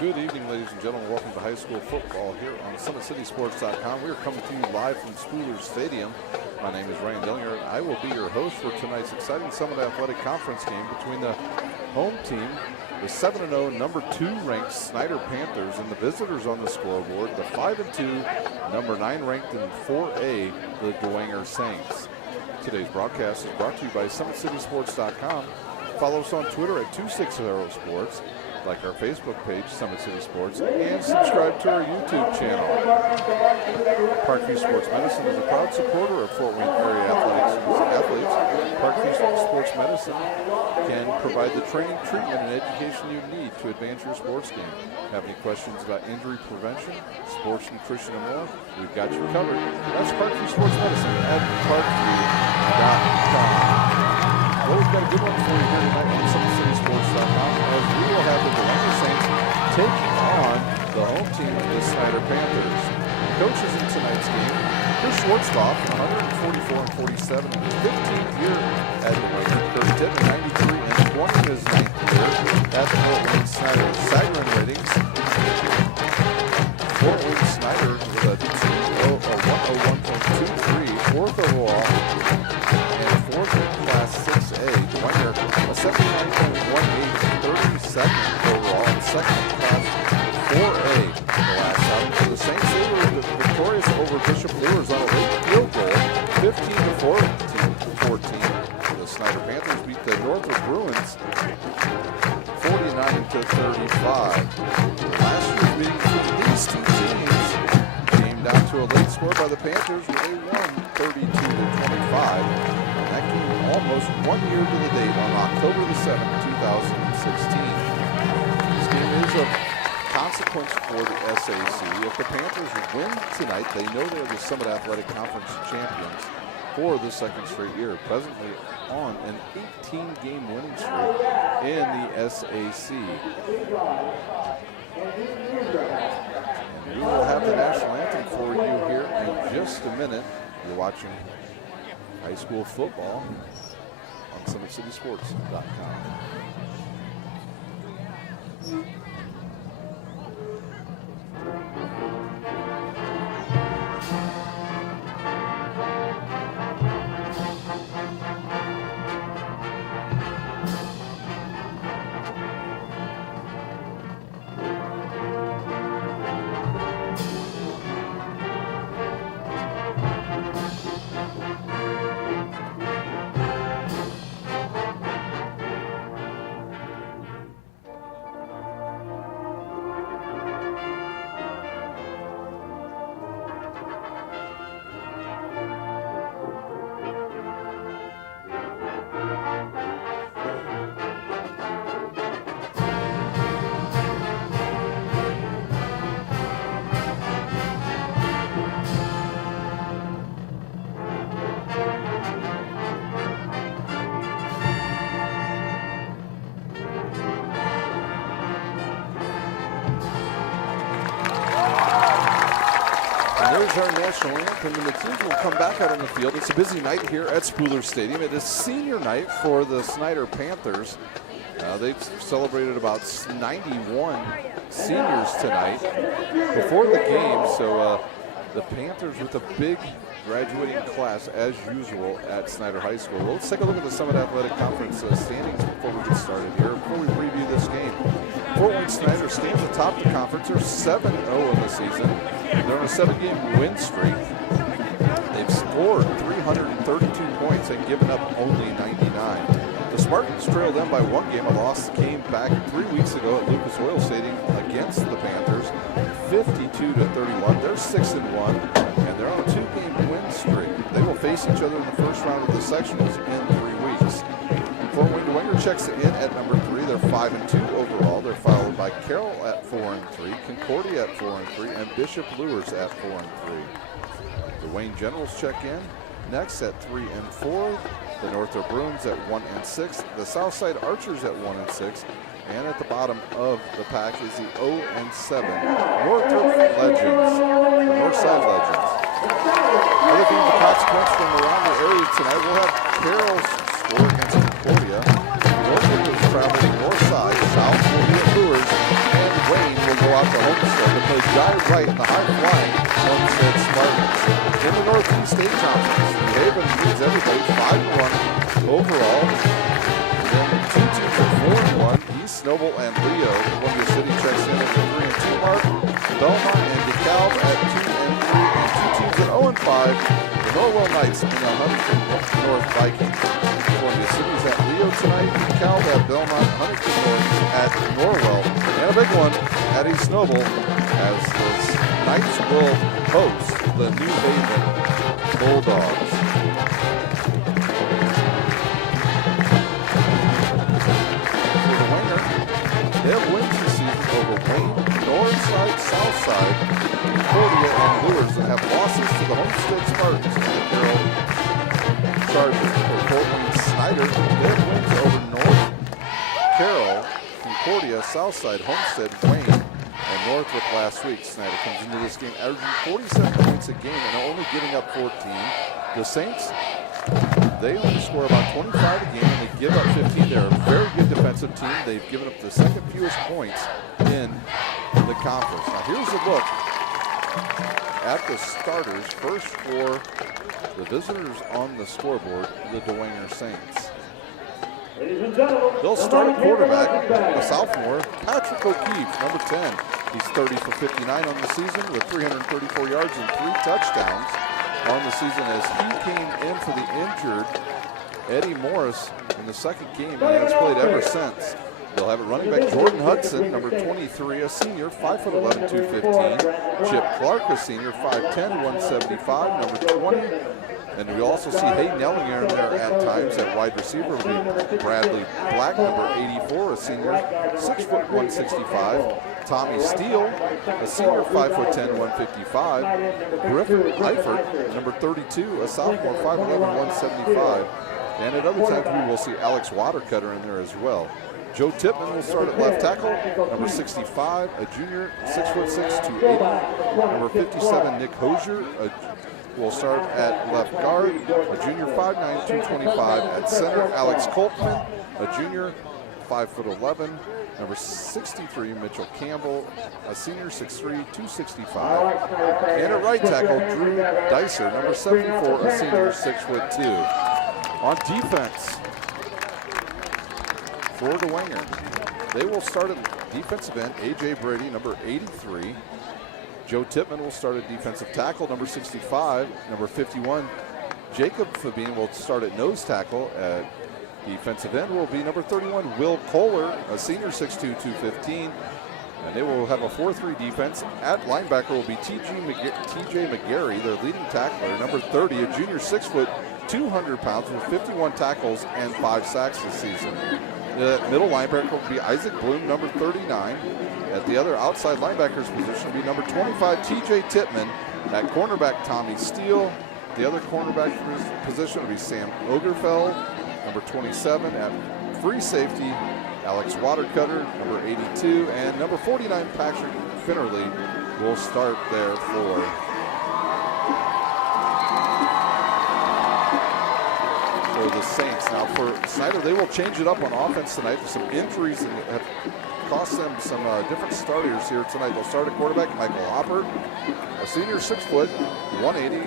Good evening, ladies and gentlemen. Welcome to high school football here on SummitCitySports.com. We are coming to you live from Spooler Stadium. My name is Ryan Dwenger, and I will be your host for tonight's exciting Summit Athletic Conference game between the home team, the 7-0, number 2 ranked Snider Panthers, and the visitors on the scoreboard, the 5-2, number 9 ranked in 4A, the Dwenger Saints. Today's broadcast is brought to you by SummitCitySports.com. Follow us on Twitter at 260sports. Like our Facebook page, Summit City Sports, and subscribe to our YouTube channel. Parkview Sports Medicine is a proud supporter of Fort Wayne area athletics and athletes. Parkview Sports Medicine can provide the training, treatment, and education you need to advance your sports game. Have any questions about injury prevention, sports nutrition, and more? We've got you covered. That's Parkview Sports Medicine at parkview.com. Well, we've got a good one for you here tonight on SummitCitySports.com, as we will have the Dwenger Saints taking on the home team of the Snider Panthers. Coaches in tonight's game, Chris Schwartzkopf, 144-47 in his 15th year at Dwenger. Kurt Dittman, 93-20 in his 9th year at Fort Wayne Snider. Sagarin ratings, Fort Wayne Snider with a 101.23, 4th overall, and 4th in Class 6A. Dwenger, a 79.18, 32nd overall, and 2nd in Class 4A the last outing. For the Saints, they were victorious over Bishop Lures on a late field goal, 15-14. The Snider Panthers beat the Northrop Bruins 49-35. Last year's meeting between these two teams came down to a late score by the Panthers, where they won 32-25. That came almost 1 year to the date on October the 7th, 2016. This game is of consequence for the SAC. If the Panthers win tonight, they know they're the Summit Athletic Conference champions for the second straight year, presently on an 18-game winning streak in the SAC. And we will have the national anthem for you here in just a minute. You're watching high school football on SummitCitySports.com. There's our national anthem, and the teams will come back out on the field. It's a busy night here at Spooler Stadium. It is senior night for the Snider Panthers. They've celebrated about 91 seniors tonight before the game, so the Panthers with a big graduating class as usual at Snider High School. Well, let's take a look at the Summit Athletic Conference standings before we get started here, before we preview this game. Fort Wayne Snider stands atop the conference. They're 7-0 in the season. They're on a 7-game win streak. They've scored 332 points and given up only 99. The Spartans trailed them by 1 game. A loss came back 3 weeks ago at Lucas Oil Stadium against the Panthers, 52-31. They're 6-1, and they're on a 2-game win streak. They will face each other in the first round of the sectionals in 3 weeks. Fort Wayne Dwenger checks in at number 3. They're 5-2 overall. They're followed by Carroll at 4-3, Concordia at 4-3, and Bishop Lures at 4-3. The Wayne Generals check in next at 3-4. The Northrop Bruins at 1-6. The Southside Archers at 1-6. And at the bottom of the pack is the 0-7 Northrop Legends, the Northside Legends. Other games of consequence from around the area tonight, we'll have Carroll's score against Concordia. Northrop is traveling north side, south will be at Lures, and Wayne will Then two teams at 4-1, East Noble and Leo. Columbia City checks in at the 3-2 mark. Belmont and DeKalb at 2-3, and two teams at 0-5. The Norwell Knights and the Huntington North Vikings. Columbia City's at Leo tonight. DeKalb at Belmont, Huntington North at Norwell. And a big one at East Noble as the Knights will host the New Haven Bulldogs. For the Dwenger, they have wins this season over Wayne, Northside, Southside, Concordia, and Lures, and have losses to the Homestead Spartans and the Carroll Chargers. For Fort Wayne Snider, they have wins over North, Carroll, Concordia, Southside, Homestead, Wayne, and Northwick last week. Snider comes into this game averaging 47 points a game and only giving up 14. The Saints, they only score about 25 a game and they give up 15. They're a very good defensive team. They've given up the second fewest points in the conference. Now here's a look at the starters. First for the visitors on the scoreboard, the Dwenger Saints. They'll start at quarterback, the sophomore, Patrick O'Keefe, number 10. He's 30 for 59 on the season with 334 yards and 3 touchdowns on the season as he came in for the injured Eddie Morris in the second game and has played ever since. They'll have it running back Jordan Hudson, number 23, a senior, 5'11", 215. Chip Clark, a senior, 5'10", 175, number 20. And we also see Hayden Ellinger in there at times at wide receiver. Will be Bradley Black, number 84, a senior, 6', 165. Tommy Steele, a senior, 5'10", 155. Griffin Eifert, number 32, a sophomore, 5'11", 175. And at other times we will see Alex Watercutter in there as well. Joe Tipman will start at left tackle, number 65, a junior, 6'6", 280. Number 57, Nick Hosier, will start at left guard, a junior, 5'9", 225. At center, Alex Coltman, a junior, 5'11". Number 63, Mitchell Campbell, a senior, 6'3", 265. And at right tackle, Drew Dicer, number 74, a senior, 6'2". On defense, for Dwenger, they will start at defensive end, A.J. Brady, number 83. Joe Tipman will start at defensive tackle, number 65. Number 51, Jacob Fabine will start at nose tackle. At defensive end will be number 31, Will Kohler, a senior, 6'2", 215. And they will have a 4-3 defense. At linebacker will be T.J. McGarry, their leading tackler, number 30, a junior, 6 foot, 200 pounds with 51 tackles and 5 sacks this season. The middle linebacker will be Isaac Bloom, number 39. At the other outside linebackers position will be number 25, T.J. Tittman. At cornerback, Tommy Steele. The other cornerback position will be Sam Ogerfeld, number 27. At free safety, Alex Watercutter, number 82. And number 49, Patrick Finnerly, will start there for the Saints. Now for Snider, they will change it up on offense tonight with some injuries that have cost them some different starters here tonight. They'll start at quarterback, Michael Hopper, a senior, 6 foot, 180.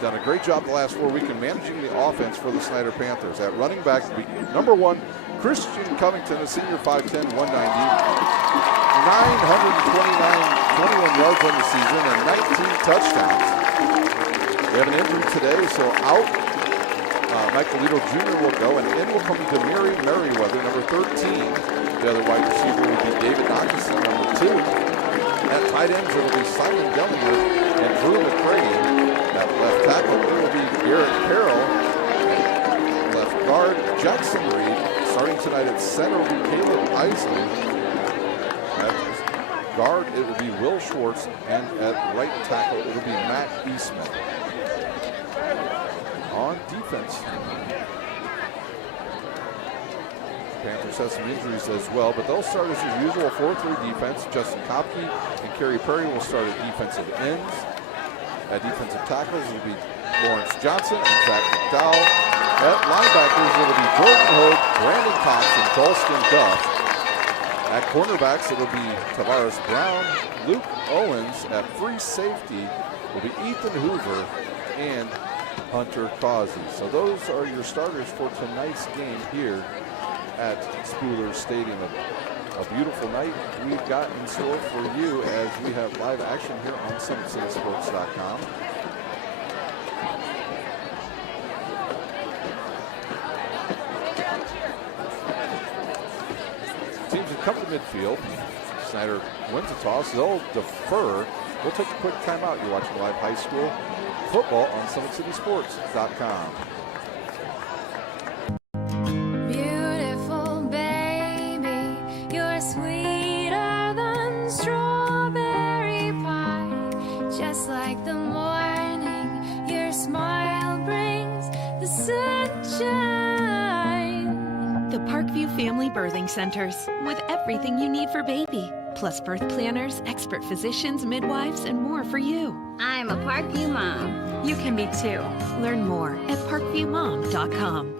Done a great job the last 4 weeks in managing the offense for the Snider Panthers. At running back, number 1, Christian Covington, a senior, 5'10", 190. 21 yards on the season and 19 touchdowns. We have an injury today, so out. Michael Lito Jr. will go, and in will come Demary Merriweather, number 13. The other wide receiver will be David Knockerson, number 2. At tight ends, it will be Simon Dellinger and Drew McCready. At left tackle, it will be Garrett Carroll. Left guard, Jackson Reed. Starting tonight at center will be Caleb Isley. At guard, it will be Will Schwartz. And at right tackle, it will be Matt Eastman. On defense, Panthers has some injuries as well, but they'll start as usual 4-3 defense. Justin Kopke and Kerry Perry will start at defensive ends. At defensive tackles, it will be Lawrence Johnson and Zach McDowell. At linebackers, it will be Jordan Hogue, Brandon Thompson, Dalston Duff. At cornerbacks, it will be Tavares Brown, Luke Owens. At free safety, will be Ethan Hoover and Hunter Causey. So those are your starters for tonight's game here at Spooler Stadium. A beautiful night we've got in store for you as we have live action here on SummitCitySports.com. Teams have come to midfield. Snider wins the toss. They'll defer. We'll take a quick timeout. You're watching live high school football on SummitCitySports.com. Beautiful baby, you're sweeter than strawberry pie. Just like the morning, your smile brings the sunshine. The Parkview Family Birthing Centers, with everything you need for baby, plus birth planners, expert physicians, midwives, and more for you. I'm a Parkview mom. You can be too. Learn more at parkviewmom.com.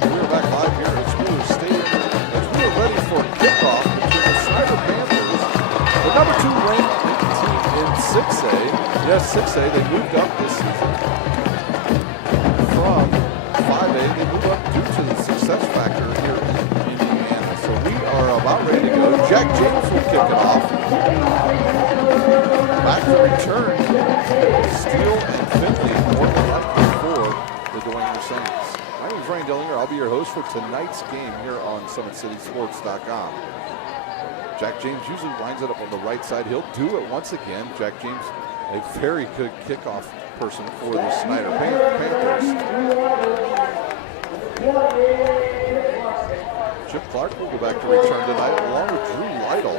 We're back live here at Spooler Stadium as we're ready for kickoff between the Snider Panthers, the number 2 ranked team in 6A. Yes, 6A, they moved up this season from 5A. They moved up due to the success factor here in Indiana. So we are about ready to go. Jack James will kick it off. Back to return. Steele and Finley more than likely for the Dwenger Saints. My name is Ryan Dillinger. I'll be your host for tonight's game here on SummitCitySports.com. Jack James usually lines it up on the right side. He'll do it once again. Jack James, a very good kickoff person for the Snider Panthers. Chip Clark will go back to return tonight along with Drew Lytle.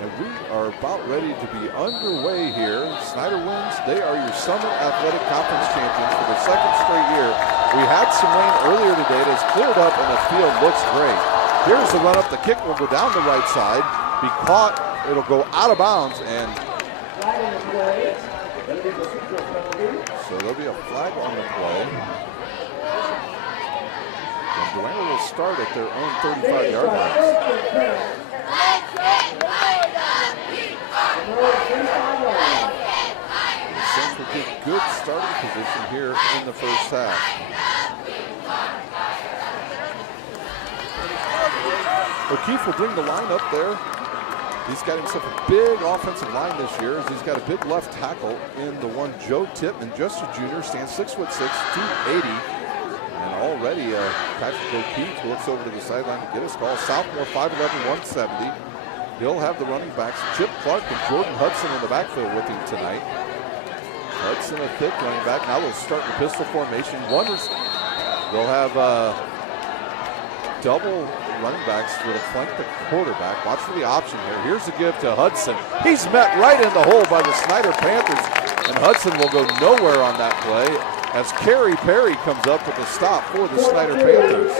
And we are about ready to be underway here. Snider wins. They are your Summit Athletic Conference champions for the second straight year. We had some rain earlier today. It has cleared up and the field looks great. Here's the run up. The kick will go down the right side. Be caught. It'll go out of bounds. And so there'll be a flag on the play. And Dwenger will start at their own 35-yard line. The Saints will get good starting position here in the first half. O'Keefe will bring the line up there. He's got himself a big offensive line this year as he's got a big left tackle in the one Joe Tippman, just a junior, stands 6'6", 280. And already Patrick O'Keefe looks over to the sideline to get his call. Sophomore, 5'11", 170. He'll have the running backs, Chip Clark and Jordan Hudson in the backfield with him tonight. Hudson, a thick running back. Now they'll start the pistol formation. They'll have double running backs will flank the quarterback. Watch for the option here. Here's the give to Hudson. He's met right in the hole by the Snider Panthers, and Hudson will go nowhere on that play as Kerry Perry comes up with a stop for the Snider Panthers.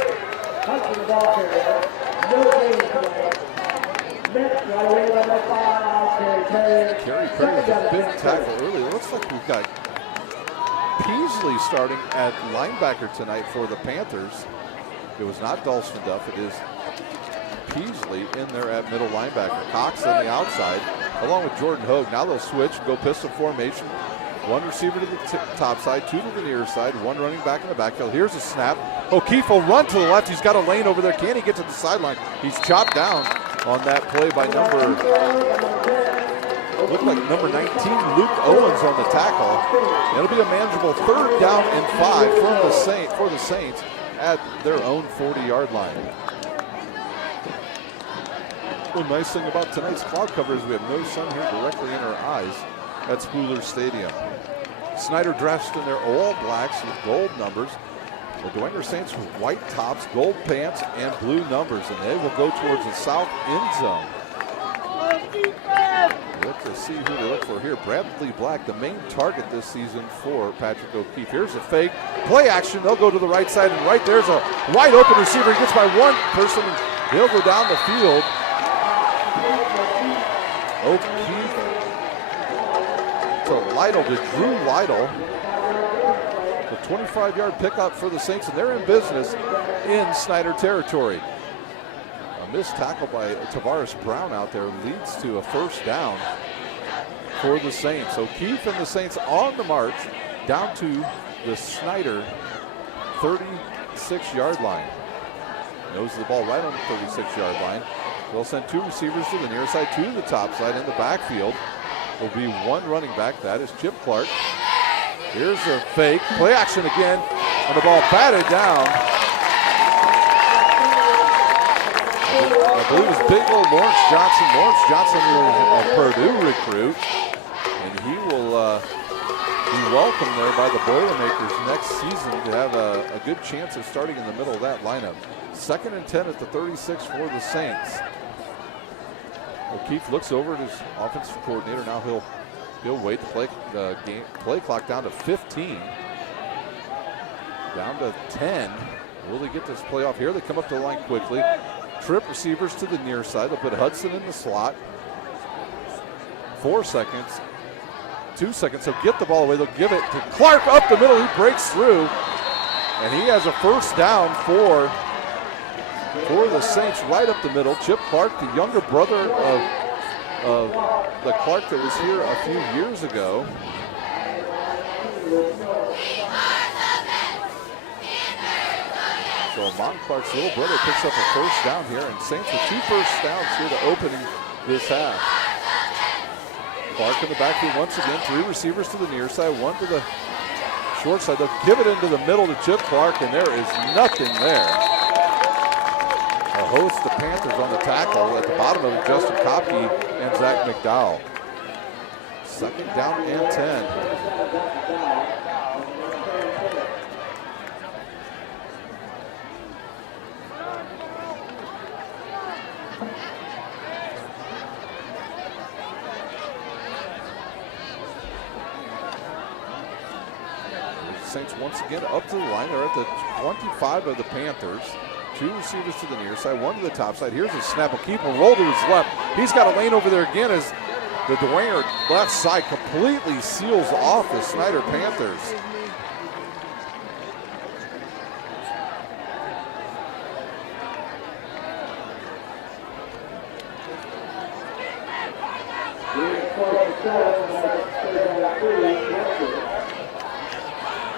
Kerry Perry with a big tackle early. It looks like we've got Peasley starting at linebacker tonight for the Panthers. It was not Dalston Duff. It is Peasley in there at middle linebacker. Cox on the outside, along with Jordan Hogue. Now they'll switch, go pistol formation. One receiver to the top side, two to the near side, one running back in the backfield. Here's a snap. O'Keefe will run to the left. He's got a lane over there. Can he get to the sideline? He's chopped down on that play by looked like number 19, Luke Owens on the tackle. It'll be a manageable 3rd down and 5 for the Saints at their own 40-yard line. The nice thing about tonight's cloud cover is we have no sun here directly in our eyes at Spooler Stadium. Snider dressed in their all blacks with gold numbers. The Dwenger Saints with white tops, gold pants, and blue numbers, and they will go towards the south end zone. Let's see who they look for here. Bradley Black, the main target this season for Patrick O'Keefe. Here's a fake. Play action. They'll go to the right side, and right there's a wide open receiver. He gets by one person, and he'll go down the field. O'Keefe to Lytle, to Drew Lytle. The 25-yard pickup for the Saints, and they're in business in Snider territory. missed tackle by Tavares Brown out there leads to a first down for the Saints. O'Keefe and the Saints on the march down to the Snider 36-yard line. Nose the ball right on the 36-yard line. They'll send two receivers to the near side, two to the top side. In the backfield will be one running back. That is Chip Clark. Here's a fake. Play action again. And the ball batted down. I believe it's big old Lawrence Johnson. Lawrence Johnson is a Purdue recruit. And he will be welcomed there by the Boilermakers next season to have a good chance of starting in the middle of that lineup. 2nd and 10 at the 36 for the Saints. O'Keefe looks over at his offensive coordinator. Now he'll wait to play the play clock down to 15. Down to 10. Will they get this play off here? They come up to the line quickly. Trip receivers to the near side. They'll put Hudson in the slot. 4 seconds. 2 seconds. They'll get the ball away. They'll give it to Clark up the middle. He breaks through. And he has a first down for the Saints right up the middle. Chip Clark, the younger brother of the Clark that was here a few years ago. So Amon Clark's little brother picks up a first down here, and Saints with 2 first downs here to opening this half. Clark in the backfield once again, 3 receivers to the near side, 1 to the short side. They'll give it into the middle to Chip Clark, and there is nothing there. A host of Panthers on the tackle. At the bottom of it, Justin Kopke and Zach McDowell. 2nd down and 10. Saints once again up to the line. They're at the 25 of the Panthers. 2 receivers to the near side, 1 to the top side. Here's a snap. O'Keefe will roll to his left. He's got a lane over there again as the Dwenger left side completely seals off the Snider Panthers.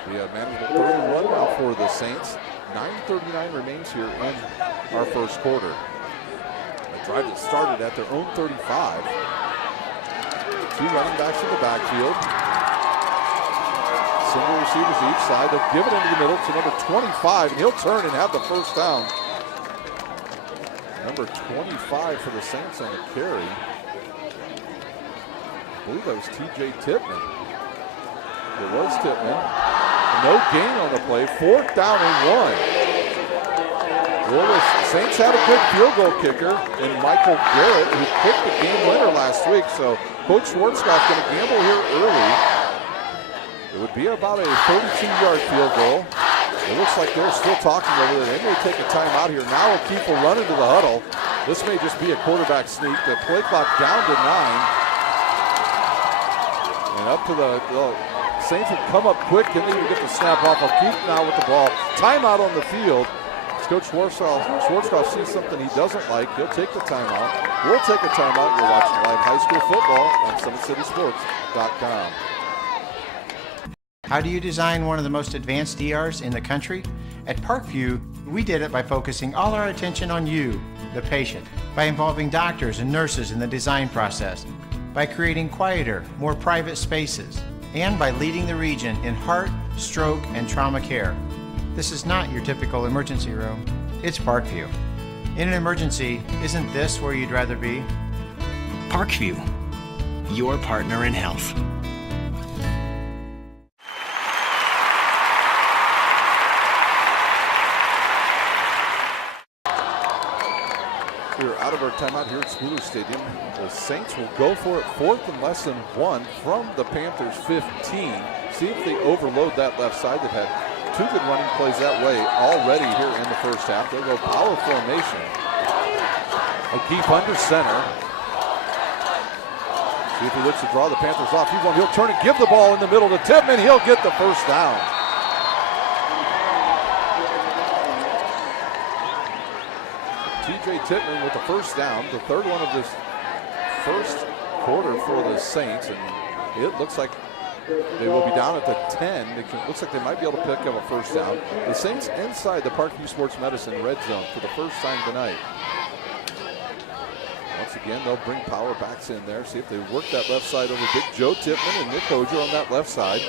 We have manageable 31 now for the Saints. 9:39 remains here in our first quarter. A drive that started at their own 35. 2 running backs in the backfield. Single receivers each side. They'll give it into the middle to number 25, and he'll turn and have the first down. Number 25 for the Saints on the carry. I believe that was TJ Tippmann. It was Tippmann. No gain on the play. 4th down and 1. Well, the Saints had a good field goal kicker in Michael Garrett, who kicked the game winner last week. So Coach Schwarzkopf going to gamble here early. It would be about a 32-yard field goal. It looks like they're still talking over there. They may take a timeout here. Now O'Keefe will run into the huddle. This may just be a quarterback sneak. The play clock down to 9. And up to the Saints will come up quick and even get the snap off. O'Keefe now with the ball. Timeout on the field. As Coach Schwarzkopf sees something he doesn't like, he'll take the timeout. We'll take a timeout. You're watching live high school football on SummitCitySports.com. How do you design one of the most advanced ERs in the country? At Parkview, we did it by focusing all our attention on you, the patient, by involving doctors and nurses in the design process, by creating quieter, more private spaces, and by leading the region in heart, stroke, and trauma care. This is not your typical emergency room. It's Parkview. In an emergency, isn't this where you'd rather be? Parkview, your partner in health. We're out of our timeout here at Spooler Stadium. The Saints will go for it 4th and less than 1 from the Panthers 15. See if they overload that left side. They've had 2 good running plays that way already here in the first half. They'll go power formation. O'Keefe under center. See if he looks to draw the Panthers off. He'll turn and give the ball in the middle to Tippmann. He'll get the first down. TJ T.J. Tittman with the first down, the third one of this first quarter for the Saints, and it looks like they will be down at the 10. It looks like they might be able to pick up a first down. The Saints inside the Parkview Sports Medicine red zone for the first time tonight. Once again, they'll bring power backs in there, see if they work that left side over Big Joe Tippmann and Nick Hozier on that left side.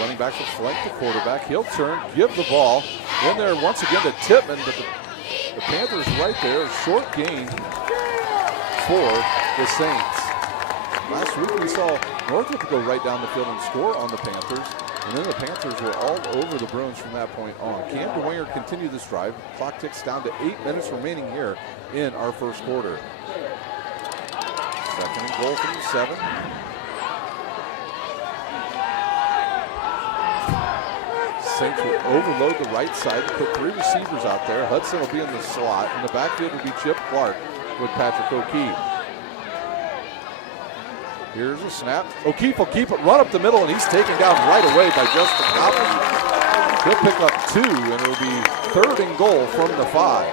Running backs will flank the quarterback. He'll turn, give the ball in there once again to Tippmann, but the Panthers right there, short gain for the Saints. Last week we saw Northwood go right down the field and score on the Panthers, and then the Panthers were all over the Bruins from that point on. Can Dwenger continue this drive? Clock ticks down to 8 minutes remaining here in our first quarter. Second and goal from the 7. Saints will overload the right side, put 3 receivers out there. Hudson will be in the slot. In the backfield will be Chip Clark with Patrick O'Keefe. Here's a snap. O'Keefe will keep it, run up the middle, and he's taken down right away by Justin Copley. He'll pick up 2, and it'll be 3rd and goal from the 5.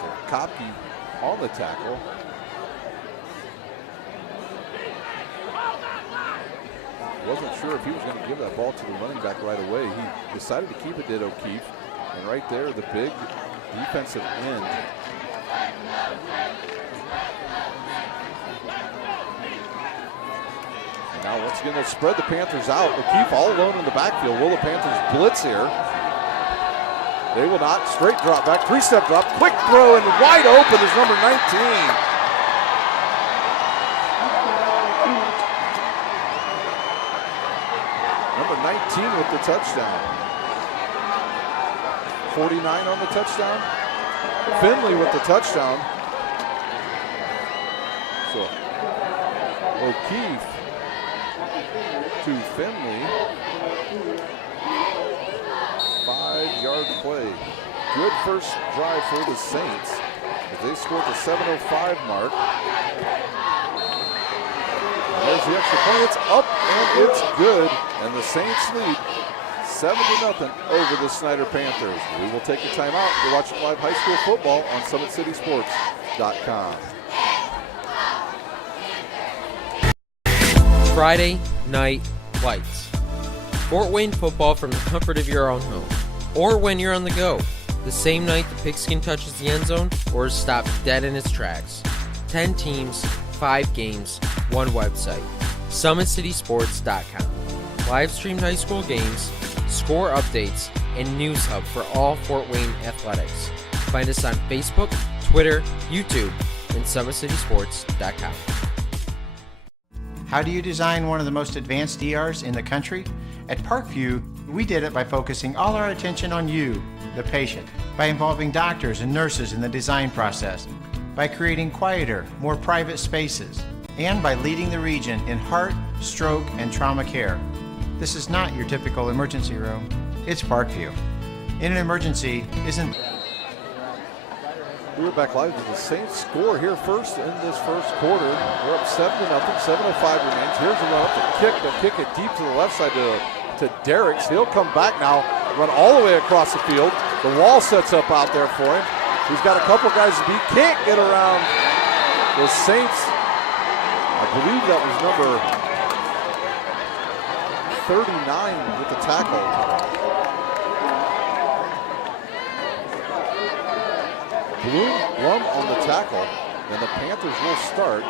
So Copley on the tackle. Wasn't sure if he was going to give that ball to the running back right away. He decided to keep it, did O'Keefe. And right there, the big defensive end. And now once again, they'll spread the Panthers out. O'Keefe all alone in the backfield. Will the Panthers blitz here? They will not. Straight drop back, 3-step drop, quick throw, and wide open is number 19. Number 19 with the touchdown. 49 on the touchdown. Finley with the touchdown. So O'Keefe to Finley. 5-yard play. Good first drive for the Saints as they scored the 7:05 mark. There's the extra point. It's up and it's good. And the Saints lead 7-0 over the Snider Panthers. We will take a timeout. You're watching live high school football on SummitCitySports.com. Friday Night Lights. Fort Wayne football from the comfort of your own home. Or when you're on the go. The same night the pigskin touches the end zone or is stopped dead in its tracks. 10 teams, 5 games, 1 website. SummitCitySports.com. Live streamed high school games, score updates, and news hub for all Fort Wayne athletics. Find us on Facebook, Twitter, YouTube, and SummitCitySports.com. How do you design one of the most advanced ERs in the country? At Parkview, we did it by focusing all our attention on you, the patient, by involving doctors and nurses in the design process, by creating quieter, more private spaces, and by leading the region in heart, stroke, and trauma care. This is not your typical emergency room. It's Parkview. In an emergency, isn't... We're back live to the Saints score here first in this first quarter. We're up 7-0, 7:05 remains. Here's the run up the kick. They'll kick it deep to the left side to Derricks. He'll come back now, run all the way across the field. The wall sets up out there for him. He's got a couple guys to beat. Can't get around the Saints. I believe that was number 39 with the tackle. Blum on the tackle, and the Panthers will start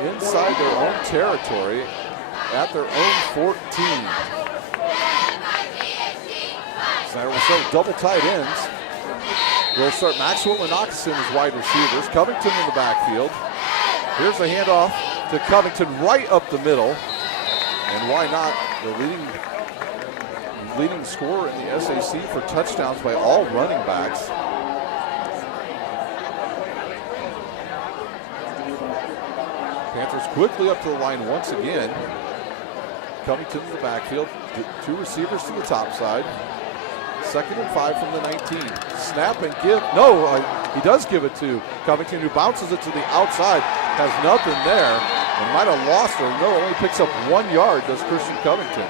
inside their own territory at their own 14. Snider will start double tight ends. They'll start Maxwell and Oxison as wide receivers. Covington in the backfield. Here's the handoff to Covington right up the middle. And why not? The leading scorer in the SAC for touchdowns by all running backs. Panthers quickly up to the line once again. Covington in the backfield. 2 receivers to the top side. 2nd and 5 from the 19. Snap and give. No, he does give it to Covington, who bounces it to the outside. Has nothing there. and might have lost her. No, only picks up 1 yard, does Christian Covington.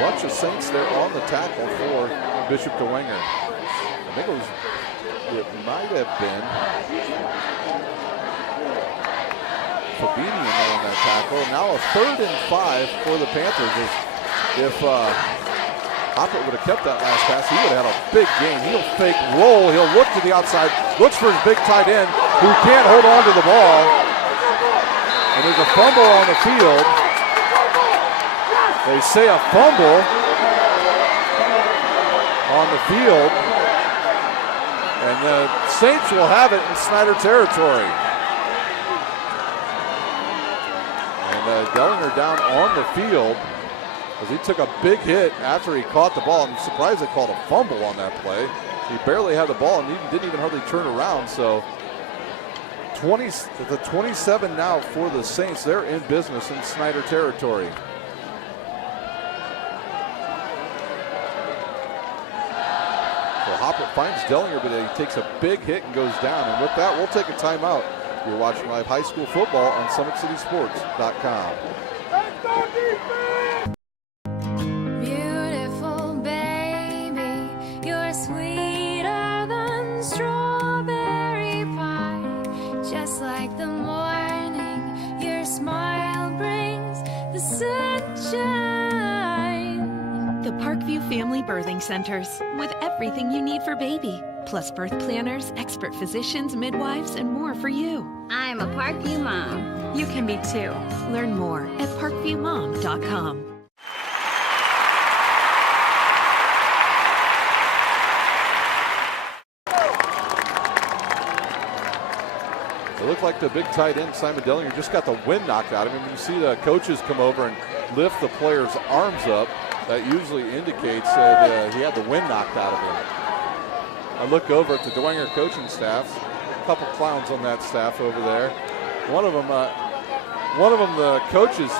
Bunch of Saints there on the tackle for Bishop Dwenger. I think it might have been Fabini in there on that tackle. Now a 3rd and 5 for the Panthers. If Hoppert would have kept that last pass, he would have had a big game. He'll fake roll. He'll look to the outside, looks for his big tight end, who can't hold on to the ball. And there's a fumble on the field. They say a fumble on the field. And the Saints will have it in Snider territory. And Dwenger down on the field as he took a big hit after he caught the ball. I'm surprised they called a fumble on that play. He barely had the ball and didn't even hardly turn around. So the 27 now for the Saints. They're in business in Snider territory. Hoppert finds Dwenger, but he takes a big hit and goes down. And with that, we'll take a timeout. You're watching live high school football on SummitCitySports.com. Beautiful baby, you're sweeter than strawberry pie. Just like the morning, your smile brings the sunshine. The Parkview Family Birthing Centers, with everything you need for baby, plus birth planners, expert physicians, midwives, and more for you. I'm a Parkview mom. You can be too. Learn more at parkviewmom.com. It looked like the big tight end, Simon Dwenger, just got the wind knocked out of him. When you see the coaches come over and lift the player's arms up, that usually indicates that he had the wind knocked out of him. I look over at the Dwenger coaching staff. A couple clowns on that staff over there. One of them, the coach's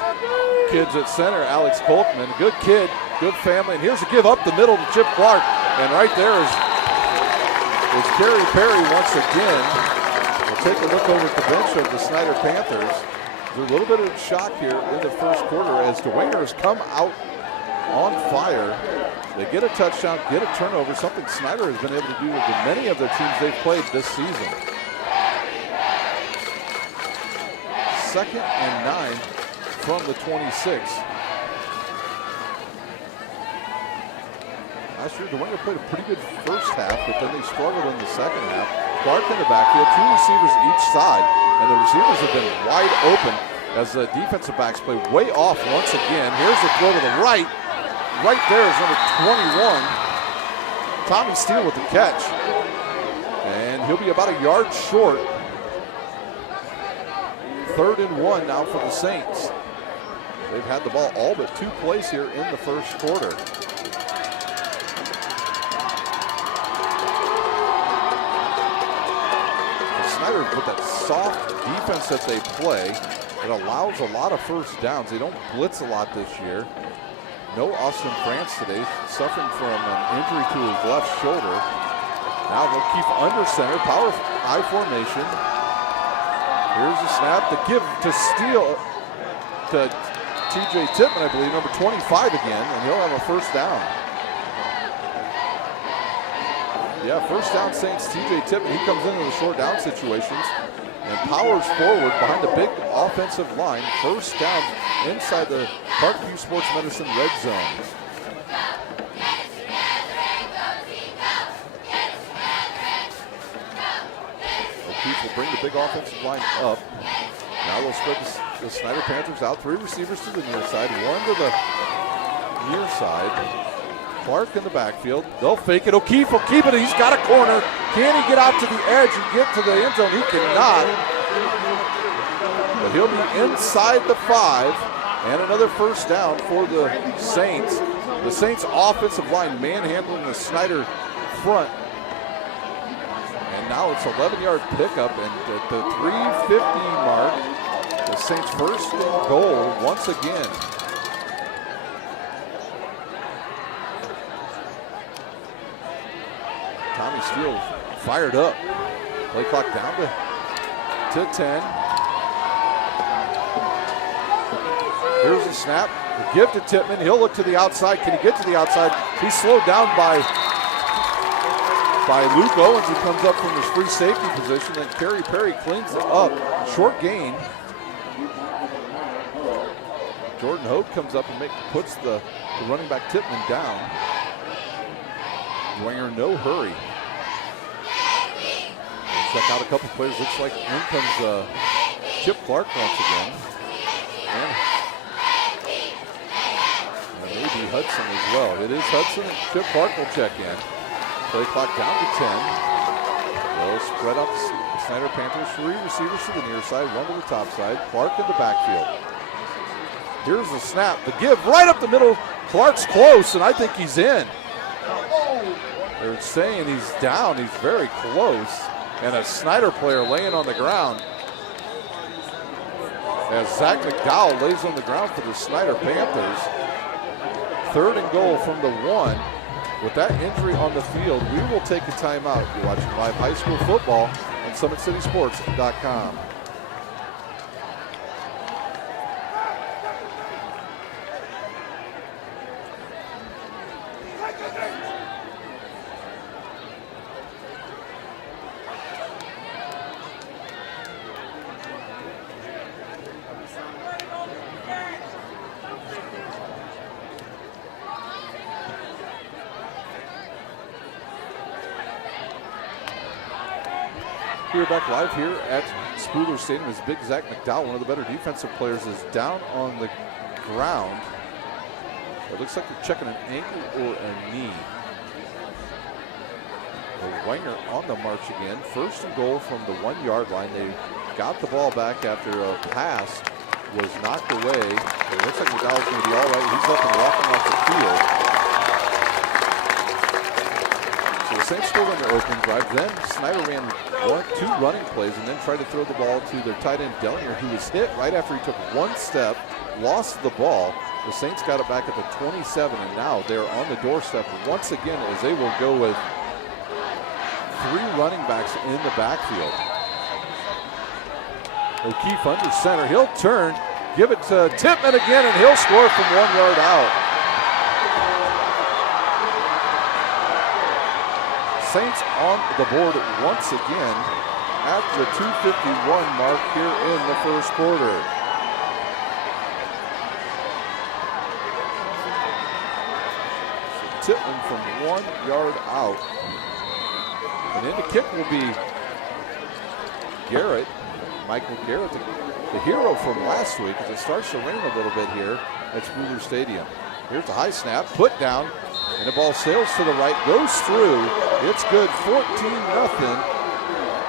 kids at center, Alex Kolkman. Good kid, good family. And here's a give up the middle to Chip Clark. And right there is Kerry Perry once again. We'll take a look over at the bench of the Snider Panthers. There's a little bit of shock here in the first quarter as Dwenger has come out on fire. They get a touchdown, get a turnover, something Snider has been able to do with many of their teams they've played this season. 2nd and 9 from the 26. Last year, Dwenger played a pretty good first half, but then they struggled in the second half. Clark in the backfield, 2 receivers each side, and the receivers have been wide open as the defensive backs play way off once again. Here's the throw to the right. Right there is number 21, Tommy Steele with the catch. And he'll be about a yard short. 3rd and 1 now for the Saints. They've had the ball all but 2 plays here in the first quarter. Snider, with that soft defense that they play, it allows a lot of first downs. They don't blitz a lot this year. No Austin France today, suffering from an injury to his left shoulder. Now they'll keep under center, power I formation. Here's the snap, the give to Steele, to TJ Tippmann, I believe, number 25 again, and he'll have a first down. Yeah, first down Saints, TJ Tippmann. He comes into the short down situations and powers forward behind the big offensive line. First down inside the Parkview Sports Medicine red zone. O'Keefe will bring the big offensive line up. Now they'll spread the Snider Panthers out. 3 receivers to the near side, 1 to the near side. Clark in the backfield. They'll fake it. O'Keefe will keep it. He's got a corner. Can he get out to the edge and get to the end zone? He cannot. But he'll be inside the 5. And another first down for the Saints. The Saints offensive line manhandling the Snider front. And now it's 11-yard pickup. And at the 3:50 mark, the Saints first and goal once again. Tommy Steele fired up. Play clock down to 10. Here's the snap. The give to Tippmann. He'll look to the outside. Can he get to the outside? He's slowed down by Luke Owens, who comes up from his free safety position. Then Kerry Perry cleans it up. Short gain. Jordan Hope comes up and puts the running back Tippmann down. Dwenger, no hurry. Check out a couple players. Looks like in comes Chip Clark once again. And maybe Hudson as well. It is Hudson, and Chip Clark will check in. Play clock down to 10. They'll spread up the Snider Panthers. 3 receivers to the near side, 1 to the top side. Clark in the backfield. Here's the snap. The give right up the middle. Clark's close, and I think he's in. They're saying he's down. He's very close. And a Snider player laying on the ground. As Zach McDowell lays on the ground for the Snider Panthers. 3rd and goal from the 1. With that injury on the field, we will take a timeout. You're watching live high school football on SummitCitySports.com. We're back live here at Spooler Stadium as big Zach McDowell, one of the better defensive players, is down on the ground. It looks like they're checking an ankle or a knee. Dwenger on the march again. 1st and goal from the 1-yard line. They got the ball back after a pass was knocked away. It looks like McDowell's going to be all right. He's up and walking off the field. So the Saints scored on their opening drive. Then Snider ran 2 running plays and then tried to throw the ball to their tight end Dwenger, who was hit right after he took 1 step, lost the ball. The Saints got it back at the 27, and now they're on the doorstep once again as they will go with 3 running backs in the backfield. O'Keefe under center. He'll turn, give it to Tippmann again, and he'll score from 1 yard out. Saints on the board once again at the 2:51 mark here in the 1st quarter. So Tippmann from 1 yard out. And then the kick will be Garrett, Michael Garrett, the hero from last week, as it starts to rain a little bit here at Spooler Stadium. Here's the high snap, put down, and the ball sails to the right, goes through. It's good, 14-0.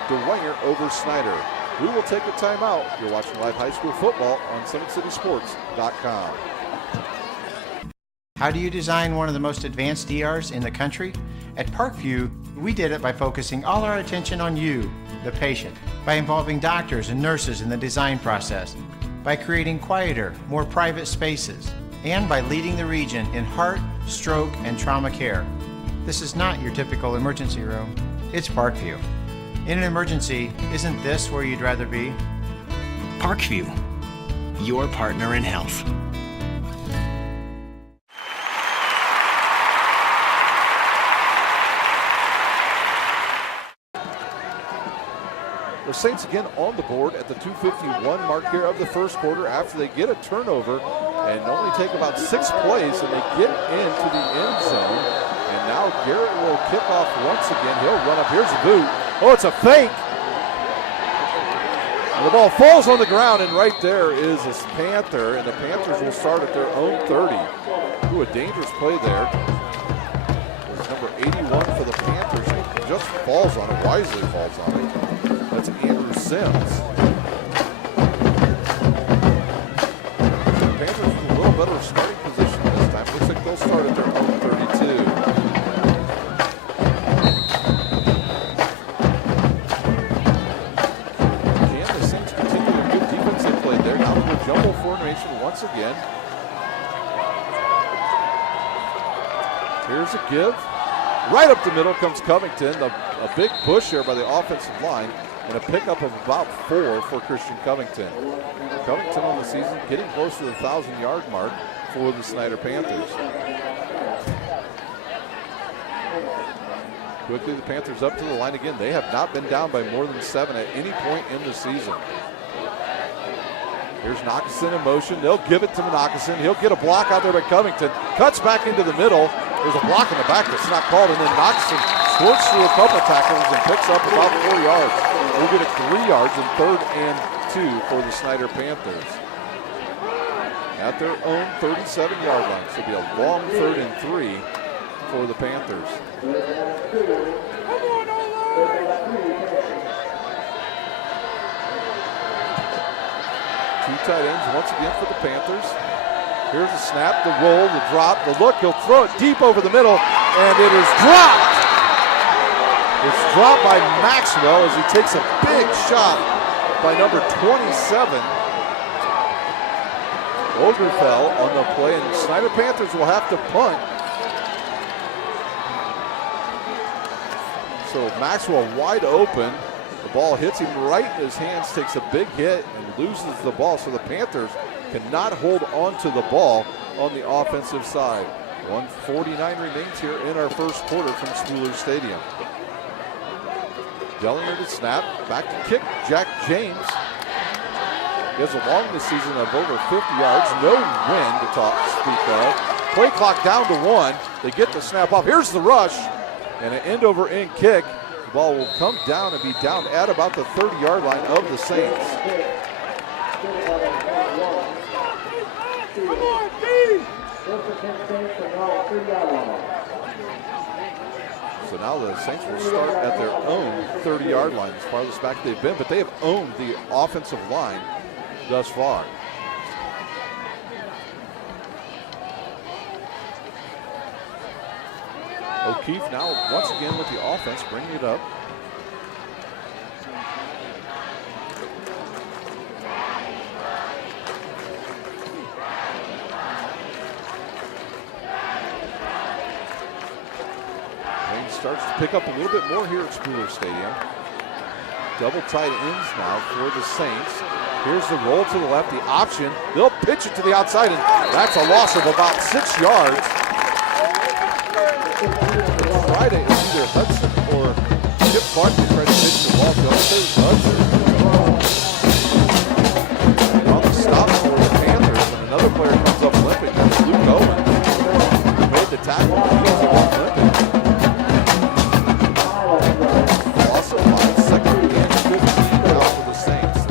Dwenger over Snider. We will take a timeout. You're watching live high school football on SummitCitySports.com. How do you design one of the most advanced ERs in the country? At Parkview, we did it by focusing all our attention on you, the patient, by involving doctors and nurses in the design process, by creating quieter, more private spaces, and by leading the region in heart, stroke, and trauma care. This is not your typical emergency room. It's Parkview. In an emergency, isn't this where you'd rather be? Parkview, your partner in health. The Saints again on the board at the 2:51 mark here of the 1st quarter after they get a turnover and only take about 6 plays, and they get into the end zone. And now Garrett will kick off once again. He'll run up. Here's the boot. Oh, it's a fake. And the ball falls on the ground, and right there is a Panther, and the Panthers will start at their own 30. Ooh, a dangerous play there. It's number 81 for the Panthers. He just falls on it, wisely falls on it. That's Andrew Sims. The Panthers with a little better starting position this time. Looks like they'll start at their own 32. Can the Saints continue a good defensive play there? Now to a jumbo formation once again. Here's a give. Right up the middle comes Covington. A big push here by the offensive line. and a pickup of about 4 for Christian Covington. Covington on the season getting close to the 1,000-yard mark for the Snider Panthers. Quickly, the Panthers up to the line again. They have not been down by more than 7 at any point in the season. Here's Knoxon in motion. They'll give it to Knoxon. He'll get a block out there by Covington. Cuts back into the middle. There's a block in the back that's not called, and then Knoxon squirts through a couple tackles and picks up about 4 yards. We'll get it 3 yards and 3rd and 2 for the Snider Panthers. At their own 37-yard line. So it'll be a long 3rd and 3 for the Panthers. Two tight ends once again for the Panthers. Here's the snap, the roll, the drop, the look. He'll throw it deep over the middle, and it is dropped. It's dropped by Maxwell as he takes a big shot by number 27. Ogerfell on the play, and Snider Panthers will have to punt. So Maxwell wide open. The ball hits him right in his hands, takes a big hit, and loses the ball. So the Panthers cannot hold on to the ball on the offensive side. 1:49 remains here in our first quarter from Spooler Stadium. Dwenger to snap, back to kick, Jack James. He has a long this season of over 50 yards, no wind to speak of. Play clock down to 1. They get the snap off. Here's the rush, and an end-over-end kick. The ball will come down and be down at about the 30-yard line of the Saints. So now the Saints will start at their own 30-yard line, as farthest back they've been, but they have owned the offensive line thus far. O'Keefe now once again with the offense, bringing it up. Rain starts to pick up a little bit more here at Spooler Stadium. Double tight ends now for the Saints. Here's the roll to the left, the option. They'll pitch it to the outside, and that's a loss of about 6 yards. Friday is either Hudson or Chip Clark to try to pitch the ball to. I'll say Hudson. And on the stop for the Panthers, and another player comes up limping. That's Luke Owen, who made the tackle. He's the one limping. Loss of line, 2nd and 15 now for the Saints.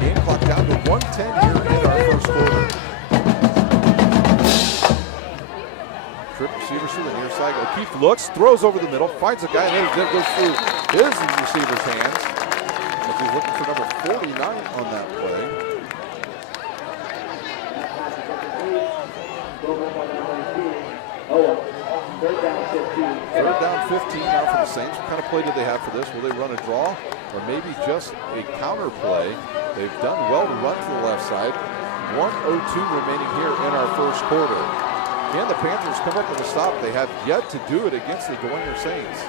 Game clock down to 1:10 here in our first quarter. Receivers to the near side. O'Keefe looks, throws over the middle, finds a guy, and then it goes through his receiver's hands. But he's looking for number 49 on that play. Third down 15 now for the Saints. What kind of play do they have for this? Will they run a draw or maybe just a counter play? They've done well to run to the left side. 1:02 remaining here in our first quarter. Can the Panthers come up with a stop? They have yet to do it against the Dwenger Saints.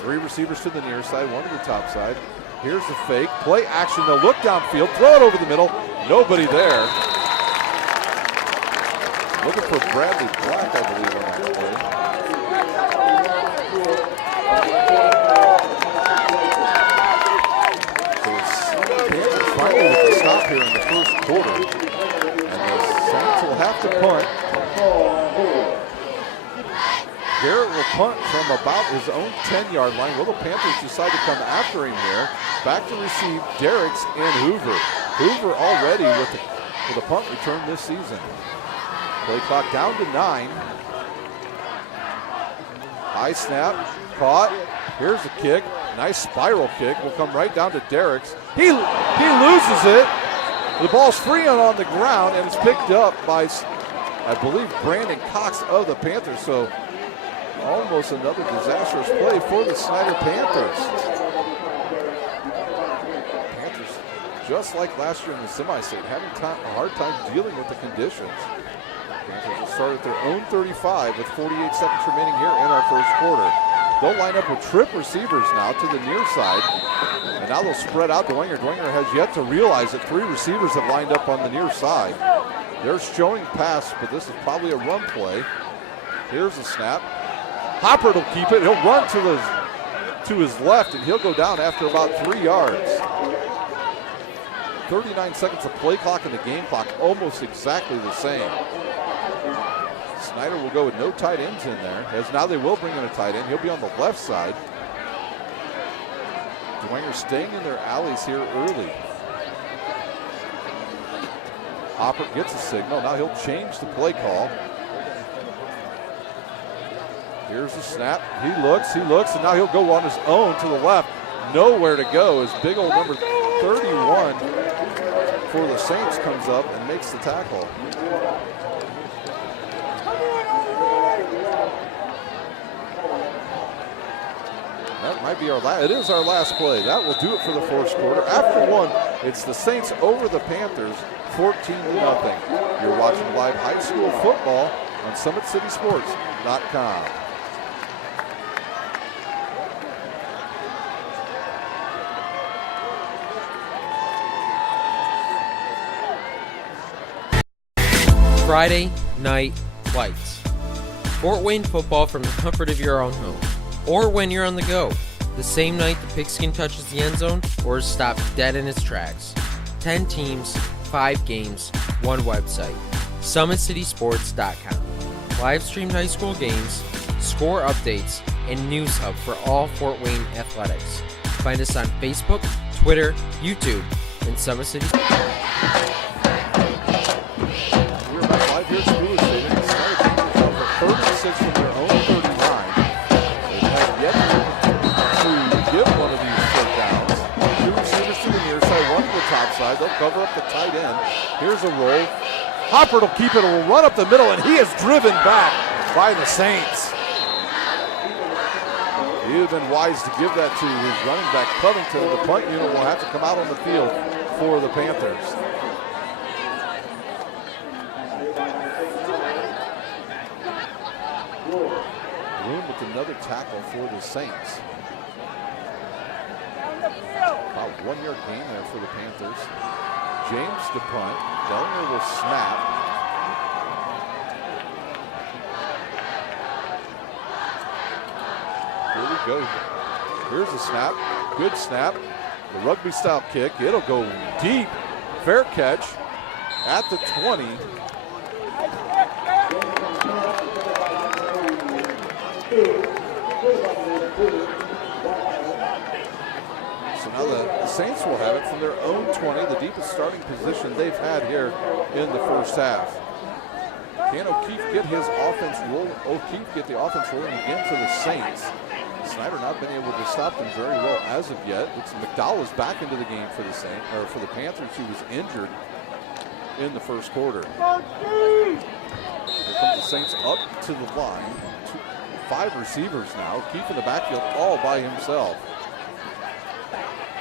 3 receivers to the near side, 1 to the top side. Here's the fake. Play action. They'll look downfield, throw it over the middle. Nobody there. Looking for Bradley Black, I believe, on that play. So the Panthers finally with the stop here in the first quarter. Saints will have to punt. Garrett will punt from about his own 10-yard line. Will the Panthers decide to come after him here? Back to receive Derricks and Hoover. Hoover already with a punt return this season. Play clock down to 9. High snap, caught. Here's the kick. Nice spiral kick. Will come right down to Derricks. He loses it. The ball's free on the ground, and it's picked up by, I believe, Brandon Cox of the Panthers. So almost another disastrous play for the Snider Panthers. Panthers, just like last year in the semi-state, having a hard time dealing with the conditions. Panthers will start at their own 35 with 48 seconds remaining here in our first quarter. They'll line up with trip receivers now to the near side. And now they'll spread out Dwenger. Dwenger has yet to realize that 3 receivers have lined up on the near side. They're showing pass, but this is probably a run play. Here's the snap. Hopper will keep it. He'll run to his left, and he'll go down after about 3 yards. 39 seconds of play clock and the game clock, almost exactly the same. Snider will go with no tight ends in there, as now they will bring in a tight end. He'll be on the left side. Dwenger staying in their alleys here early. Hopper gets a signal. Now he'll change the play call. Here's the snap. He looks, and now he'll go on his own to the left. Nowhere to go as big old number 31 for the Saints comes up and makes the tackle. That might be it is our last play. That will do it for the first quarter. After one, it's the Saints over the Panthers, 14-0. You're watching live high school football on SummitCitySports.com. Friday Night Lights. Fort Wayne football from the comfort of your own home. Or when you're on the go, the same night the pigskin touches the end zone or is stopped dead in its tracks. 10 teams, 5 games, 1 website. SummitCitySports.com. Live streamed high school games, score updates, and news hub for all Fort Wayne athletics. Find us on Facebook, Twitter, YouTube, and Summit City. We're back live here at Spooler Stadium. The Snider Panthers out for 36 from their own 39. Yet to get one of these third downs. 2 receivers to the near side, 1 to the top side. They'll cover up the tight end. Here's a roll. Hopper will keep it and will run up the middle, and he is driven back by the Saints. He would have been wise to give that to his running back, Covington. The punt unit will have to come out on the field for the Panthers. Bloom with another tackle for the Saints. About 1 yard gain there for the Panthers. James to punt. Dwenger will snap. Here we go. Here's the snap. Good snap. The rugby style kick. It'll go deep. Fair catch at the 20. So now the Saints will have it from their own 20, the deepest starting position they've had here in the first half. Can O'Keefe get his offense rolling? O'Keefe get the offense rolling again for the Saints. Snider not been able to stop them very well as of yet. It's McDowell is back into the game for the Saints, or for the Panthers, who was injured in the first quarter. Here comes the Saints up to the line. 5 receivers now, keeping the backfield all by himself.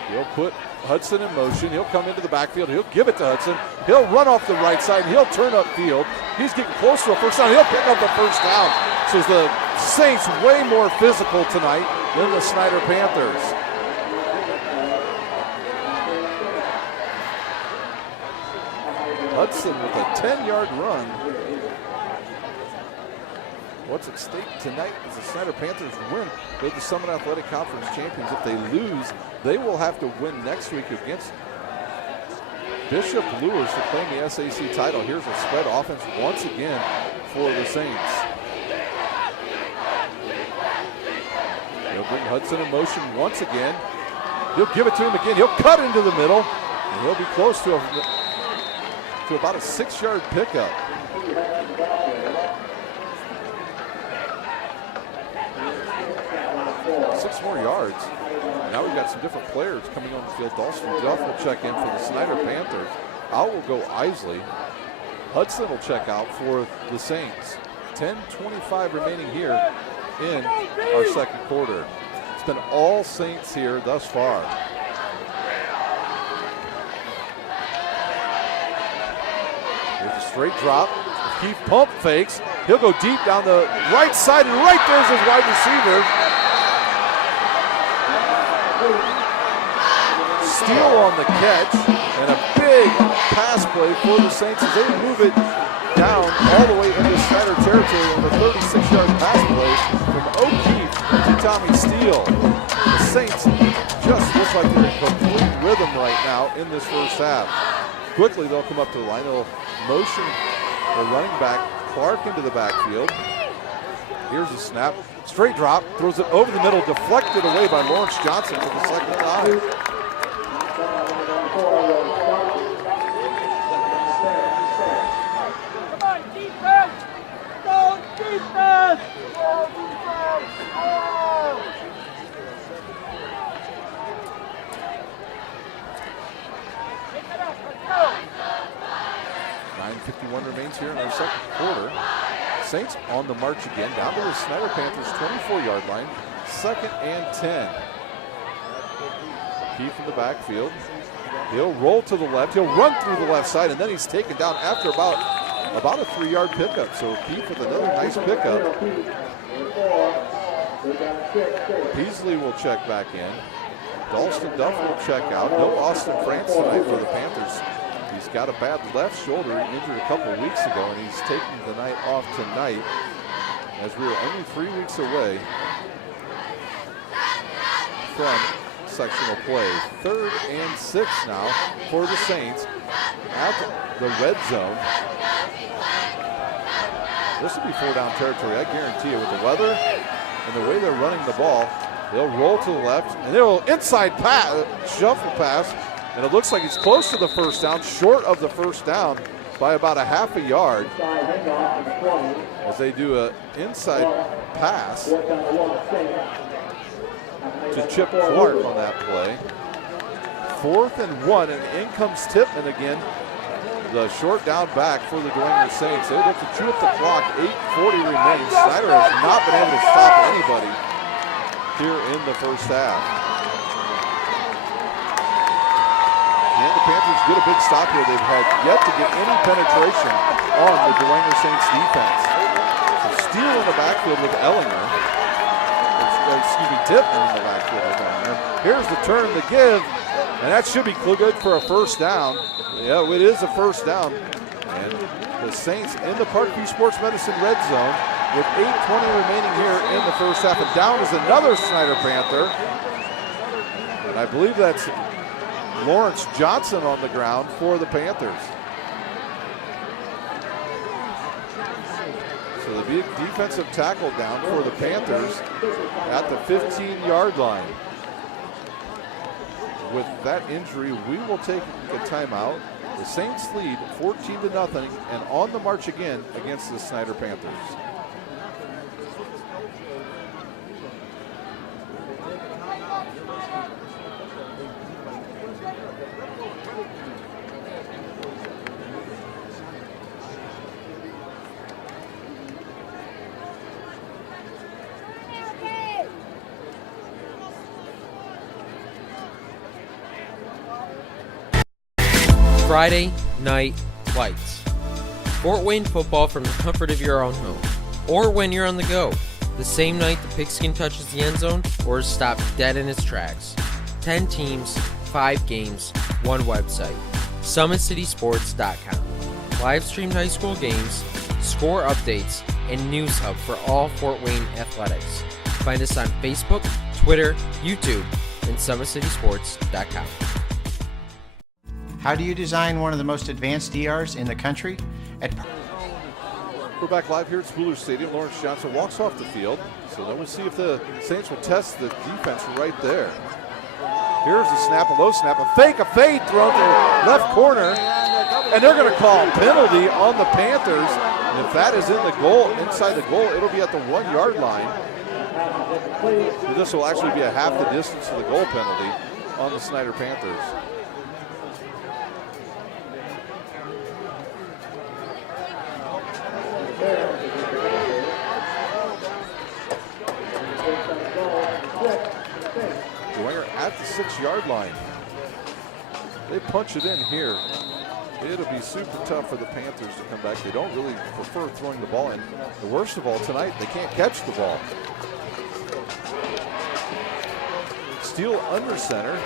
He'll put Hudson in motion. He'll come into the backfield. He'll give it to Hudson. He'll run off the right side. He'll turn upfield. He's getting close to a first down. He'll pick up the first down. So the Saints way more physical tonight than the Snider Panthers. Hudson with a 10-yard run. What's at stake tonight is the Snider Panthers win. They're the Summit Athletic Conference champions. If they lose, they will have to win next week against Bishop Lewis to claim the SAC title. Here's a spread offense once again for the Saints. They'll bring Hudson in motion once again. He'll give it to him again. He'll cut into the middle, and he'll be close to about a 6-yard pickup. Six more yards. Now we've got some different players coming on the field. Dawson Duff will check in for the Snider Panthers. Out will go Isley. Hudson will check out for the Saints. 10:25 remaining here in our second quarter. It's been all Saints here thus far. Here's a straight drop. Keith pump fakes. He'll go deep down the right side, and right there's his wide receiver. Steele on the catch, and a big pass play for the Saints as they move it down all the way into Snider territory on the 36-yard pass play from O'Keefe to Tommy Steele. The Saints just look like they're in complete rhythm right now in this first half. Quickly, they'll come up to the line. They'll motion the running back Clark into the backfield. Here's a snap. Straight drop. Throws it over the middle. Deflected away by Lawrence Johnson for the second time. Come on, defense! Go defense! Go defense! Oh! 9:51 remains here in our second quarter. Saints on the march again, down to the Snider Panthers 24-yard line, 2nd and 10. Keith in the backfield. He'll roll to the left. He'll run through the left side, and then he's taken down after about a 3-yard pickup. So Keith with another nice pickup. Peasley will check back in. Dalston Duff will check out. No Austin France tonight for the Panthers. He's got a bad left shoulder. He injured a couple weeks ago, and he's taking the night off tonight as we are only 3 weeks away from sectional play. 3rd and 6 now for the Saints at the red zone. This will be 4-down territory, I guarantee you, with the weather and the way they're running the ball. They'll roll to the left, and they'll inside pass, shuffle pass, and it looks like it's close to the first down, short of the first down by about a half a yard as they do an inside pass to Chip Clark on that play. 4th and 1, and in comes Tippmann again, the short down back for the Dwenger Saints. They look to chew up the clock, 8:40 remains. Snider has not been able to stop anybody here in the first half. And the Panthers get a big stop here. They've had yet to get any penetration on the Dwenger Saints defense. So Steele in the backfield with Ellinger. Tippmann in the backfield with Ellinger. Here's the turn, the give, and that should be good for a first down. Yeah, it is a first down. And the Saints in the Parkview Sports Medicine red zone with 8:20 remaining here in the first half. And down is another Snider Panther. And I believe that's Lawrence Johnson on the ground for the Panthers. So the big defensive tackle down for the Panthers at the 15-yard line. With that injury, we will take a timeout. The Saints lead 14-0 and on the march again against the Snider Panthers. Friday Night Lights. Fort Wayne football from the comfort of your own home. Or when you're on the go. The same night the pigskin touches the end zone or is stopped dead in its tracks. 10 teams, 5 games, 1 website. SummitCitySports.com. Live streamed high school games, score updates, and news hub for all Fort Wayne athletics. Find us on Facebook, Twitter, YouTube, and SummitCitySports.com. How do you design one of the most advanced ERs in the country? We're back live here at Spooler Stadium. Lawrence Johnson walks off the field. So then we'll see if the Saints will test the defense right there. Here's a snap, a low snap, a fade thrown to left corner. And they're going to call a penalty on the Panthers. And if that is in the goal, inside the goal, it'll be at the 1-yard line. So this will actually be a half the distance to the goal penalty on the Snider Panthers. Dwenger at the 6-yard line. They punch it in here. It'll be super tough for the Panthers to come back. They don't really prefer throwing the ball in. The worst of all tonight, they can't catch the ball. Steele under center.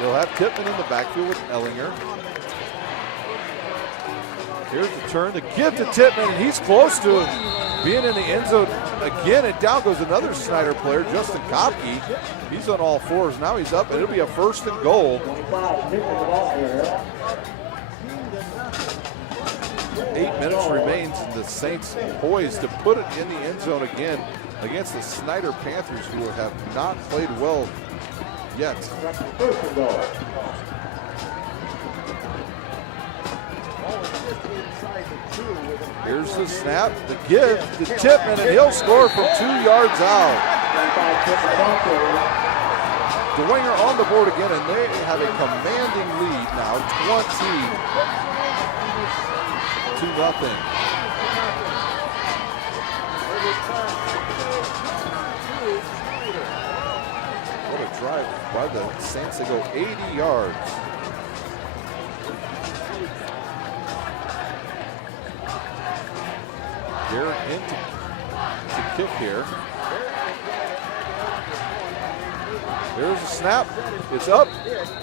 He'll have Tippmann in the backfield with Ellinger. Here's the turn, the give to Tippmann, and he's close to being in the end zone again, and down goes another Snider player, Justin Kopke. He's on all fours. Now he's up, and it'll be a 1st and goal. 8 minutes remains, and the Saints poised to put it in the end zone again against the Snider Panthers, who have not played well yet. Here's the snap, the give to Tippmann, and he'll score from 2 yards out. Dwenger on the board again, and they have a commanding lead now, 20-0. What a drive by the Saints. They go 80 yards. Garrett in to kick here. There's a snap. It's up.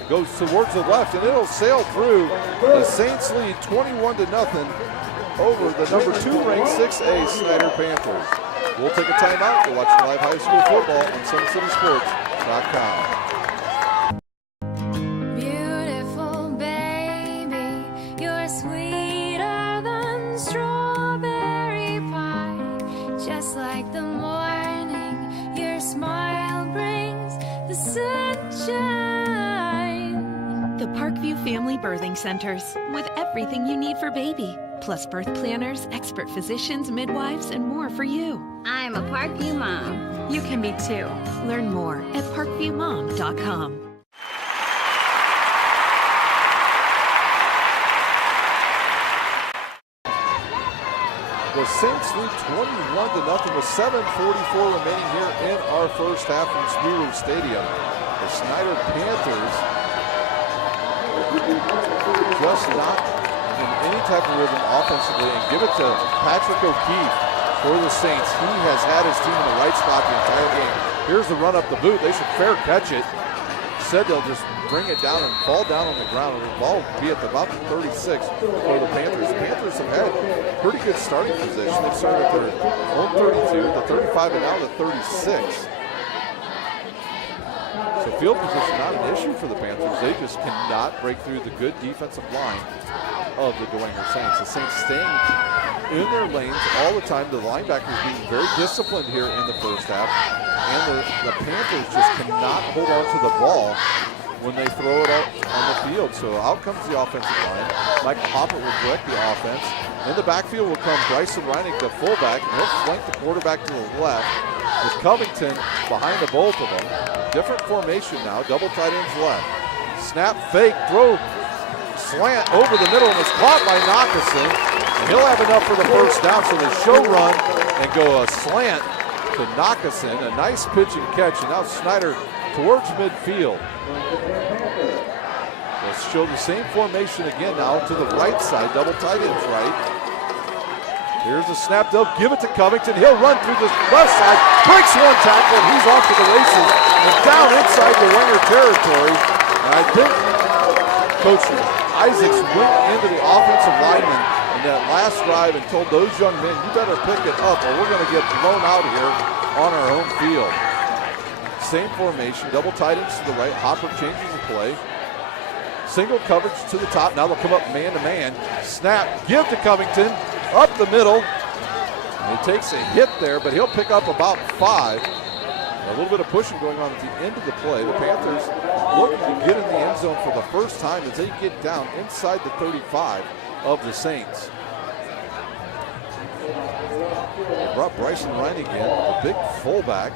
Goes towards the left, and it'll sail through. The Saints lead 21-0 over the number 2 ranked 6A Snider Panthers. We'll take a timeout. We'll watch live high school football on SummitCitySports.com. Beautiful baby, you're sweeter than strawberry pie. Just like the morning, your smile brings the sunshine. The Parkview Family Birthing Centers, with everything you need for baby, plus birth planners, expert physicians, midwives, and more for you. I'm a Parkview mom. You can be too. Learn more at parkviewmom.com. The Saints lead 21-0 with 7:44 remaining here in our first half from Spooler Stadium. The Snider Panthers just not in any type of rhythm offensively, and give it to Patrick O'Keefe for the Saints. He has had his team in the right spot the entire game. Here's the run up the boot. They should fair catch it. Said they'll just bring it down and fall down on the ground. The ball will be at about the 36 for the Panthers. The Panthers have had pretty good starting position. They've started at their own 32, the 35, and now the 36. So field position not an issue for the Panthers. They just cannot break through the good defensive line of the Dwenger Saints. The Saints staying in their lanes all the time. The linebackers being very disciplined here in the first half. And the Panthers just cannot hold on to the ball when they throw it out on the field. So out comes the offensive line. Mike Hoppert will direct the offense. In the backfield will come Bryson Reinig, the fullback, and he'll flank the quarterback to the left with Covington behind the both of them. Different formation now, double tight ends left. Snap, fake, throw, slant over the middle, and it's caught by Nockeson. And he'll have enough for the first down, so they show run and go a slant to Nockeson. A nice pitch and catch, and now Snider towards midfield. Let's show the same formation again now to the right side, double tight ends right. Here's the snap, they'll give it to Covington. He'll run through the left side, breaks one tackle, and he's off to the races and down inside the Dwenger territory. And I think Coach Isaacs went into the offensive lineman in that last drive and told those young men, you better pick it up or we're going to get blown out here on our home field. Same formation, double tight ends to the right. Hopper changes the play. Single coverage to the top. Now they'll come up man-to-man. Snap, give to Covington. Up the middle. And he takes a hit there, but he'll pick up about 5. A little bit of pushing going on at the end of the play. The Panthers looking to get in the end zone for the first time as they get down inside the 35 of the Saints. They brought Bryson Reinig in, the big fullback,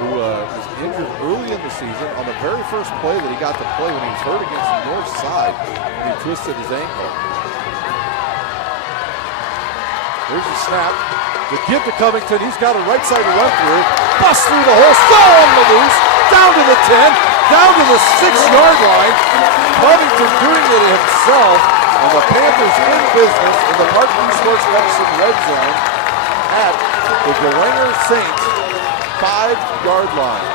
who was injured early in the season on the very first play that he got to play when he was hurt against the north side and he twisted his ankle. Here's the snap. The give to Covington. He's got a right side to run through. Bust through the hole. Still on the loose. Down to the 10. Down to the 6-yard line. Covington doing it himself. And the Panthers in business in the Parkview Sports Medicine red zone at the Dwenger Saints 5-yard line.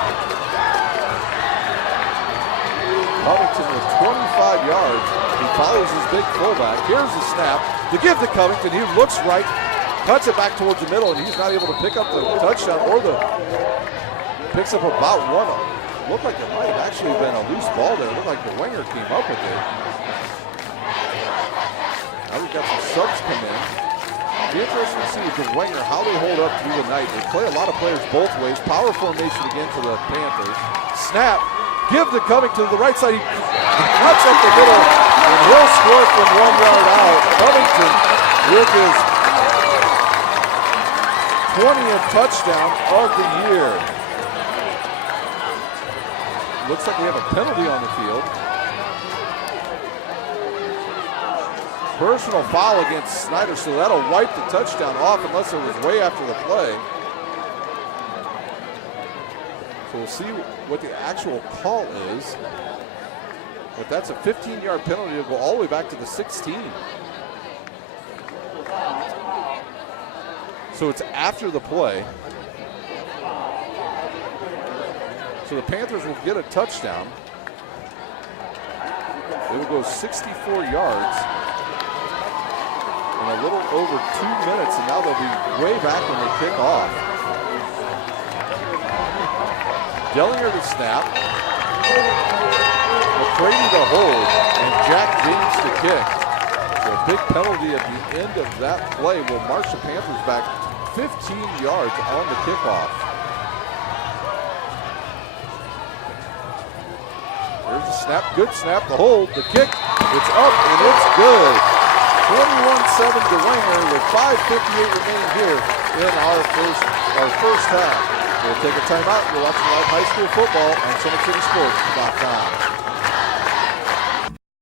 Covington with 25 yards. He follows his big fullback. Here's the snap. To give to Covington. He looks right, cuts it back towards the middle, and he's not able to pick up the touchdown or picks up about one. Looked like it might have actually been a loose ball there. It looked like the Dwenger came up with it. Now we've got some subs come in. Be interesting to see with the Dwenger how they hold up through the night. They play a lot of players both ways. Power formation again for the Panthers. Snap. Give to Covington to the right side. He cuts up the middle, and he'll score from 1 yard out. Covington with his 20th touchdown of the year. Looks like we have a penalty on the field. Personal foul against Snider, so that'll wipe the touchdown off unless it was way after the play. So we'll see what the actual call is. But that's a 15-yard penalty. It'll go all the way back to the 16. So it's after the play. So the Panthers will get a touchdown. They will go 64 yards in a little over 2 minutes, and now they'll be way back when they kick off. Dwenger to snap. McCready to hold, and Jack James to kick. So a big penalty at the end of that play will march the Panthers back 15 yards on the kickoff. There's the snap, good snap, the hold, the kick, it's up and it's good. 21-7 Dwenger with 5:58 remaining here in our first half. We'll take a timeout. You're watching live high school football on SummitCitySports.com.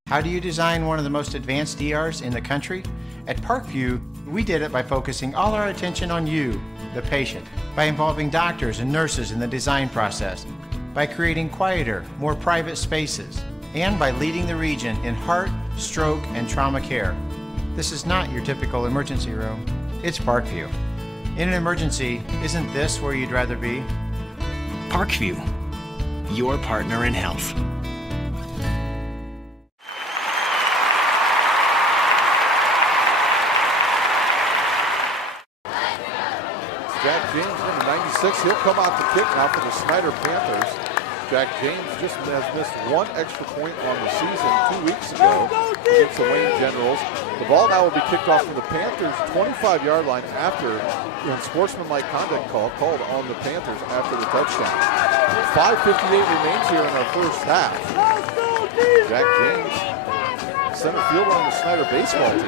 How do you design one of the most advanced DRs in the country? At Parkview, we did it by focusing all our attention on you, the patient, by involving doctors and nurses in the design process, by creating quieter, more private spaces, and by leading the region in heart, stroke, and trauma care. This is not your typical emergency room. It's Parkview. In an emergency, isn't this where you'd rather be? Parkview, your partner in health. Jack James, number 96, he'll come out to kick now for the Snider Panthers. Jack James just has missed one extra point on the season 2 weeks ago against the Wayne Generals. The ball now will be kicked off from the Panthers' 25-yard line after a sportsmanlike conduct call called on the Panthers after the touchdown. 5:58 remains here in our first half. Jack James, center fielder on the Snider baseball team.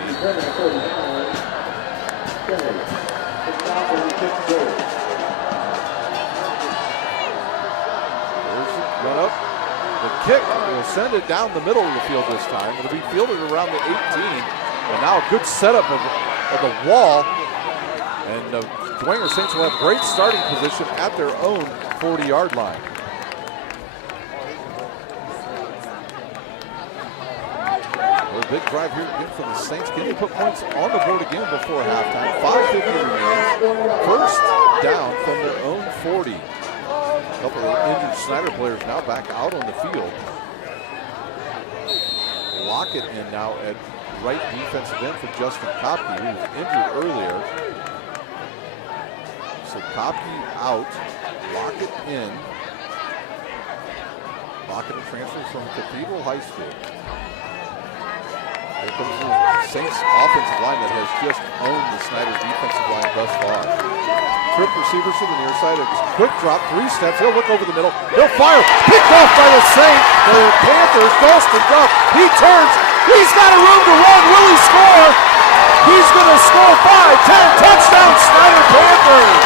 Run up, the kick will send it down the middle of the field this time. It'll be fielded around the 18, and now a good setup of the wall. And the Dwenger Saints will have great starting position at their own 40-yard line. A big drive here again from the Saints. Can they put points on the board again before halftime? 5:50 remains. First down from their own 40. A couple of injured Snider players now back out on the field. Lockett in now at right defensive end for Justin Kopke, who was injured earlier. So Kopke out, Lockett in. Lockett transfers from Cathedral High School. Here comes the Saints offensive line that has just owned the Snider defensive line thus far. Trip receivers to the near side. It's quick drop, 3 steps. He'll look over the middle. He'll fire. Picked off by the Saints. The Panthers, Dalston Duff. He turns. He's got a room to run. Will he score? He's going to score 5, 10. Touchdown, Snider Panthers.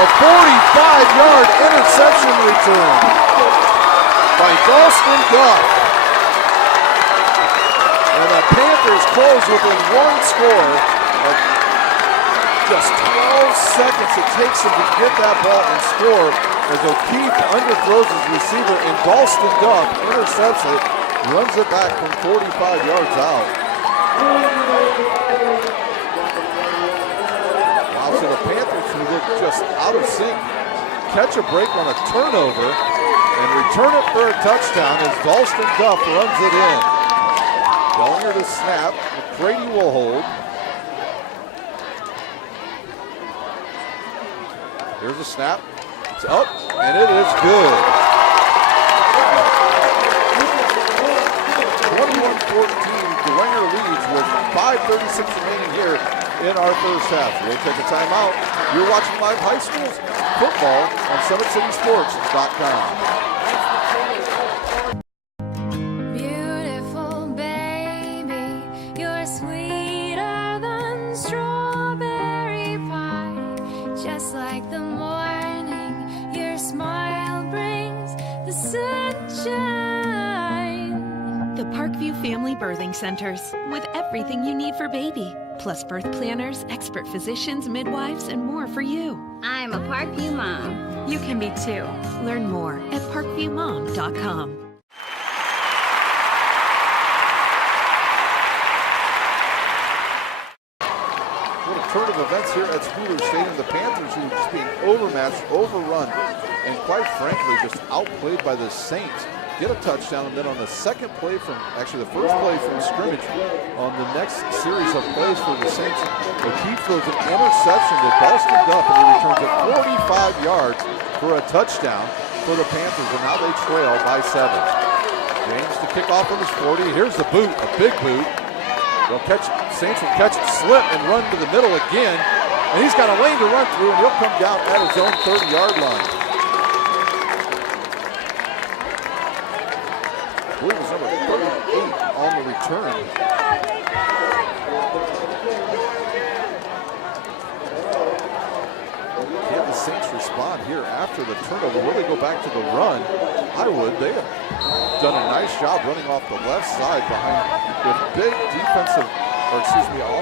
A 45-yard interception return by Dalston Duff. And the Panthers close within 1 score of just 12 seconds it takes him to get that ball and score as O'Keefe underthrows his receiver and Dalston Duff intercepts it, runs it back from 45 yards out. Wow, so the Panthers, who look just out of sync, catch a break on a turnover. and return it for a touchdown as Dalston Duff runs it in. Dwenger to snap. McCready will hold. Here's a snap. It's up, and it is good. 21-14, Dwenger leads with 5:36 remaining here in our first half. We'll take a timeout. You're watching live high school football on SummitCitySports.com. Beautiful baby, you're sweeter than strawberry pie. Just like the morning, your smile brings the sunshine. The Parkview Family Birthing Centers, with everything you need for baby, plus birth planners, expert physicians, midwives, and more for you. I'm a Parkview mom. You can be too. Learn more at parkviewmom.com. What a turn of events here at Spooler Stadium. The Panthers, who are just being overmatched, overrun, and quite frankly, just outplayed by the Saints, get a touchdown, and then on the second play from, actually the first play from scrimmage, on the next series of plays for the Saints, O'Keefe throws an interception to Dalston Duff, and he returns it 45 yards for a touchdown for the Panthers, and now they trail by 7. James to kick off on his 40. Here's the boot, a big boot. They'll catch, Saints will catch it, slip, and run to the middle again, and he's got a lane to run through, and he'll come down at his own 30-yard line. I believe it was number 38 on the return. Can the Saints respond here after the turnover? Will they go back to the run? I would. They have done a nice job running off the left side behind the big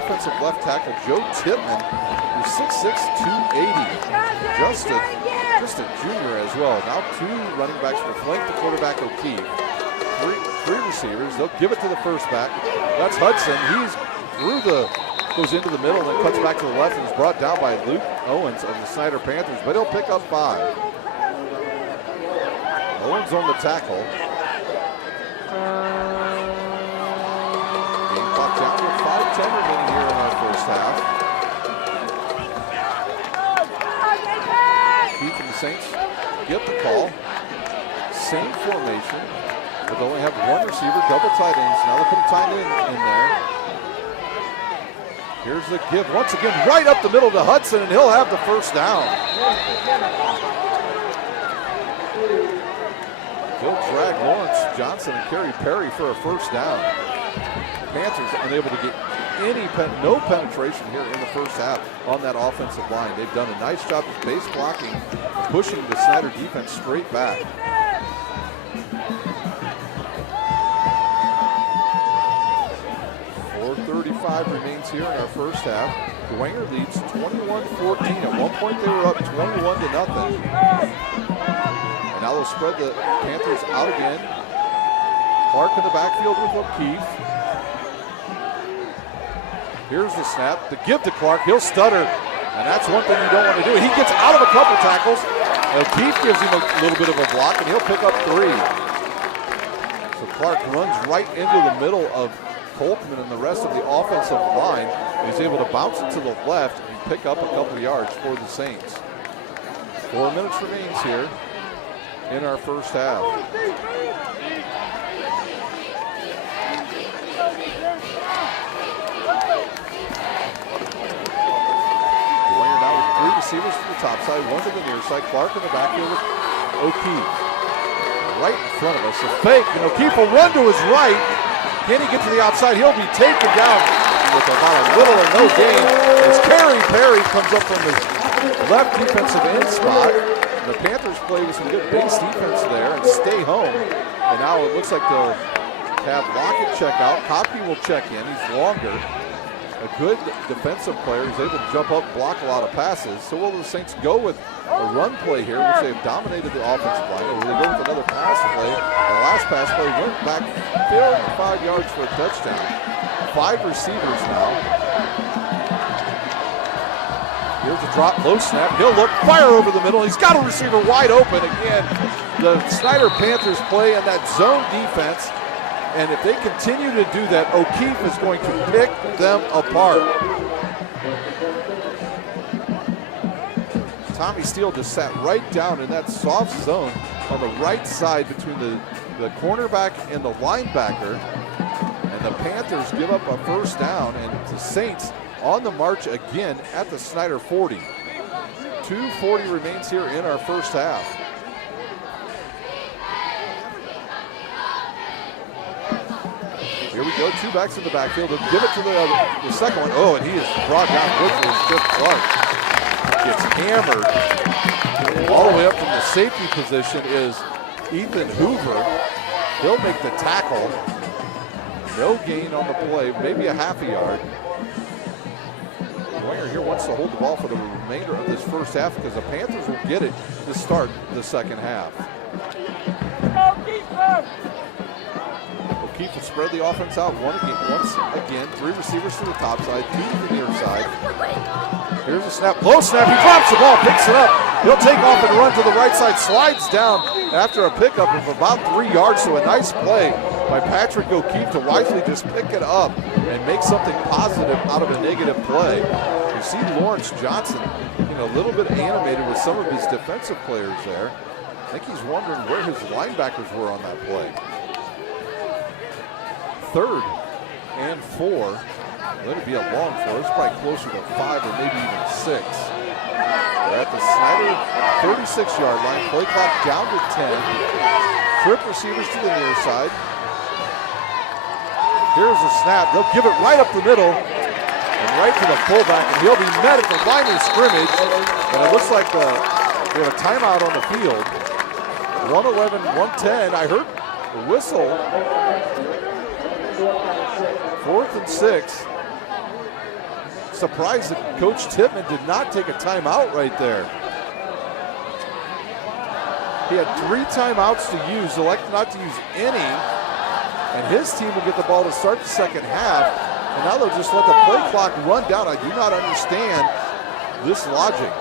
offensive left tackle, Joe Tippmann, who's 6'6", 280. Just a junior as well. Now 2 running backs will flank the quarterback, O'Keefe. Three receivers. They'll give it to the first back. That's Hudson. He's goes into the middle and then cuts back to the left and is brought down by Luke Owens of the Snider Panthers, but he'll pick up 5. Owens on the tackle. Game clock down to 5:10 remaining here in our first half. Keith and the Saints get the call. Same formation. But they only have one receiver, double tight ends. Now they put a tight end in there. Here's the give once again, right up the middle to Hudson, and he'll have the first down. He'll drag Lawrence Johnson and Kerry Perry for a first down. Panthers unable to get no penetration here in the first half on that offensive line. They've done a nice job of base blocking, pushing the Snider defense straight back. 4:35 remains here in our first half. Dwenger leads 21-14. At one point they were up 21-0. And now they'll spread the Panthers out again. Clark in the backfield with O'Keefe. Here's the snap. The give to Clark. He'll stutter. And that's one thing you don't want to do. He gets out of a couple tackles. O'Keefe gives him a little bit of a block, and he'll pick up 3. So Clark runs right into the middle of Coltman and the rest of the offensive line. He's able to bounce it to the left and pick up a couple of yards for the Saints. 4 minutes remains here in our first half. Dwenger now with 3 receivers to the top side, 1 to the near side. Clark in the backfield with O'Keefe. Right in front of us, a fake, and O'Keefe will run to his right. Can he get to the outside? He'll be taken down with about a little or no gain as Kerry Perry comes up from his left defensive end spot. And the Panthers play with some good base defense there and stay home. And now it looks like they'll have Lockett check out. Kopke will check in. He's longer. A good defensive player. He's able to jump up, block a lot of passes. So will the Saints go with a run play here, which they've dominated the offensive line, or will they go with another pass play? The last pass play went back 35 yards for a touchdown. 5 receivers now. Here's a drop, low snap. He'll look, fire over the middle. He's got a receiver wide open again. The Snider Panthers play in that zone defense, and if they continue to do that, O'Keefe is going to pick them apart. Tommy Steele just sat right down in that soft zone on the right side between the cornerback and the linebacker. And the Panthers give up a first down, and the Saints on the march again at the Snider 40. 2:40 remains here in our first half. Here we go, 2 backs in the backfield. They'll give it to the second one. Oh, and he is brought down quickly as Chip Clark gets hammered. All the way up from the safety position is Ethan Hoover. He'll make the tackle. No gain on the play, maybe a half a yard. Dwenger here wants to hold the ball for the remainder of this first half because the Panthers will get it to start the second half. O'Keefe will spread the offense out once again. 3 receivers to the top side, 2 to the near side. Here's a snap, low snap, he drops the ball, picks it up. He'll take off and run to the right side, slides down after a pickup of about 3 yards, so a nice play by Patrick O'Keefe to wisely just pick it up and make something positive out of a negative play. You see Lawrence Johnson, a little bit animated with some of his defensive players there. I think he's wondering where his linebackers were on that play. 3rd and 4. Let it be a long 4. It's probably closer to 5 or maybe even 6. They're at the Snider 36-yard line. Play clock down to 10. Trip receivers to the near side. Here's a snap. They'll give it right up the middle and right to the fullback, and he'll be met at the line of scrimmage. And it looks like we have a timeout on the field. 1:11, 1:10. I heard the whistle. 4th and 6. Surprised that Coach Tippmann did not take a timeout right there. He had 3 timeouts to use, elected not to use any, and his team will get the ball to start the second half, and now they'll just let the play clock run down. I do not understand this logic.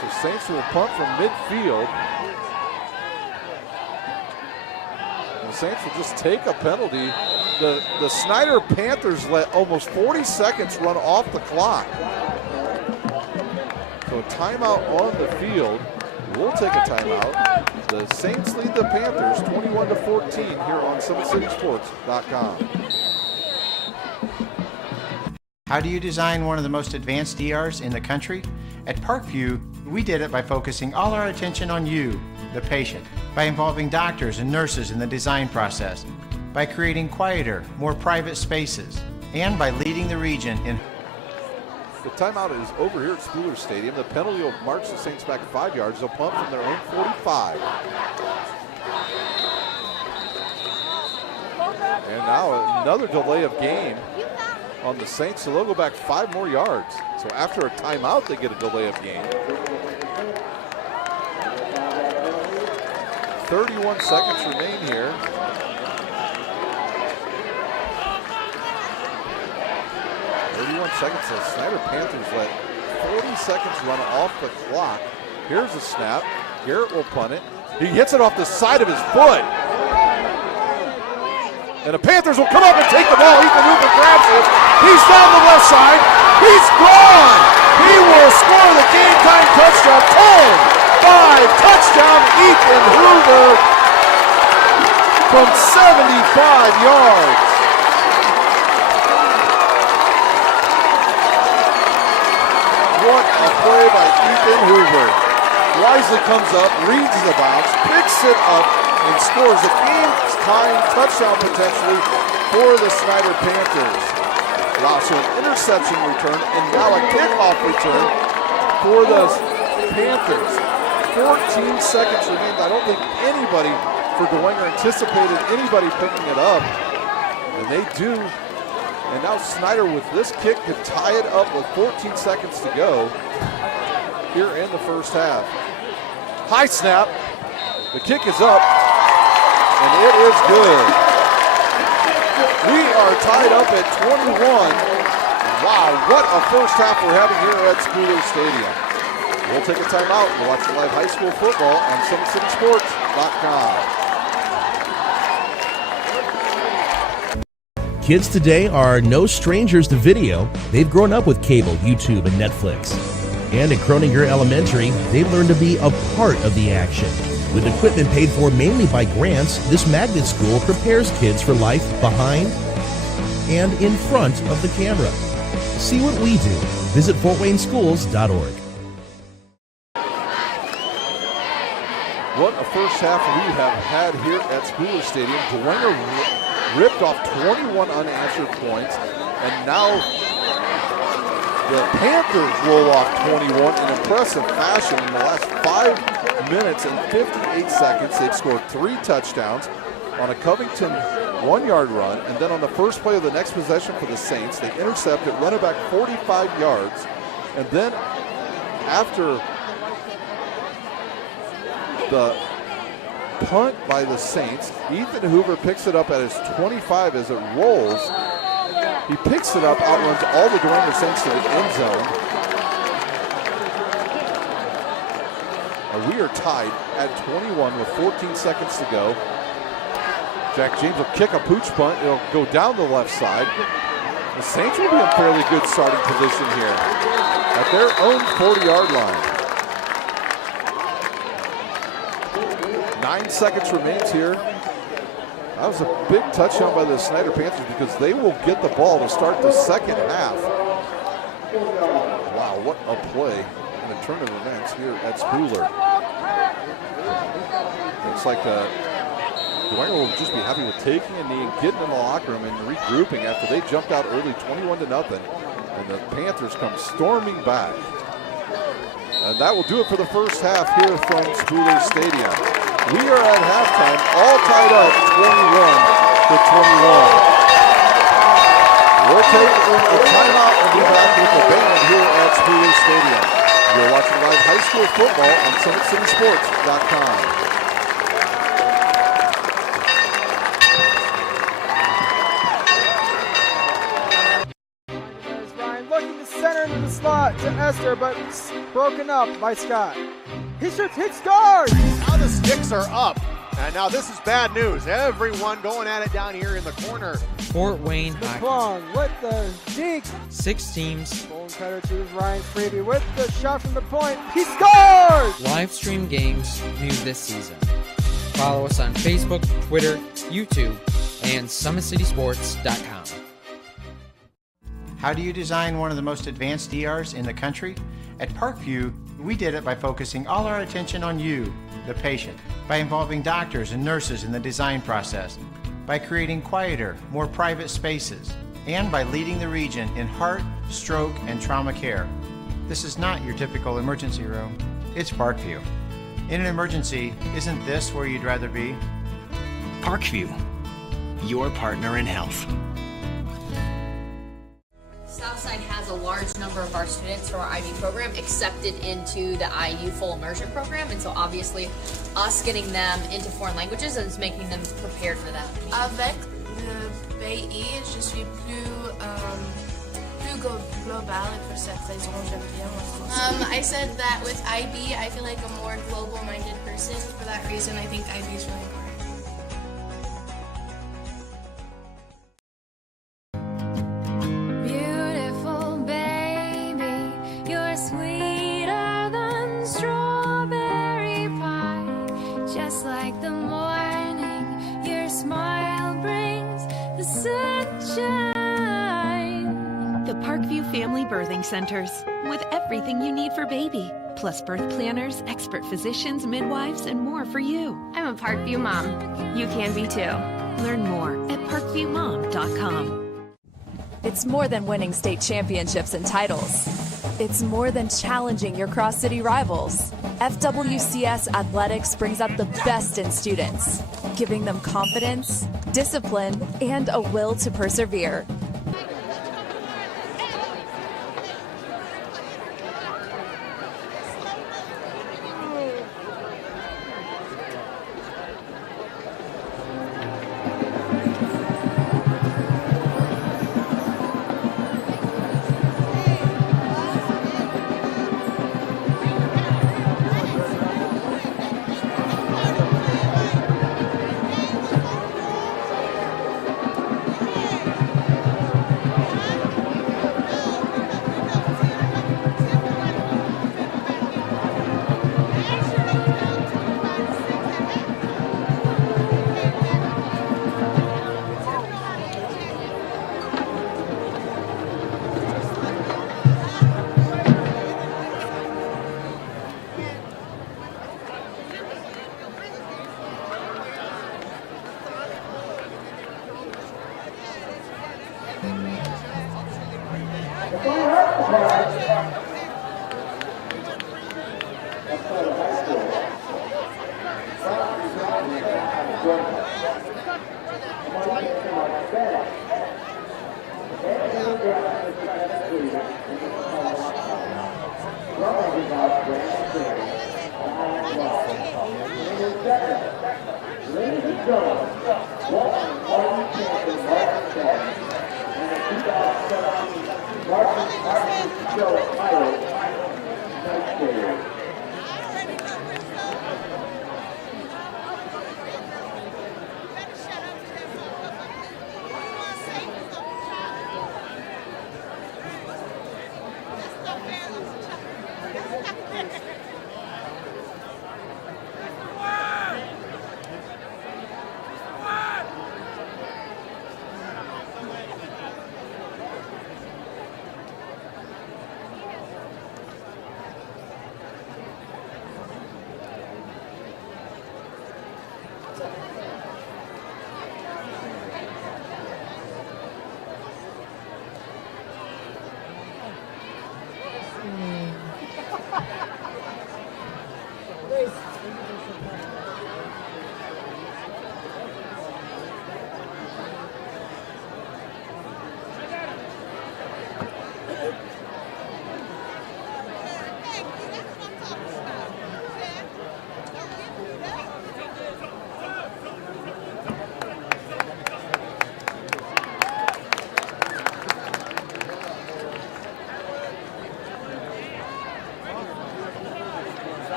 So Saints will punt from midfield. The Saints will just take a penalty. The Snider Panthers let almost 40 seconds run off the clock. So a timeout on the field. We'll take a timeout. The Saints lead the Panthers 21-14 here on SummitCitySports.com. How do you design one of the most advanced ERs in the country? At Parkview, we did it by focusing all our attention on you, the patient, by involving doctors and nurses in the design process, by creating quieter, more private spaces, and by leading the region in. The timeout is over here at Spooler Stadium. The penalty will march the Saints back 5 yards. They'll punt from their own 45. And now another delay of game on the Saints, so they'll go back 5 more yards. So after a timeout, they get a delay of game. 31 seconds remain here. Seconds. The Snider Panthers let 40 seconds run off the clock. Here's a snap. Garrett will punt it. He hits it off the side of his foot. And the Panthers will come up and take the ball. Ethan Hoover grabs it. He's down the left side. He's gone. He will score the game-time touchdown. 10-5 touchdown, Ethan Hoover from 75 yards. What a play by Ethan Hoover. Wisely comes up, reads the bounce, picks it up, and scores a game-time touchdown potentially for the Snider Panthers. Wow, so an interception return and now a kickoff return for the Panthers. 14 seconds remain. I don't think anybody for Dwenger anticipated anybody picking it up, and they do. And now Snider with this kick could tie it up with 14 seconds to go here in the first half. High snap. The kick is up, and it is good. We are tied up at 21. Wow, what a first half we're having here at Spooler Stadium. We'll take a timeout and watch the live high school football on SummitCitySports.com. Kids today are no strangers to video. They've grown up with cable, YouTube, and Netflix. And at Croninger Elementary, they've learned to be a part of the action. With equipment paid for mainly by grants, this magnet school prepares kids for life behind and in front of the camera. See what we do. Visit FortWayneSchools.org. What a first half we have had here at Spooler Stadium. Dwenger ripped off 21 unanswered points, and now the Panthers roll off 21 in impressive fashion. In the last 5 minutes and 58 seconds, they've scored 3 touchdowns on a Covington 1-yard run, and then on the first play of the next possession for the Saints, they intercepted, run it back 45 yards, and then after the punt by the Saints, Ethan Hoover picks it up at his 25 as it rolls. He picks it up, outruns all the Dwenger Saints to the end zone. And we are tied at 21 with 14 seconds to go. Jack James will kick a pooch punt. It'll go down the left side. The Saints will be in fairly good starting position here at their own 40-yard line. 9 seconds remains here. That was a big touchdown by the Snider Panthers because they will get the ball to start the second half. Wow, what a play and a turn of events here at Spooler. Looks like Dwenger will just be happy with taking a knee and getting in the locker room and regrouping after they jumped out early 21-0, and the Panthers come storming back. And that will do it for the first half here from Spooler Stadium. We are at halftime, all tied up 21-21. We'll take a timeout and be back with the band here at Spooler Stadium. You're watching live high school football on SummitCitySports.com. Center into the slot to Esther, but broken up by Scott. He shoots, he scores! Now the sticks are up. And now this is bad news. Everyone going at it down here in the corner. Fort Wayne Hockey. Plong with the deke. 6 teams. Golden cutter to Ryan Freeby with the shot from the point. He scores! Live stream games new this season. Follow us on Facebook, Twitter, YouTube, and SummitCitySports.com. How do you design one of the most advanced ERs in the country? At Parkview, we did it by focusing all our attention on you, the patient, by involving doctors and nurses in the design process, by creating quieter, more private spaces, and by leading the region in heart, stroke, and trauma care. This is not your typical emergency room. It's Parkview. In an emergency, isn't this where you'd rather be? Parkview, your partner in health. Southside has a large number of our students from our IB program accepted into the IU full immersion program, and so obviously us getting them into foreign languages is making them prepared for that. Avec le pays, je suis plus global, et pour cette raison j'aime bien mon français. I said that with IB, I feel like a more global-minded person. For that reason, I think IB is really important. Family Birthing Centers, with everything you need for baby, plus birth planners, expert physicians, midwives, and more for you. I'm a Parkview mom. You can be too. Learn more at parkviewmom.com. It's more than winning state championships and titles. It's more than challenging your cross-city rivals. FWCS Athletics brings out the best in students, giving them confidence, discipline, and a will to persevere.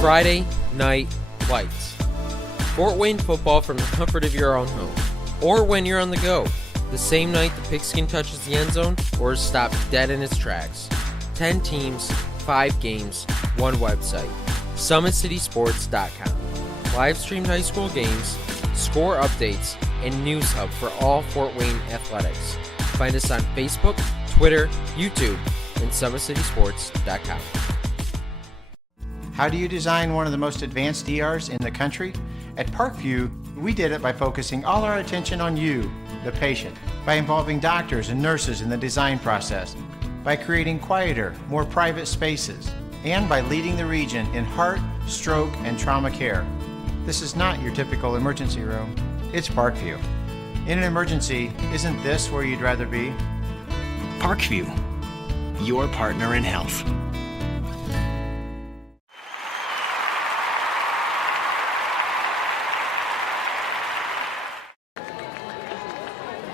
Friday Night Lights. Fort Wayne football from the comfort of your own home, or when you're on the go, the same night the pigskin touches the end zone or is stopped dead in its tracks. 10 teams, 5 games, 1 website. SummitCitySports.com. Live streamed high school games, score updates, and news hub for all Fort Wayne athletics. Find us on Facebook, Twitter, YouTube, and SummitCitySports.com. How do you design one of the most advanced ERs in the country? At Parkview, we did it by focusing all our attention on you, the patient, by involving doctors and nurses in the design process, by creating quieter, more private spaces, and by leading the region in heart, stroke, and trauma care. This is not your typical emergency room. It's Parkview. In an emergency, isn't this where you'd rather be? Parkview, your partner in health.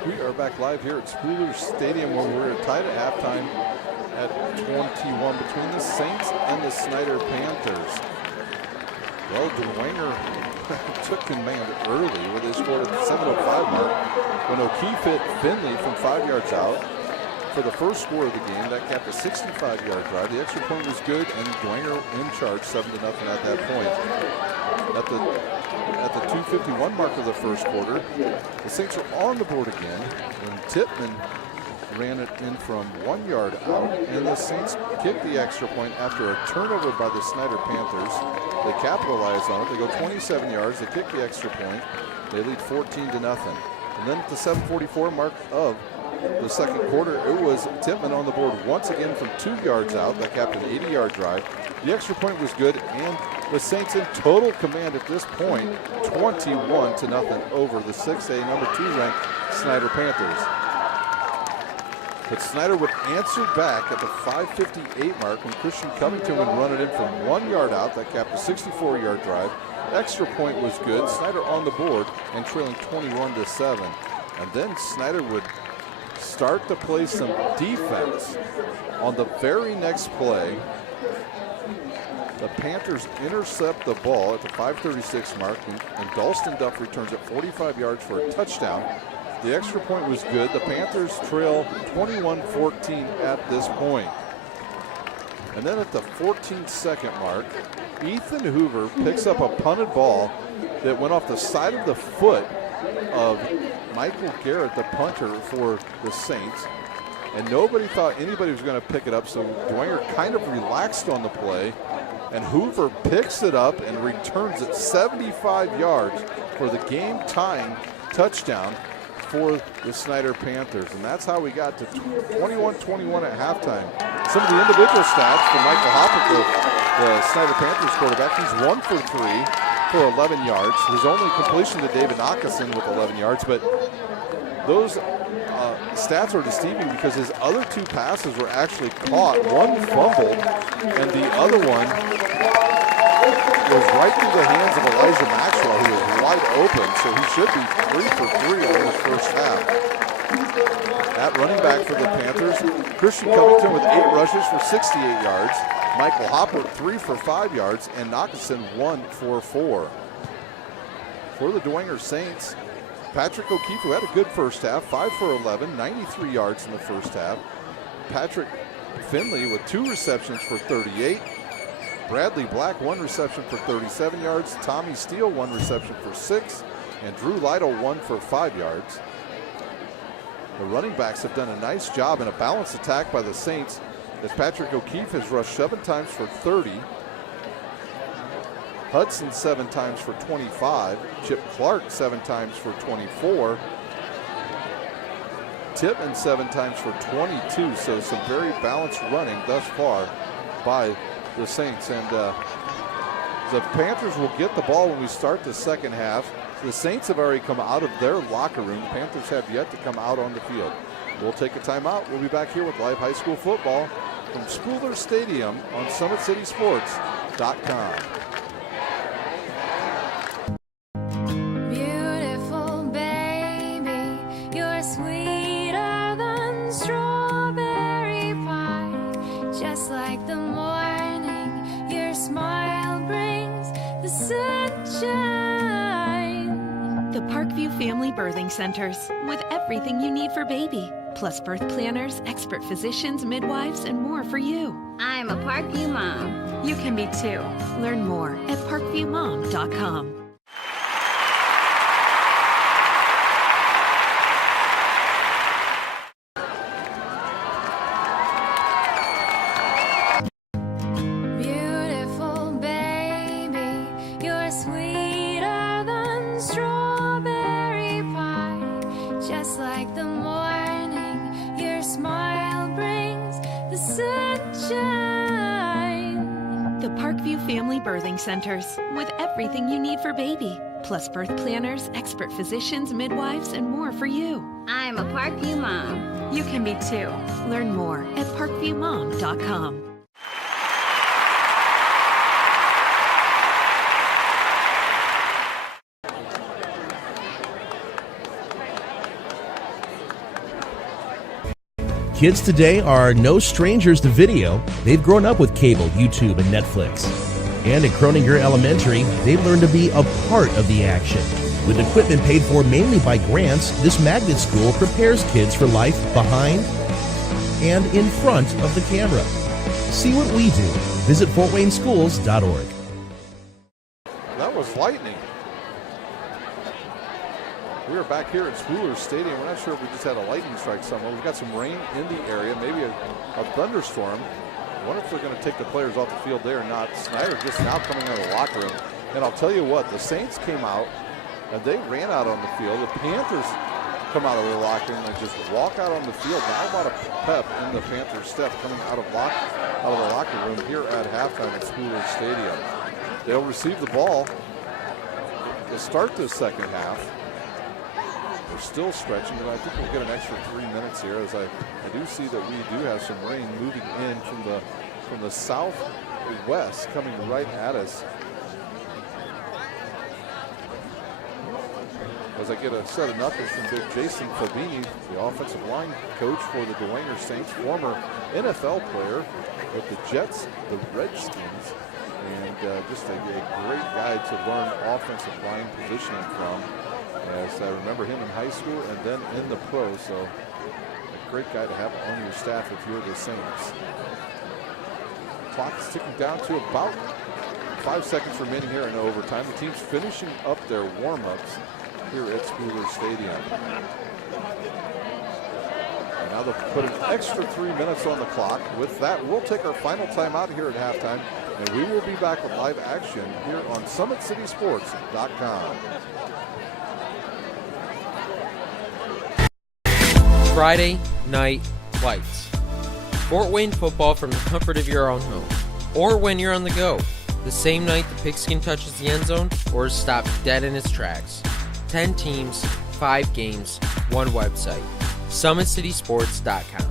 We are back live here at Spooler Stadium where we're tied at halftime at 21 between the Saints and the Snider Panthers. Well, Dwenger took command early with his score at the 7:05 mark when O'Keefe hit Finley from 5 yards out for the first score of the game. That capped a 65-yard drive. The extra point was good, and Dwenger in charge 7-0 at that point. At the 2:51 mark of the first quarter, the Saints are on the board again when Tippmann ran it in from 1 yard out, and the Saints kicked the extra point after a turnover by the Snider Panthers. They capitalized on it. They go 27 yards. They kick the extra point. They lead 14-0. And then at the 7:44 mark of the second quarter, it was Tippmann on the board once again from 2 yards out. That capped an 80-yard drive. The extra point was good, and the Saints in total command at this point, 21-0 over the 6A number 2 ranked Snider Panthers. But Snider would answer back at the 5:58 mark when Christian Covington would run it in from 1 yard out. That capped a 64-yard drive. Extra point was good. Snider on the board and trailing 21-7. And then Snider would start to play some defense. On the very next play, the Panthers intercept the ball at the 5:36 mark, and Dalston Duff returns it 45 yards for a touchdown. The extra point was good. The Panthers trail 21-14 at this point. And then at the 14-second mark, Ethan Hoover picks up a punted ball that went off the side of the foot of Michael Garrett, the punter for the Saints. And nobody thought anybody was going to pick it up, so Dwenger kind of relaxed on the play. And Hoover picks it up and returns it 75 yards for the game-tying touchdown for the Snider Panthers. And that's how we got to 21-21 at halftime. Some of the individual stats for Michael Hopper, the Snider Panthers quarterback, he's 1 for 3 for 11 yards. His only completion to David Knockason with 11 yards, but those stats are deceiving because his other 2 passes were actually caught. One fumbled, and the other one was right through the hands of Elijah Maxwell, who was wide open, so he should be 3 for 3 in the first half. At running back for the Panthers, Christian Covington with 8 rushes for 68 yards. Michael Hopper 3 for 5 yards, and Knockason 1 for 4. For the Dwenger Saints, Patrick O'Keefe, who had a good first half, 5 for 11, 93 yards in the first half. Patrick Finley with 2 receptions for 38. Bradley Black, 1 reception for 37 yards. Tommy Steele, 1 reception for 6. And Drew Lytle, 1 for 5 yards. The running backs have done a nice job in a balanced attack by the Saints, as Patrick O'Keefe has rushed 7 times for 30. Hudson 7 times for 25. Chip Clark 7 times for 24. Tippmann 7 times for 22. So some very balanced running thus far by the Saints. And the Panthers will get the ball when we start the second half. The Saints have already come out of their locker room. The Panthers have yet to come out on the field. We'll take a timeout. We'll be back here with live high school football from Spooler Stadium on SummitCitySports.com. Beautiful baby, Family Birthing Centers with everything you need for baby, plus birth planners, expert physicians, midwives, and more for you. I'm a Parkview mom. You can be too. Learn more at parkviewmom.com. Beautiful baby, you're sweeter than strawberry pie. Just like the morning, your smile brings the sunshine. The Parkview Family Birthing Centers with everything you need for baby, plus birth planners, expert physicians, midwives, and more for you. I'm a Parkview mom. You can be too. Learn more at parkviewmom.com. Kids today are no strangers to video. They've grown up with cable, YouTube, and Netflix. And at Croninger Elementary, they've learned to be a part of the action. With equipment paid for mainly by grants, this magnet school prepares kids for life behind and in front of the camera. See what we do. Visit fortwayneschools.org. That was lightning. We are back here at Spooler Stadium. We're not sure if we just had a lightning strike somewhere. We've got some rain in the area, maybe a thunderstorm. I wonder if they're going to take the players off the field there or not. Snider just now coming out of the locker room. And I'll tell you what, the Saints came out and they ran out on the field. The Panthers come out of their locker room and just walk out on the field. Not a lot of pep in the Panthers step coming out of the locker room here at halftime at Spooler Stadium. They'll receive the ball to start this second half. We're still stretching, but I think we'll get an extra 3 minutes here, as I do see that we do have some rain moving in from the southwest coming right at us. As I get a set of knuckles from big Jason Fabini, the offensive line coach for the Dwenger Saints, former NFL player with the Jets, the Redskins, and just a great guy to learn offensive line positioning from. As I remember him in high school and then in the pro, so a great guy to have on your staff if you're the Saints. Clock's ticking down to about 5 seconds remaining here in overtime. The team's finishing up their warm-ups here at Spooler Stadium. And now they'll put an extra 3 minutes on the clock. With that, we'll take our final timeout here at halftime, and we will be back with live action here on SummitCitySports.com. Friday Night Lights. Fort Wayne football from the comfort of your own home. Or when you're on the go. The same night the pigskin touches the end zone or is stopped dead in its tracks. 10 teams, 5 games, 1 website. SummitCitySports.com.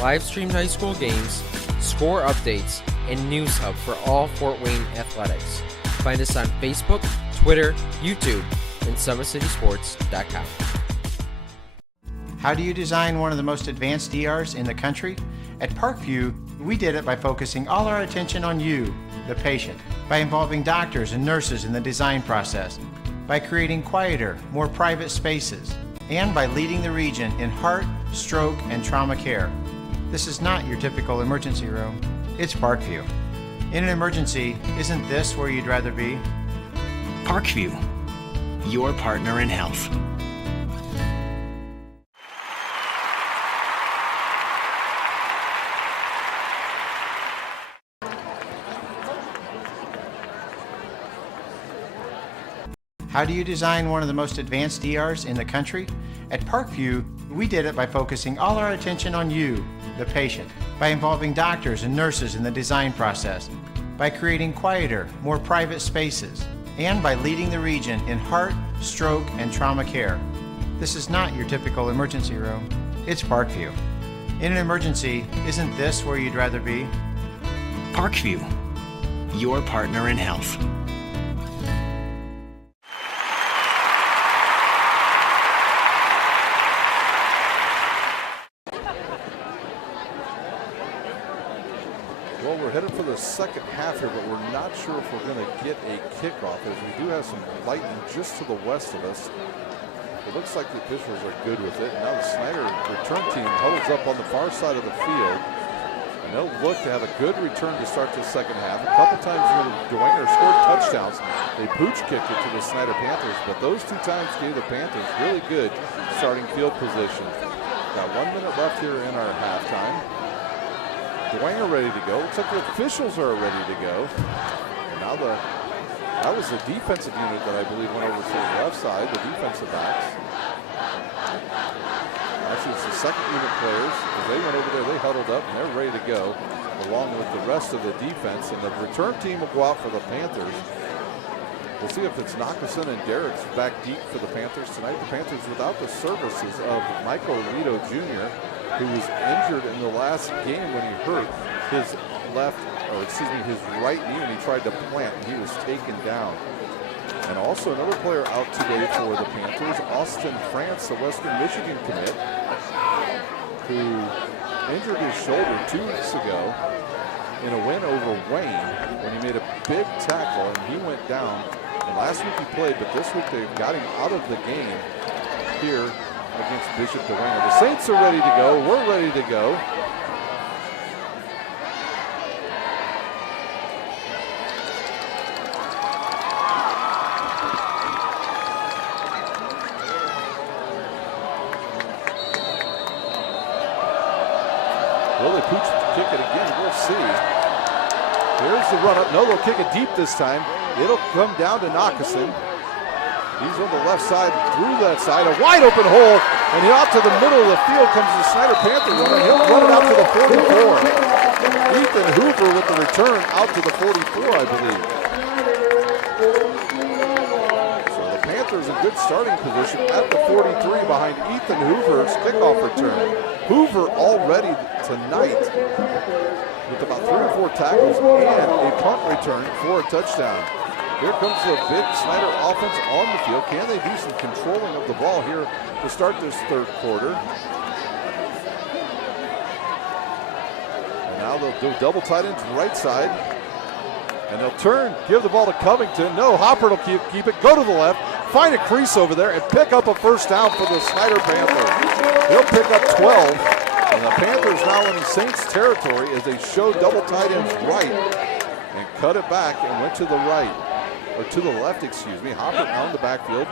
Live streamed high school games, score updates, and news hub for all Fort Wayne athletics. Find us on Facebook, Twitter, YouTube, and SummitCitySports.com. How do you design one of the most advanced ERs in the country? At Parkview, we did it by focusing all our attention on you, the patient, by involving doctors and nurses in the design process, by creating quieter, more private spaces, and by leading the region in heart, stroke, and trauma care. This is not your typical emergency room. It's Parkview. In an emergency, isn't this where you'd rather be? Parkview, your partner in health. How do you design one of the most advanced ERs in the country? At Parkview, we did it by focusing all our attention on you, the patient, by involving doctors and nurses in the design process, by creating quieter, more private spaces, and by leading the region in heart, stroke, and trauma care. This is not your typical emergency room. It's Parkview. In an emergency, isn't this where you'd rather be? Parkview, your partner in health. Well, we're headed for the second half here, but we're not sure if we're going to get a kickoff, as we do have some lightning just to the west of us. It looks like the officials are good with it. Now the Snider return team huddles up on the far side of the field. And they'll look to have a good return to start the second half. A couple times when Dwenger scored touchdowns, they pooch kicked it to the Snider Panthers, but those 2 times gave the Panthers really good starting field position. Got 1 minute left here in our halftime. Dwenger ready to go. Looks like the officials are ready to go. And now that was the defensive unit that I believe went over to the left side, the defensive backs. Actually, it's the second unit players. As they went over there, they huddled up and they're ready to go, along with the rest of the defense. And the return team will go out for the Panthers. We'll see if it's Nakasin and Derrick's back deep for the Panthers tonight. The Panthers without the services of Michael Lito Jr., who was injured in the last game when he hurt his his right knee when he tried to plant, and he was taken down. And also another player out today for the Panthers, Austin France, the Western Michigan commit, who injured his shoulder 2 weeks ago in a win over Wayne when he made a big tackle and he went down. And last week he played, but this week they got him out of the game here against Bishop Dwenger. The Saints are ready to go. We're ready to go. Will they pooch kick it again? We'll see. Here's the run up. No, they'll kick it deep this time. It'll come down to Nakasin. He's on the left side, through that side, a wide open hole, and out to the middle of the field comes the Snider Panther runner. He'll run it out to the 44. Ethan Hoover with the return out to the 44, I believe. So the Panthers in good starting position at the 43 behind Ethan Hoover's kickoff return. Hoover already tonight with about 3 or 4 tackles and a punt return for a touchdown. Here comes the big Snider offense on the field. Can they do some controlling of the ball here to start this third quarter? And now they'll do double tight ends right side. And they'll turn, give the ball to Covington. No, Hopper will keep it, go to the left, find a crease over there, and pick up a first down for the Snider Panthers. He'll pick up 12. And the Panthers now in the Saints territory as they show double tight ends right and cut it back and went to the right. Or to the left, excuse me. Hopper now in the backfield.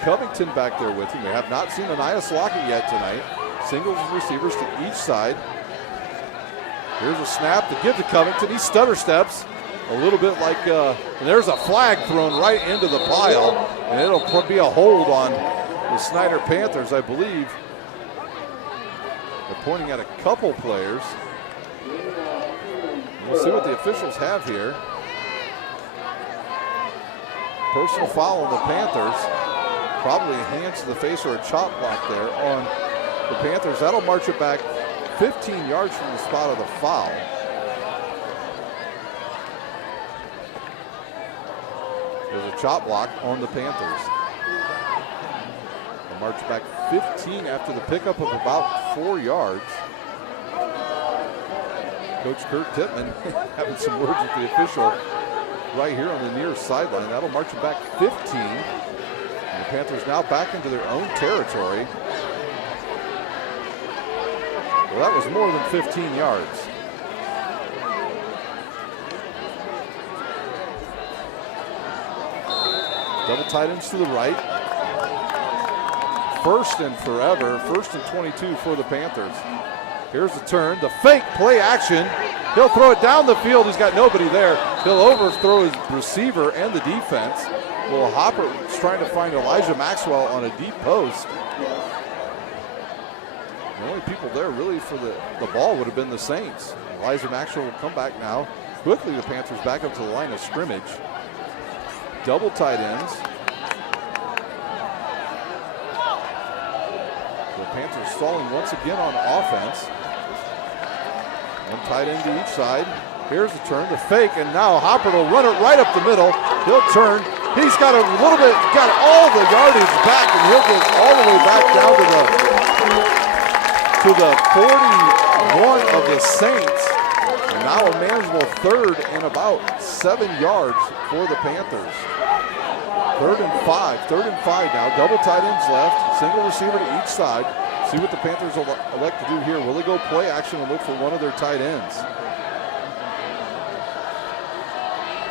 Covington back there with him. We have not seen Anias Lockett yet tonight. Singles receivers to each side. Here's a snap to give to Covington. He stutter steps a little bit like, and there's a flag thrown right into the pile. And it'll be a hold on the Snider Panthers, I believe. They're pointing at a couple players. We'll see what the officials have here. Personal foul on the Panthers. Probably a hands to the face or a chop block there on the Panthers. That'll march it back 15 yards from the spot of the foul. There's a chop block on the Panthers. They'll march back 15 after the pickup of about 4 yards. Coach Kurt Tippmann having some words with the official right here on the near sideline. That'll march them back 15. And the Panthers now back into their own territory. Well, that was more than 15 yards. Double tight ends to the right. First and forever, 1st and 22 for the Panthers. Here's the turn, the fake play action. He'll throw it down the field. He's got nobody there. He'll overthrow his receiver and the defense. Well, Hopper's trying to find Elijah Maxwell on a deep post. The only people there really for the ball would have been the Saints. Elijah Maxwell will come back now. Quickly, the Panthers back up to the line of scrimmage. Double tight ends. The Panthers stalling once again on offense. One tight end to each side. Here's the turn, the fake, and now Hopper will run it right up the middle. He'll turn. He's got a little bit, got all the yardage back, and he'll get all the way back down to the 41 of the Saints. And now a manageable 3rd and about 7 yards for the Panthers. 3rd and 5 now. Double tight ends left. Single receiver to each side. See what the Panthers will elect to do here. Will they go play action and look for one of their tight ends?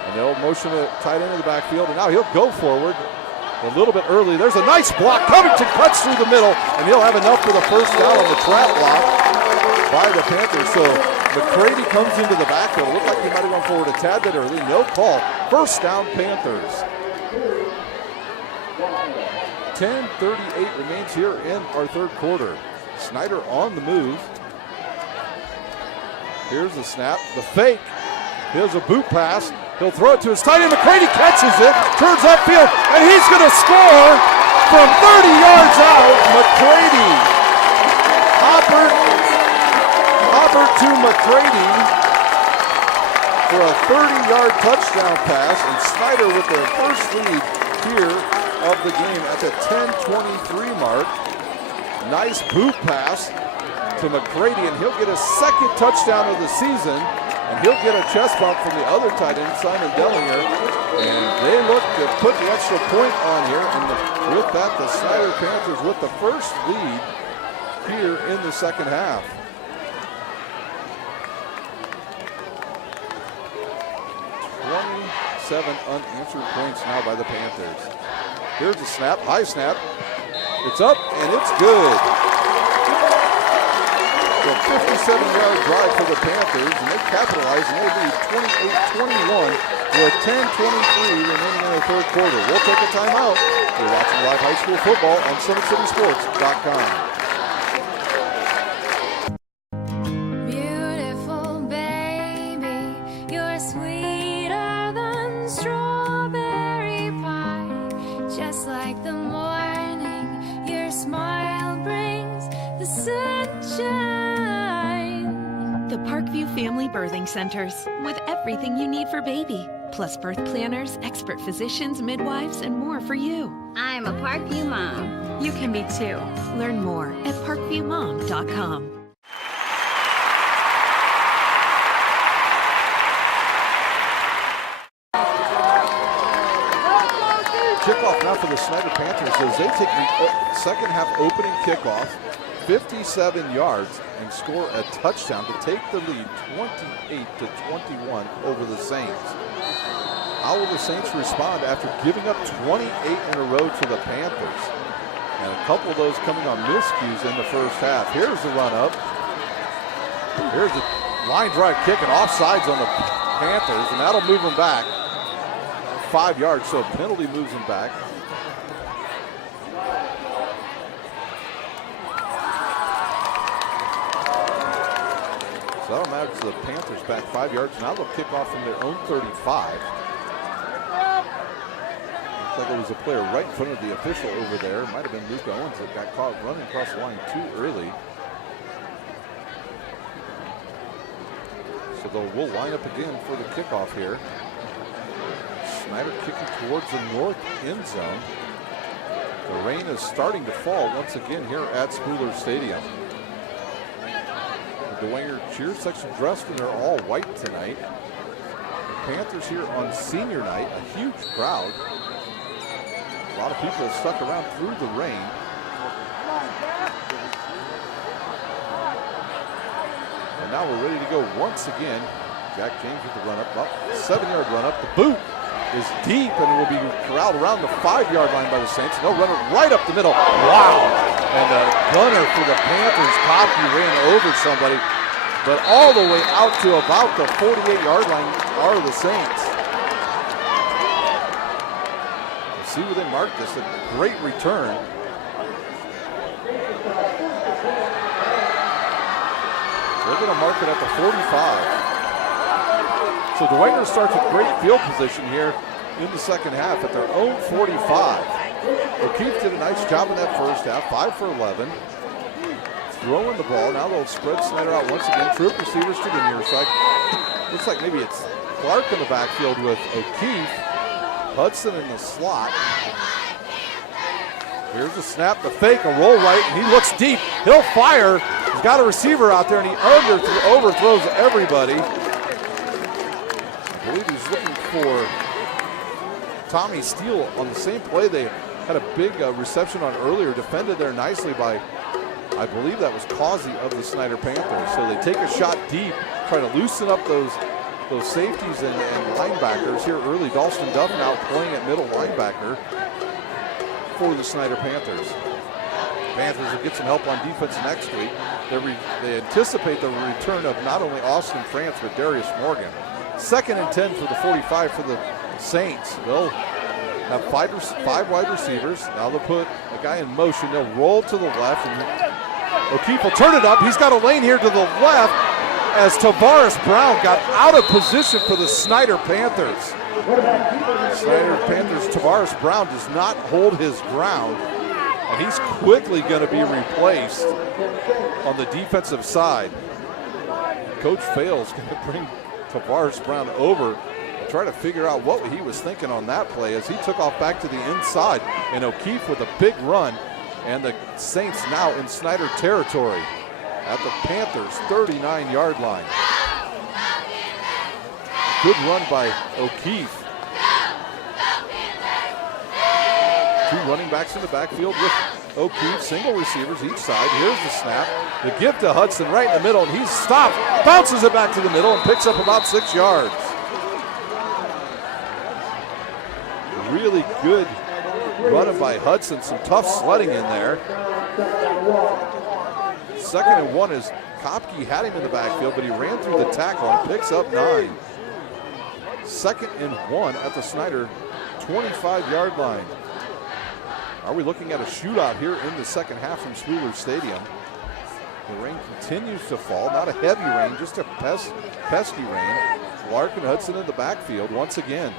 And they'll motion a tight end in the backfield, and now he'll go forward a little bit early. There's a nice block. Covington cuts through the middle, and he'll have enough for the first down on the trap block by the Panthers. So McCready comes into the backfield. It looked like he might have gone forward a tad bit early. No call. First down, Panthers. 10:38 remains here in our third quarter. Snider on the move. Here's the snap, the fake. Here's a boot pass. He'll throw it to his tight end. McCready catches it, turns upfield, and he's going to score from 30 yards out. McCready. Hopper to McCready for a 30-yard touchdown pass, and Snider with their first lead here of the game at the 10:23 mark. Nice boot pass to McCready, and he'll get a second touchdown of the season, and he'll get a chest bump from the other tight end, Simon Dwenger, and they look to put the extra point on here, and with that, the Snider Panthers with the first lead here in the second half. Seven unanswered points now by the Panthers. Here's the snap, high snap. It's up and it's good. So a 57-yard drive for the Panthers, and they capitalize and they lead 28-21 with 10:23 remaining in the third quarter. We'll take a timeout. You're watching live high school football on SummitCitySports.com. Family Birthing Centers with everything you need for baby, plus birth planners, expert physicians, midwives, and more for you. I'm a Parkview mom. You can be too. Learn more at parkviewmom.com. Kickoff now for the Snider Panthers as they take the second half opening kickoff, 57 yards, and score a touchdown to take the lead 28-21 over the Saints. How will the Saints respond after giving up 28 in a row to the Panthers? And a couple of those coming on miscues in the first half. Here's the run up. Here's the line drive kick and offsides on the Panthers, and that'll move them back 5 yards, so a penalty moves them back. So that'll matter to the Panthers back 5 yards. Now they'll kick off from their own 35. Looks like it was a player right in front of the official over there. Might have been Luke Owens that got caught running across the line too early. So we'll line up again for the kickoff here. Snider kicking towards the north end zone. The rain is starting to fall once again here at Spooler Stadium. The Dwenger cheer section dressed in their all white tonight. The Panthers here on senior night, a huge crowd. A lot of people stuck around through the rain. And now we're ready to go once again. Jack James with the run up, about 7-yard run up. The boot is deep and will be corralled around the 5-yard line by the Saints. They'll run it right up the middle. Wow. And a gunner for the Panthers. Poppy ran over somebody, but all the way out to about the 48-yard line are the Saints. Let's see where they mark this. A great return. They're going to mark it at the 45. So Dwenger starts with great field position here in the second half at their own 45. O'Keefe did a nice job in that first half, 5 for 11. Throwing the ball. Now they'll spread Snider out once again. Troop receivers to the near side. Looks like maybe it's Clark in the backfield with O'Keefe. Hudson in the slot. Here's the snap, the fake, a roll right, and he looks deep. He'll fire. He's got a receiver out there, and he overthrows everybody. I believe he's looking for Tommy Steele on the same play. They had a big reception on earlier, defended there nicely by, I believe that was Causey of the Snider Panthers. So they take a shot deep, try to loosen up those safeties and linebackers here early. Dalston Duff now playing at middle linebacker for the Snider Panthers. Panthers will get some help on defense next week. They anticipate the return of not only Austin France, but Darius Morgan. 2nd and 10 for the 45 for the Saints. They'll have five wide receivers. Now they'll put a guy in motion. They'll roll to the left, and O'Keefe will turn it up. He's got a lane here to the left as Tavares Brown got out of position for the Snider Panthers. Snider Panthers, Tavares Brown does not hold his ground, and he's quickly going to be replaced on the defensive side. Coach Fails going to bring Tavares Brown over and try to figure out what he was thinking on that play as he took off back to the inside, and O'Keefe with a big run, and the Saints now in Snider territory at the Panthers' 39-yard line. Good run by O'Keefe. 2 running backs in the backfield with O'Keefe, single receivers each side. Here's the snap. The give to Hudson right in the middle, and he's stopped. Bounces it back to the middle and picks up about 6 yards. Really good running by Hudson. Some tough sledding in there. 2nd and 1 is Kopke had him in the backfield, but he ran through the tackle and picks up 9. 2nd and 1 at the Snider 25-yard line. Are we looking at a shootout here in the second half from Spooler Stadium? The rain continues to fall. Not a heavy rain, just a pesky rain. Clark and Hudson in the backfield once again.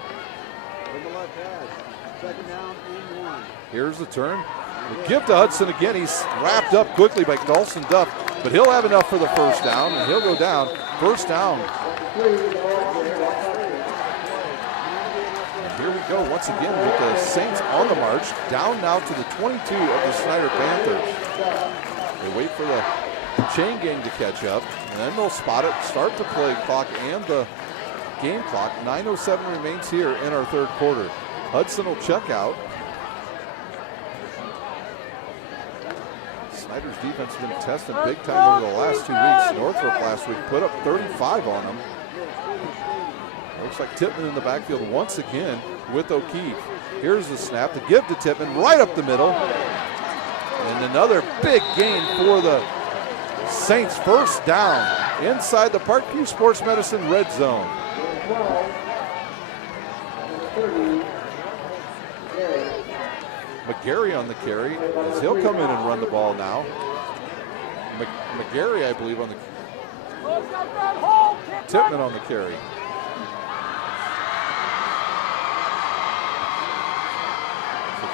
Here's the turn. The give to Hudson again. He's wrapped up quickly by Dalston Duff, but he'll have enough for the first down, and he'll go down. First down. Here we go once again with the Saints on the march, down now to the 22 of the Snider Panthers. They wait for the chain gang to catch up, and then they'll spot it, start the play clock and the game clock. 9:07 remains here in our third quarter. Hudson will check out. Snider's defense has been tested big time over the last 2 weeks. Northrop last week put up 35 on them. Looks like Tippmann in the backfield once again with O'Keefe. Here's the snap, the give to Tippmann right up the middle. And another big gain for the Saints. First down inside the Parkview Sports Medicine red zone. McGarry on the carry as he'll come in and run the ball now. McGarry, I believe, on the Tippmann on the carry.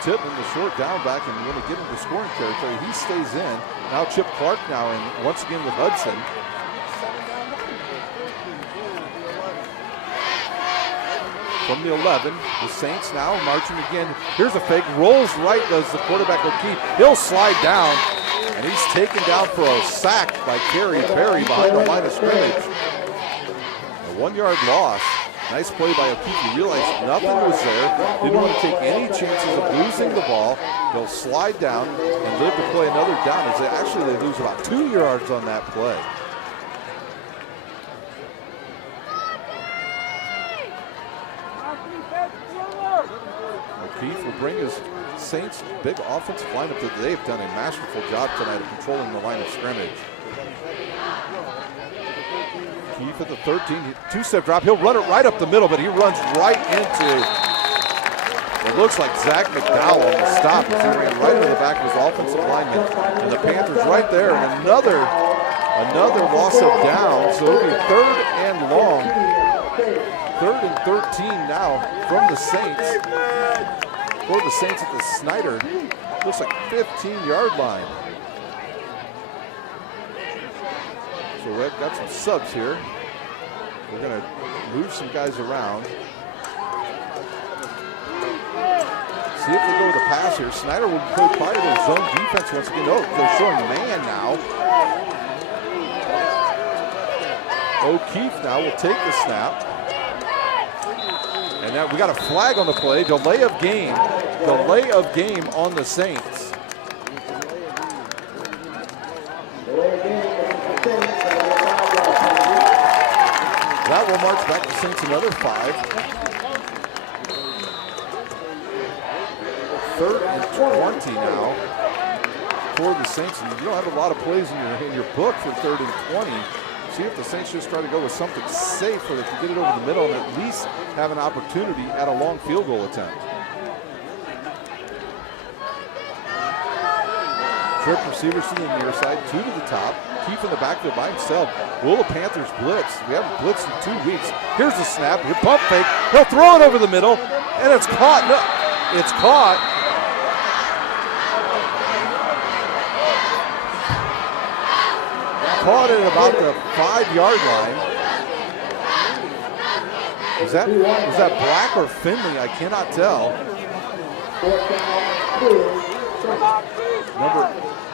Tippmann, the short down back, and when they get into scoring territory, he stays in. Now Chip Clark now in once again with Hudson. From the 11, the Saints now marching again. Here's a fake, rolls right, does the quarterback O'Keefe. He'll slide down, and he's taken down for a sack by Kerry Perry behind the line of scrimmage. A 1-yard loss. Nice play by O'Keefe. He realized nothing was there. Didn't want to take any chances of losing the ball. They'll slide down and live to play another down as they lose about 2 yards on that play. O'Keefe will bring his Saints big offensive lineup that they've done a masterful job tonight of controlling the line of scrimmage. O'Keefe at the 13, 2-step drop. He'll run it right up the middle, but he runs right into, it looks like Zach McDowell on the stop. He ran right into the back of his offensive lineman. And the Panthers right there, and another loss of down. So it'll be 3rd and long. 3rd and 13 now from the Saints. For the Saints at the Snider, looks like 15-yard line. So we've got some subs here. We're going to move some guys around. See if they go with a pass here. Snider will play part of their zone defense once again. Oh, they're showing man now. O'Keefe now will take the snap. And now we got a flag on the play. Delay of game. Delay of game on the Saints. That will march back the Saints another 5. 3rd and 20 now for the Saints. And you don't have a lot of plays in your book for 3rd and 20. See if the Saints just try to go with something safe where they can get it over the middle and at least have an opportunity at a long field goal attempt. Trip receivers to the near side, 2 to the top. Keith in the backfield by himself. Will the Panthers blitz? We haven't blitzed in 2 weeks. Here's the snap, pump fake. He'll throw it over the middle, and it's caught. No, it's caught. Caught at about the 5-yard line. Was that Black or Finley? I cannot tell.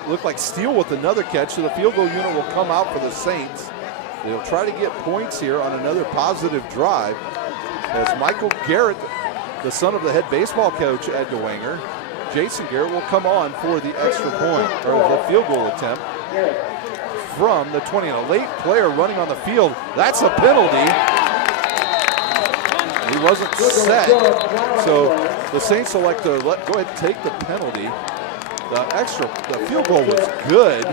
Looked like Steele with another catch, so the field goal unit will come out for the Saints. They'll try to get points here on another positive drive as Michael Garrett, the son of the head baseball coach at Dwenger, Jason Garrett will come on for the extra point, or the field goal attempt from the 20. And a late player running on the field. That's a penalty. He wasn't set, so the Saints select to go ahead and take the penalty. The field goal was good.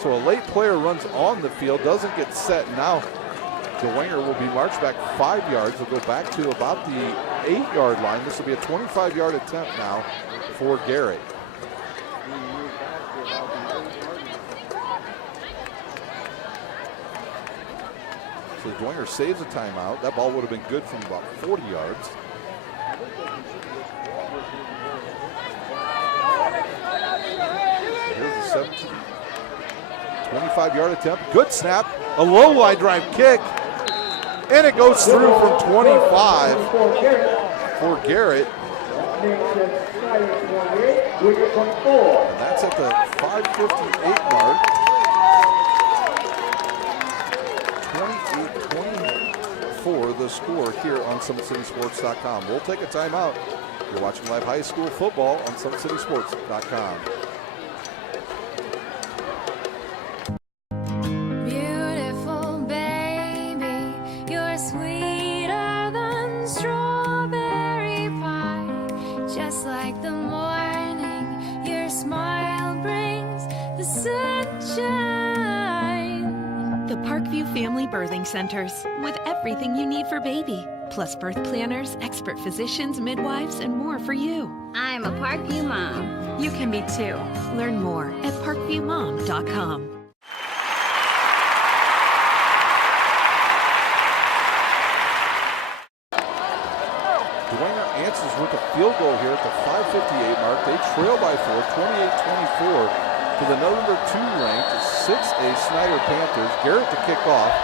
So a late player runs on the field, doesn't get set. Now Dwenger will be marched back 5 yards. We'll go back to about the 8-yard line. This will be a 25-yard attempt now for Garrett. So Dwenger saves a timeout. That ball would have been good from about 40 yards. Here's the 17. 25-yard attempt. Good snap. A low line drive kick. And it goes through from 25 for Garrett. And that's at the 5:58 mark. 28-24 the score here on SummitCitySports.com. We'll take a timeout. You're watching live high school football on SummitCitySports.com. Beautiful baby, you're sweeter than strawberry pie. Just like the morning, your smile brings the sunshine. The Parkview Family Birthing Centers, with everything you need for baby, plus birth planners, expert physicians, midwives, and more for you. I'm a Parkview mom. You can be too. Learn more at parkviewmom.com. Dwenger answers with a field goal here at the 5:58 mark. They trail by 4, 28-24 to the number 2 ranked 6A Snider Panthers. Garrett to kick off.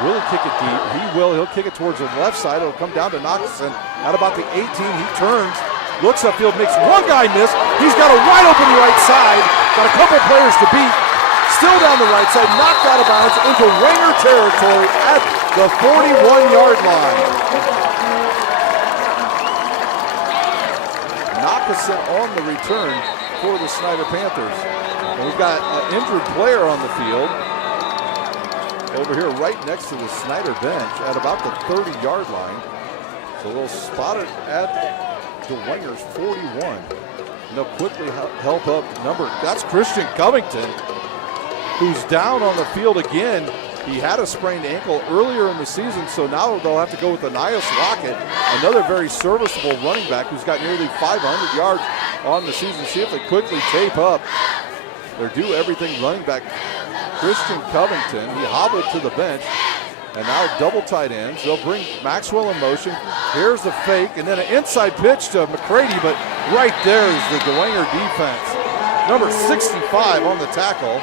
Really kick it deep. He'll kick it towards the left side. It'll come down to Knoxon at about the 18. He turns, looks upfield, makes one guy miss. He's got a wide open right side. Got a couple players to beat. Still down the right side, knocked out of bounds into Dwenger territory at the 41-yard line. Knoxon on the return for the Snider Panthers. And we've got an injured player on the field over here right next to the Snider bench at about the 30-yard line. So they'll spot it at Dwenger's 41. And they'll quickly help up that's Christian Covington, who's down on the field again. He had a sprained ankle earlier in the season, so now they'll have to go with Anias Lockett, another very serviceable running back who's got nearly 500 yards on the season. See if they quickly tape up their do everything running back, Christian Covington. He hobbled to the bench, and now double tight ends. They'll bring Maxwell in motion. Here's the fake, and then an inside pitch to McCready, but right there is the Dwenger defense. Number 65 on the tackle.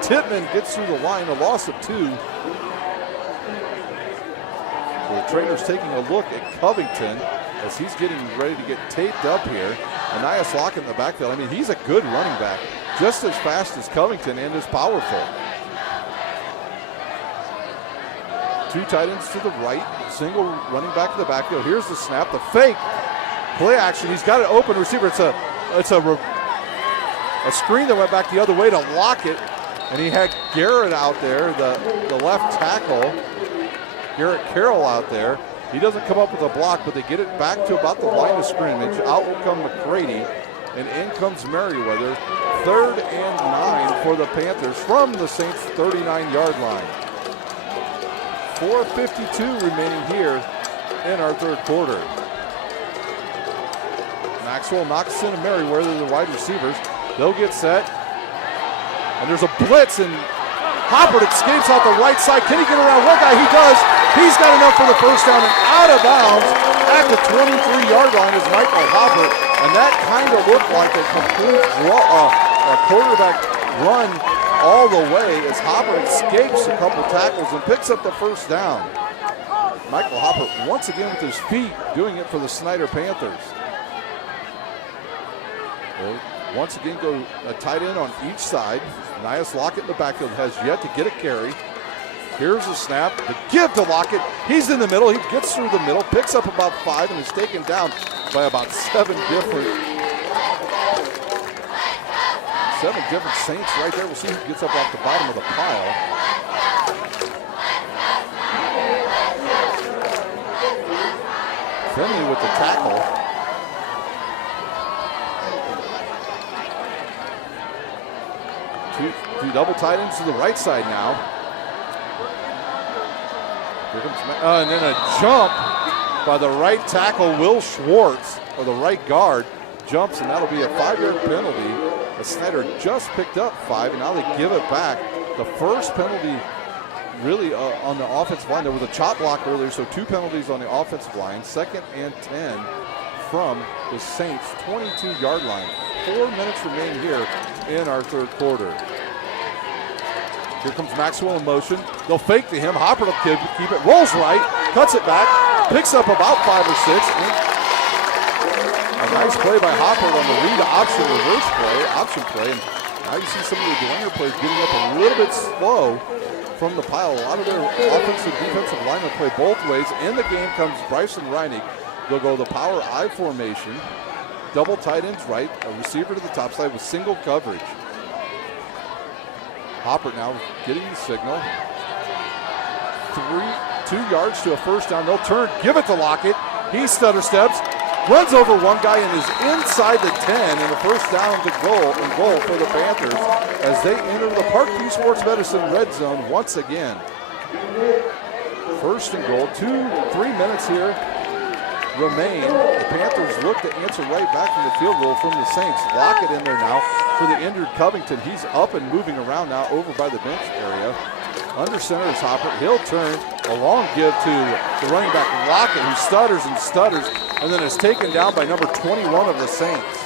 Tittman gets through the line, a loss of 2. So the Trainers taking a look at Covington as he's getting ready to get taped up here. Anias Lockett in the backfield. I mean, he's a good running back, just as fast as Covington and as powerful. 2 Two tight ends to the right, single running back to the backfield. Here's the snap, the fake, play action. He's got an open receiver. It's a screen that went back the other way to Lockett, and he had Garrett out there, the left tackle, Garrett Carroll out there. He doesn't come up with a block, but they get it back to about the line of scrimmage. Out will come McCready, and in comes Merriweather. 3rd and 9 for the Panthers from the Saints' 39-yard line. 4:52 remaining here in our third quarter. Maxwell knocks in a Merriweather, the wide receivers. They'll get set. And there's a blitz, and Hopper escapes out the right side. Can he get around one guy? He does. He's got enough for the first down and out of bounds at the 23-yard line is Michael Hopper. And that kind of looked like a complete quarterback run all the way as Hopper escapes a couple tackles and picks up the first down. Michael Hopper once again with his feet doing it for the Snider Panthers. They'll once again go a tight end on each side. Nias Lockett in the backfield has yet to get a carry. Here's the snap, the give to Lockett. He's in the middle, he gets through the middle, picks up about 5 and is taken down by about 7 different Saints right there. We'll see who gets up off the bottom of the pile. Finley with the tackle. Two double tight ends to the right side now. Here comes, and then a jump by the right tackle, Will Schwartz, or the right guard, jumps, and that'll be a 5-yard penalty. The Snider just picked up 5, and now they give it back. The first penalty really on the offensive line. There was a chop block earlier, so 2 penalties on the offensive line. 2nd and 10 from the Saints' 22-yard line. 4 minutes remaining here in our third quarter. Here comes Maxwell in motion. They'll fake to him. Hopper will keep it. Rolls right, cuts it back, picks up about 5 or 6. A nice play by Hopper on the read option play. And now you see some of the Dwenger players getting up a little bit slow from the pile. A lot of their offensive defensive linemen play both ways. In the game comes Bryson Reinig. They'll go the power I formation. Double tight ends right, a receiver to the top side with single coverage. Hopper now getting the signal. 2 yards to a first down. They'll turn, give it to Lockett. He stutter steps, runs over one guy and is inside the 10, and the first down to goal for the Panthers as they enter the Parkview Sports Medicine red zone once again. First and goal, 3 minutes here remain. The Panthers look to answer right back from the field goal from the Saints. Lockett in there now for the injured Covington. He's up and moving around now over by the bench area. Under center is Hopper. He'll turn a long give to the running back Lockett, who stutters and stutters and then is taken down by number 21 of the Saints.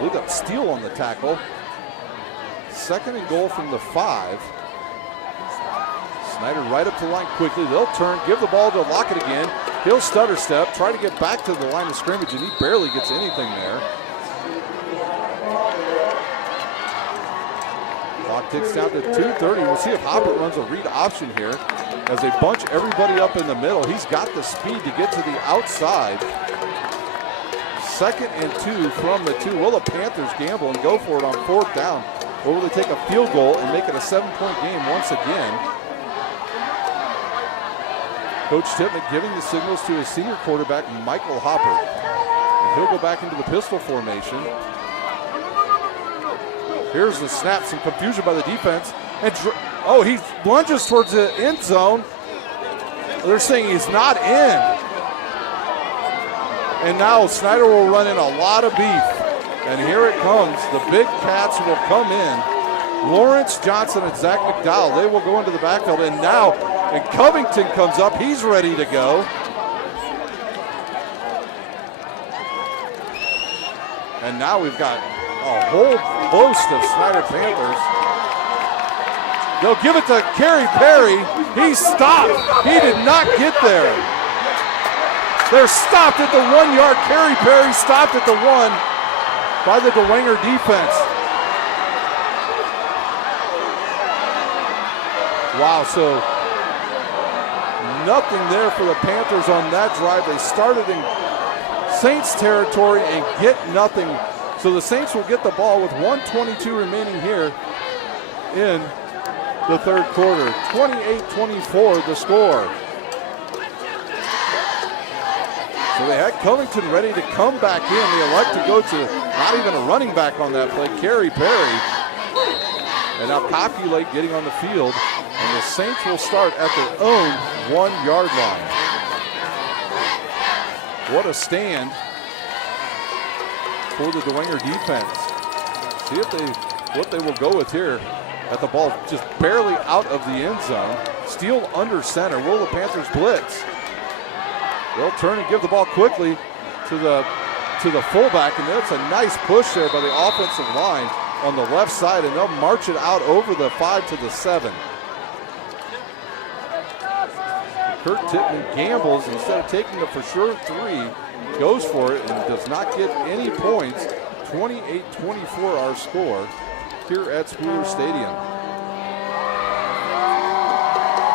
Look up Steele on the tackle. 2nd and goal from the 5. Snider right up to the line quickly. They'll turn, give the ball to Lockett again. He'll stutter step, try to get back to the line of scrimmage, and he barely gets anything there. Clock ticks down to 2:30. We'll see if Hopper runs a read option here as they bunch everybody up in the middle. He's got the speed to get to the outside. 2nd and 2 from the 2. Will the Panthers gamble and go for it on 4th down? Or will they take a field goal and make it a 7-point game once again? Coach Tippett giving the signals to his senior quarterback, Michael Hopper. And he'll go back into the pistol formation. Here's the snap, some confusion by the defense. And he lunges towards the end zone. They're saying he's not in. And now Snider will run in a lot of beef. And here it comes. The big cats will come in. Lawrence Johnson and Zach McDowell, they will go into the backfield. And now, Covington comes up. He's ready to go. And now we've got a whole host of Snider Panthers. They'll give it to Kerry Perry. He stopped. He did not get there. They're stopped at the 1 yard. Carey Perry stopped at the 1 by the Dwenger defense. Wow, so nothing there for the Panthers on that drive. They started in Saints territory and get nothing. So the Saints will get the ball with 1:22 remaining here in the third quarter. 28-24 the score. So they had Covington ready to come back in. They elect to go to not even a running back on that play, Carey Perry. And now Populate getting on the field. And the Saints will start at their own 1 yard line. What a stand for the Dwenger defense. See what they will go with here. At the ball just barely out of the end zone. Steal under center. Will the Panthers blitz? They'll turn and give the ball quickly to the fullback, and that's a nice push there by the offensive line on the left side, and they'll march it out over the 5 to the 7. Kurt Tippmann gambles instead of taking the for sure 3, goes for it and does not get any points. 28-24 our score here at Spooler Stadium.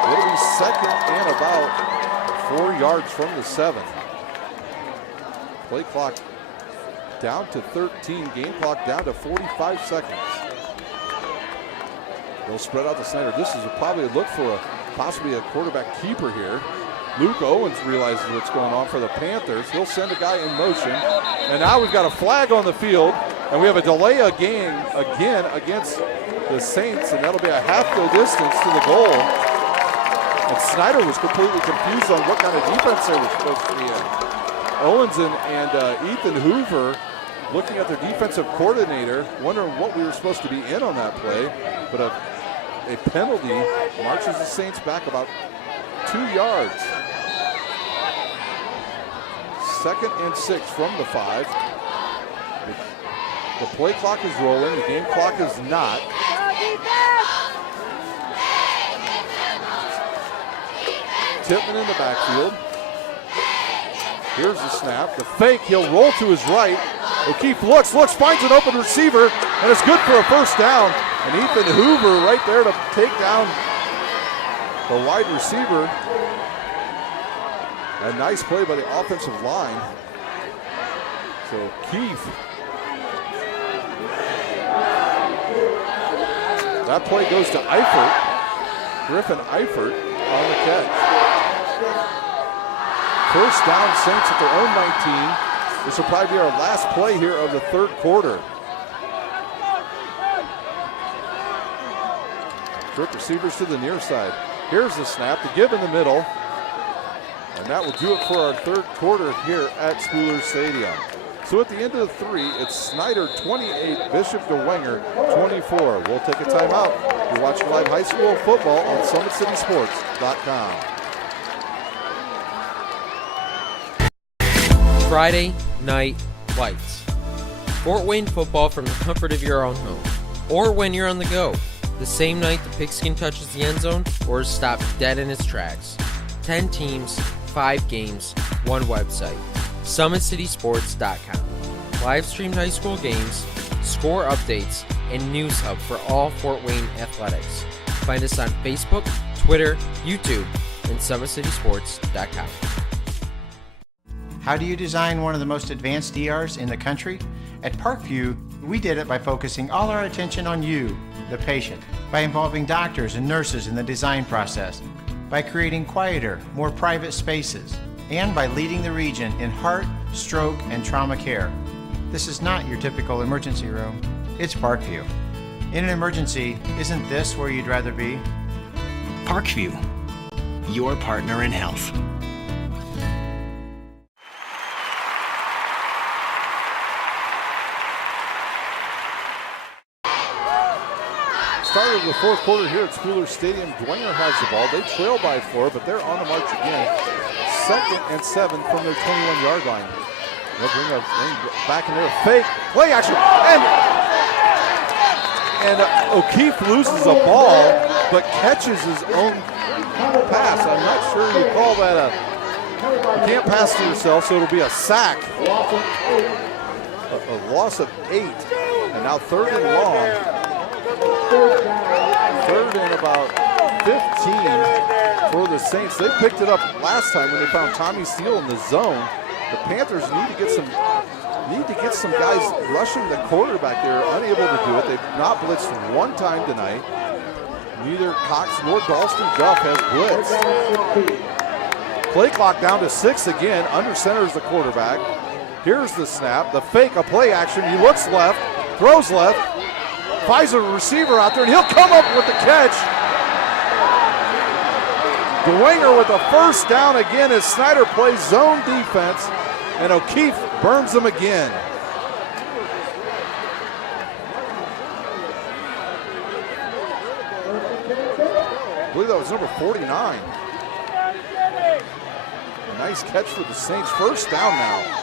It'll be second and about 4 yards from the 7. Play clock down to 13, game clock down to 45 seconds. They'll spread out the Snider. This is probably a look for possibly a quarterback keeper here. Luke Owens realizes what's going on for the Panthers. He'll send a guy in motion. And now we've got a flag on the field, and we have a delay again against the Saints, and that'll be a half go distance to the goal. And Snider was completely confused on what kind of defense they were supposed to be in. Owens and Ethan Hoover looking at their defensive coordinator, wondering what we were supposed to be in on that play. But a penalty marches the Saints back about 2 yards. 2nd and 6 from the 5. The play clock is rolling. The game clock is not. Tippmann in the backfield. Here's the snap. The fake. He'll roll to his right. O'Keefe looks, finds an open receiver, and it's good for a first down. And Ethan Hoover right there to take down the wide receiver. A nice play by the offensive line. So Keefe. That play goes to Eifert. Griffin Eifert on the catch. First down, Saints at their own 19. This will probably be our last play here of the third quarter. Trip receivers to the near side. Here's the snap, the give in the middle. And that will do it for our third quarter here at Spooler Stadium. So at the end of the 3, it's Snider 28, Bishop Dwenger 24. We'll take a timeout. You're watching live high school football on SummitCitySports.com. Friday Night Lights. Fort Wayne football from the comfort of your own home. Or when you're on the go. The same night the pigskin touches the end zone or is stopped dead in its tracks. 10 teams, 5 games, 1 website. SummitCitySports.com. Live streamed high school games, score updates, and news hub for all Fort Wayne athletics. Find us on Facebook, Twitter, YouTube, and SummitCitySports.com. How do you design one of the most advanced DRs in the country? At Parkview, we did it by focusing all our attention on you, the patient, by involving doctors and nurses in the design process, by creating quieter, more private spaces, and by leading the region in heart, stroke, and trauma care. This is not your typical emergency room. It's Parkview. In an emergency, isn't this where you'd rather be? Parkview, your partner in health. Start of the fourth quarter here at Spooler Stadium. Dwenger has the ball. They trail by 4, but they're on the march again. 2nd and 7 from their 21-yard line. They'll bring back in there. Fake play action, and O'Keefe loses a ball, but catches his own pass. I'm not sure you call that You can't pass to yourself, so it'll be a sack. A loss of 8. And now 3rd and long. 3rd and about 15 for the Saints. They picked it up last time when they found Tommy Steele in the zone. The Panthers need to get some guys rushing the quarterback. They're unable to do it. They've not blitzed one time tonight. Neither Cox nor Dalston Duff has blitzed. Play clock down to 6 again. Under center is the quarterback. Here's the snap, the fake, a play action. He looks left, throws left, finds a receiver out there, and he'll come up with the catch. Dwenger with a first down again as Snider plays zone defense, and O'Keefe burns them again. I believe that was number 49. A nice catch for the Saints. First down now.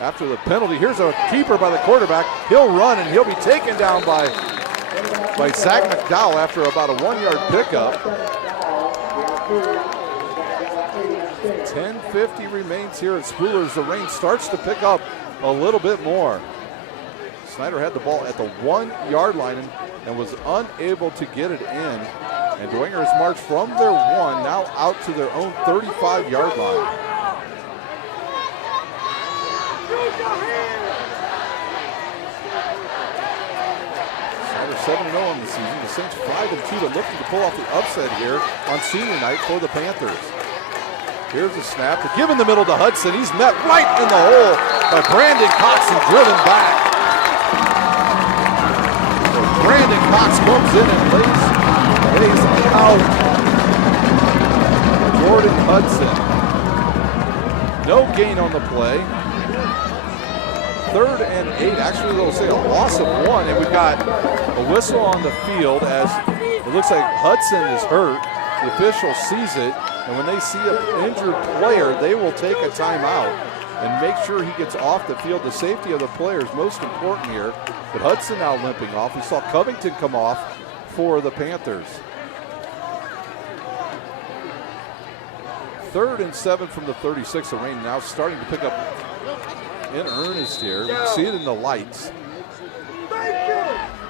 After the penalty, here's a keeper by the quarterback. He'll run and he'll be taken down by Zach McDowell after about a 1-yard pickup. 10:50 remains here at Spoolers. The rain starts to pick up a little bit more. Snider had the ball at the 1-yard line and was unable to get it in. And Dwenger has marched from their 1 now out to their own 35-yard line. Snider 7-0 on the season. The Saints 5-2, but looking to pull off the upset here on senior night for the Panthers. Here's the snap. The give in the middle to Hudson. He's met right in the hole by Brandon Cox and driven back. So Brandon Cox comes in and lays out Jordan Hudson. No gain on the play. 3rd and 8. Actually, they'll say a loss of 1, and we've got a whistle on the field as it looks like Hudson is hurt. The official sees it, and when they see an injured player, they will take a timeout and make sure he gets off the field. The safety of the player is most important here. But Hudson now limping off. We saw Covington come off for the Panthers. 3rd and 7 from the 36. The rain now starting to pick up in earnest here. You can see it in the lights.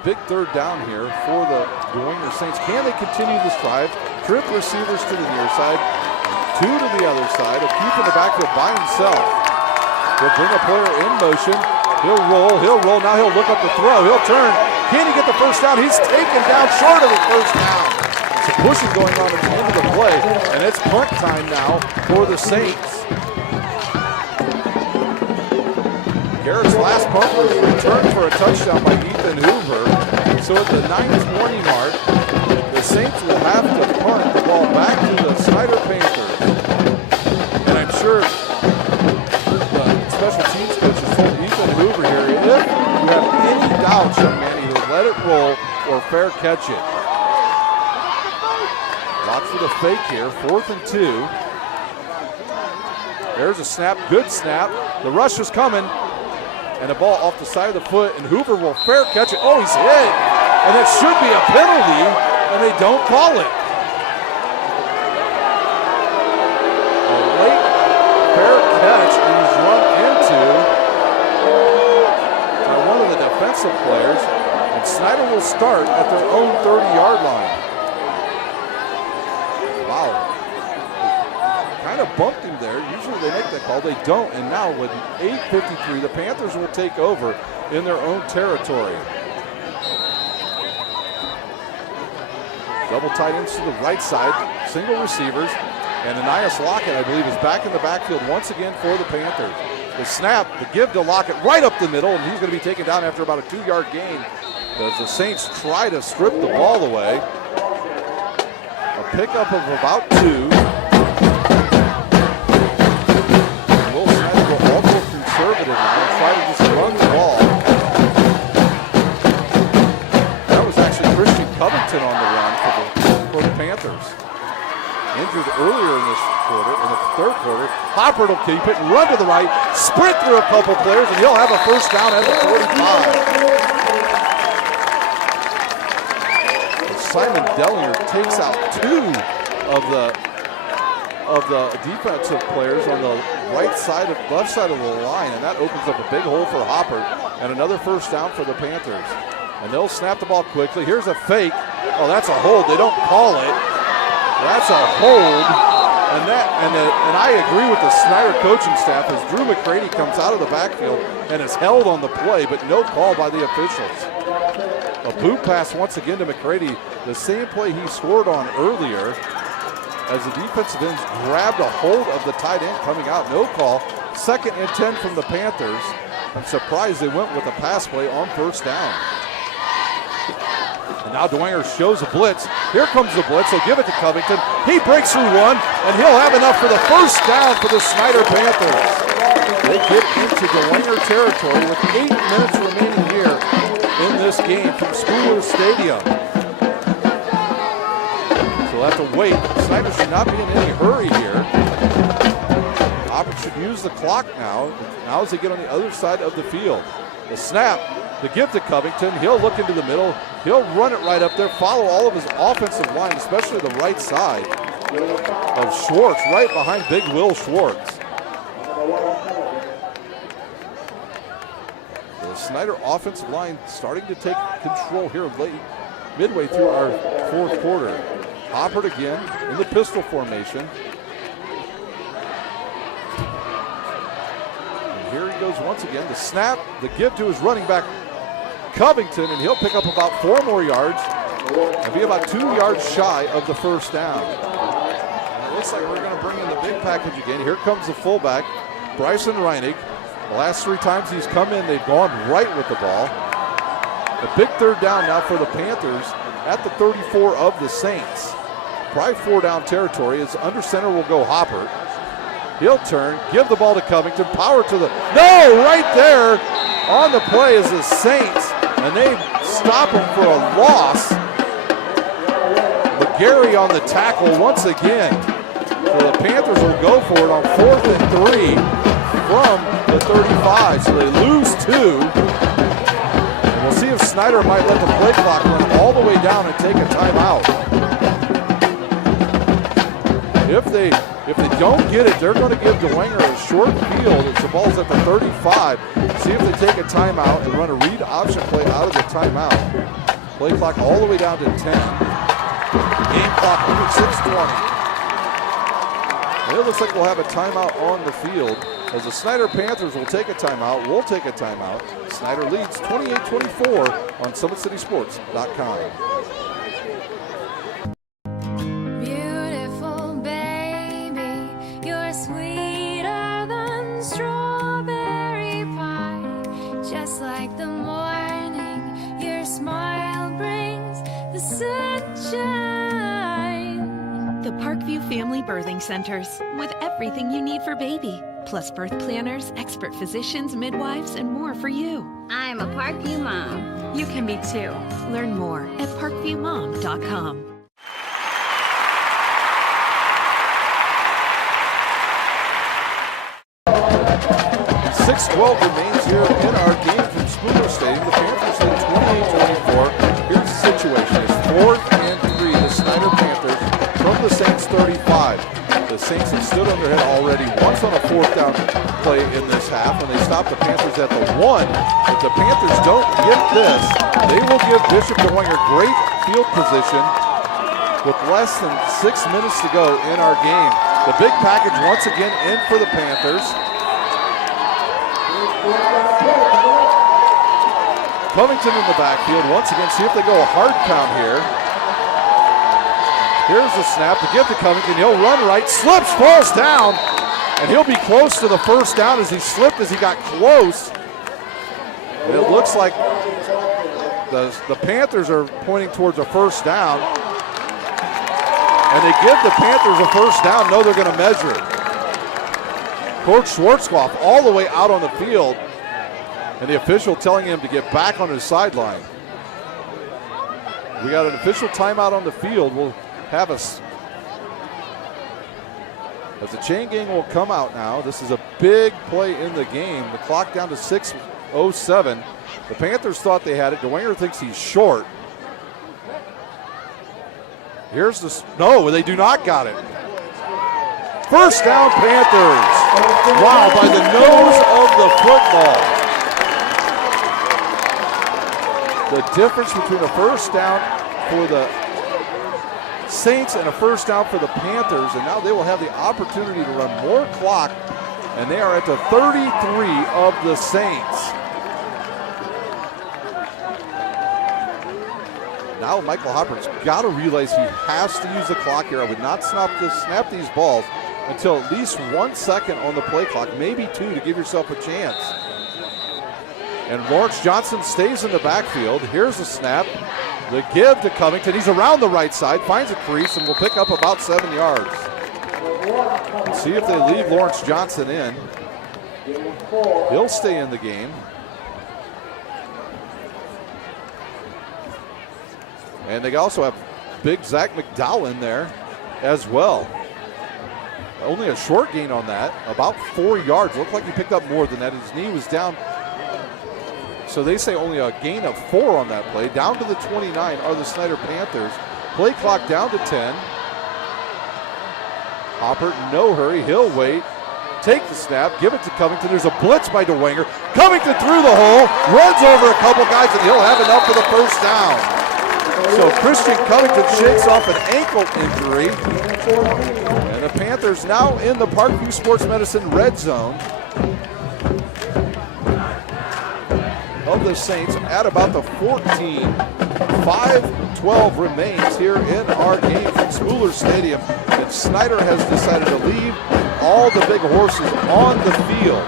Big 3rd down here for the Dwenger Saints. Can they continue this drive? Trip receivers to the near side, 2 to the other side. O'Keefe in the backfield by himself. He'll bring a player in motion. He'll roll. Now he'll look up the throw. He'll turn. Can he get the first down? He's taken down short of the first down. Some pushing going on at the end of the play, and it's punt time now for the Saints. Garrett's last punt was returned for a touchdown by Ethan Hoover. So at the 9:20 mark, the Saints will have to punt the ball back to the Snider Panthers. And I'm sure the special teams coach has told Ethan Hoover here, if you have any doubts, young man, either let it roll or fair catch it. Lots for the fake here, 4th and 2. There's a snap, good snap. The rush is coming. And the ball off the side of the foot, and Hoover will fair catch it. Oh, he's hit. And it should be a penalty, and they don't call it. A late fair catch, and he's run into by one of the defensive players, and Snider will start at their own 30-yard line. Wow. Kind of bumped him there. Usually they make that call. They don't. And now with 8:53, the Panthers will take over in their own territory. Double tight ends to the right side. Single receivers. And Ananias Lockett, I believe, is back in the backfield once again for the Panthers. The snap, the give to Lockett right up the middle, and he's going to be taken down after about a 2-yard gain as the Saints try to strip the ball away. A pickup of about 2. Conservative now and try to just run the ball. That was actually Christian Covington on the run for the Panthers. Injured earlier in this quarter, in the 3rd quarter. Hopper will keep it and run to the right, sprint through a couple players, and he'll have a first down at the 45. And Simon Dellinger takes out 2 of the of the defensive players on the left side of the line, and that opens up a big hole for Hopper, and another first down for the Panthers. And they'll snap the ball quickly. Here's a fake. Oh, that's a hold. They don't call it. That's a hold. And I agree with the Snider coaching staff as Drew McCready comes out of the backfield and is held on the play, but no call by the officials. A boot pass once again to McCready, the same play he scored on earlier, as the defensive ends grabbed a hold of the tight end coming out. No call. 2nd and 10 from the Panthers. I'm surprised they went with a pass play on first down. And now Dwenger shows a blitz. Here comes the blitz. They'll give it to Covington. He breaks through one, and he'll have enough for the first down for the Snider Panthers. They get into Dwenger territory with 8 minutes remaining here in this game from Spooler Stadium. So they'll have to wait. Snider should not be in any hurry here. Auburn should use the clock now as they get on the other side of the field. The snap. The give to Covington. He'll look into the middle. He'll run it right up there, follow all of his offensive line, especially the right side of Schwartz, right behind Big Will Schwartz. The Snider offensive line starting to take control here midway through our 4th quarter. Hopper again in the pistol formation. And here he goes once again. The snap, the give to his running back, Covington, and he'll pick up about 4 more yards and be about 2 yards shy of the first down. And it looks like we're going to bring in the big package again. Here comes the fullback, Bryson Reinig. The last 3 times he's come in, they've gone right with the ball. The big 3rd down now for the Panthers at the 34 of the Saints. Probably 4 down territory. As under center will go Hopper. He'll turn, give the ball to Covington, power to the, no, right there on the play is the Saints, and they stop him for a loss. McGarry on the tackle once again. So the Panthers will go for it on 4th and 3 from the 35. So they lose 2. And we'll see if Snider might let the play clock run all the way down and take a timeout. If they don't get it, they're going to give Dwenger a short field as the ball's at the 35. See if they take a timeout and run a read option play out of the timeout. Play clock all the way down to 10. Game clock under 6:20. And it looks like we'll have a timeout on the field as the Snider Panthers will take a timeout. We'll take a timeout. Snider leads 28-24 on SummitCitySports.com. Like the morning, your smile brings the sunshine. The Parkview Family Birthing Centers, with everything you need for baby, plus birth planners, expert physicians, midwives, and more for you. I'm a Parkview mom. You can be too. Learn more at parkviewmom.com. 6:12 remains here in our game from Spooler Stadium. The Panthers lead 28-24. Here's the situation. It's 4th and 3. The Snider Panthers from the Saints 35. The Saints have stood on their head already once on a 4th down play in this half, and they stopped the Panthers at the 1. If the Panthers don't get this, they will give Bishop Dwenger great field position with less than 6 minutes to go in our game. The big package once again in for the Panthers. Covington in the backfield once again. See if they go a hard count here. Here's the snap to give to Covington. He'll run right, slips, falls down, and he'll be close to the first down as he slipped as he got close. And it looks like the Panthers are pointing towards a first down. And they give the Panthers a first down. No, they're going to measure it. Coach Schwarzkopf all the way out on the field, and the official telling him to get back on his sideline. We got an official timeout on the field. We'll have us as the chain gang will come out now. This is a big play in the game. The clock down to 6:07. The Panthers thought they had it. Dwenger thinks he's short. Here's the, no, they do not got it. First down, Panthers. Wow, by the nose of the football. The difference between a first down for the Saints and a first down for the Panthers, and now they will have the opportunity to run more clock, and they are at the 33 of the Saints. Now Michael Hopper's got to realize he has to use the clock here. I would not snap these balls until at least 1 second on the play clock, maybe 2 to give yourself a chance. And Lawrence Johnson stays in the backfield. Here's the snap. The give to Covington. He's around the right side, finds a crease, and will pick up about 7 yards. Let's see if they leave Lawrence Johnson in. He'll stay in the game. And they also have big Zach McDowell in there as well. Only a short gain on that, about 4 yards. Looked like he picked up more than that. His knee was down. So they say only a gain of 4 on that play. Down to the 29 are the Snider Panthers. Play clock down to 10. Hopper, no hurry. He'll wait. Take the snap. Give it to Covington. There's a blitz by Dwenger. Covington through the hole. Runs over a couple guys, and he'll have enough for the first down. So Christian Covington shakes off an ankle injury. And the Panthers now in the Parkview Sports Medicine red zone of the Saints at about the 14. 5:12 remains here in our game from Spooler Stadium. And Snider has decided to leave all the big horses on the field.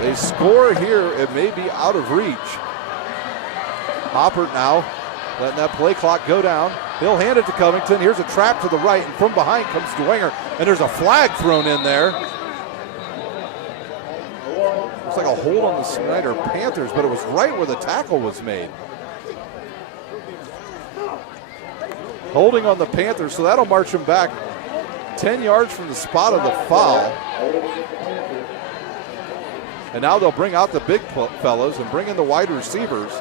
They score here, it may be out of reach. Hopper now letting that play clock go down. He'll hand it to Covington. Here's a trap to the right, and from behind comes Dwenger, and there's a flag thrown in there. Looks like a hold on the Snider Panthers, but it was right where the tackle was made. Holding on the Panthers, so that'll march them back 10 yards from the spot of the foul. And now they'll bring out the big fellas and bring in the wide receivers.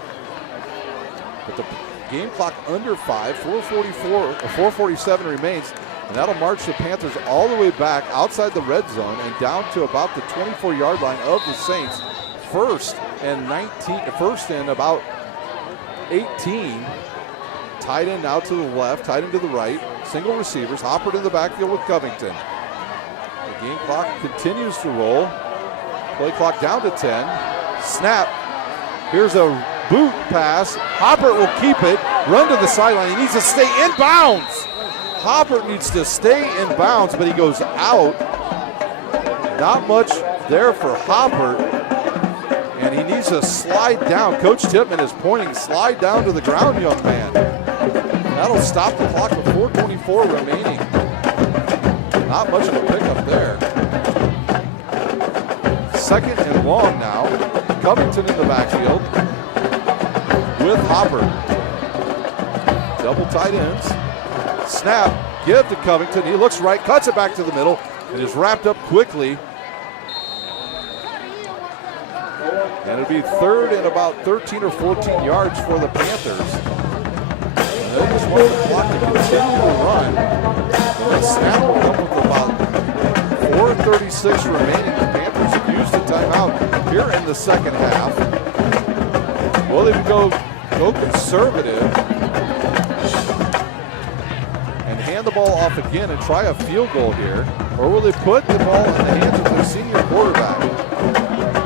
But the game clock under 5, 4:47 remains, and that'll march the Panthers all the way back outside the red zone and down to about the 24-yard line of the Saints. First and about 18. Tight end now to the left, tight end to the right. Single receivers. Hopper in the backfield with Covington. The game clock continues to roll. Play clock down to 10. Snap. Here's a boot pass. Hopper will keep it. Run to the sideline. He needs to stay in bounds. Hopper needs to stay in bounds, but he goes out. Not much there for Hopper. And he needs to slide down. Coach Tippmann is pointing, slide down to the ground, young man. That'll stop the clock with 4:24 remaining. Not much of a pickup there. Second and long now. Covington in the backfield with Hopper. Double tight ends. Snap, give to Covington. He looks right, cuts it back to the middle, and is wrapped up quickly. And it'll be third and about 13 or 14 yards for the Panthers. And they just want the clock to continue to run. And the snap will come with about 4:36 remaining. The Panthers have used the timeout here in the second half. Will they go conservative and hand the ball off again and try a field goal here? Or will they put the ball in the hands of their senior quarterback?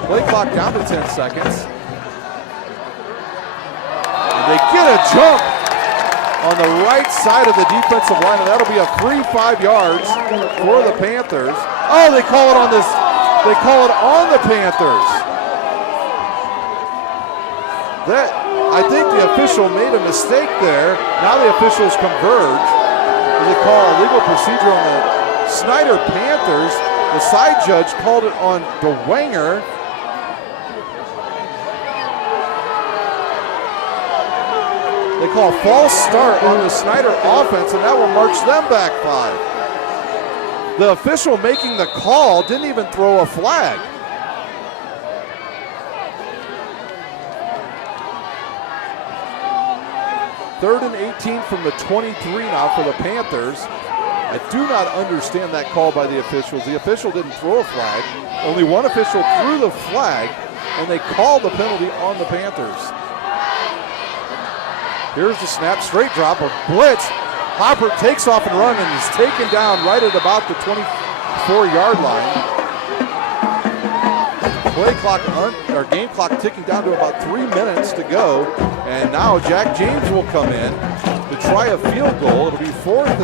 Play clock down to 10 seconds. And they get a jump on the right side of the defensive line, and that'll be a free 5 yards for the Panthers. Oh, they call it on this. They call it on the Panthers. I think the official made a mistake there. Now the officials converge. They call a legal procedure on the Snider Panthers. The side judge called it on Dwenger. They call a false start on the Snider offense, and that will march them back 5. The official making the call didn't even throw a flag. 3rd and 18 from the 23 now for the Panthers. I do not understand that call by the officials. The official didn't throw a flag. Only one official threw the flag, and they called the penalty on the Panthers. Here's the snap, straight drop, a blitz. Hopper takes off and runs and is taken down right at about the 24-yard line. Play clock, or game clock ticking down to about 3 minutes to go. And now Jack James will come in to try a field goal. It'll be 4th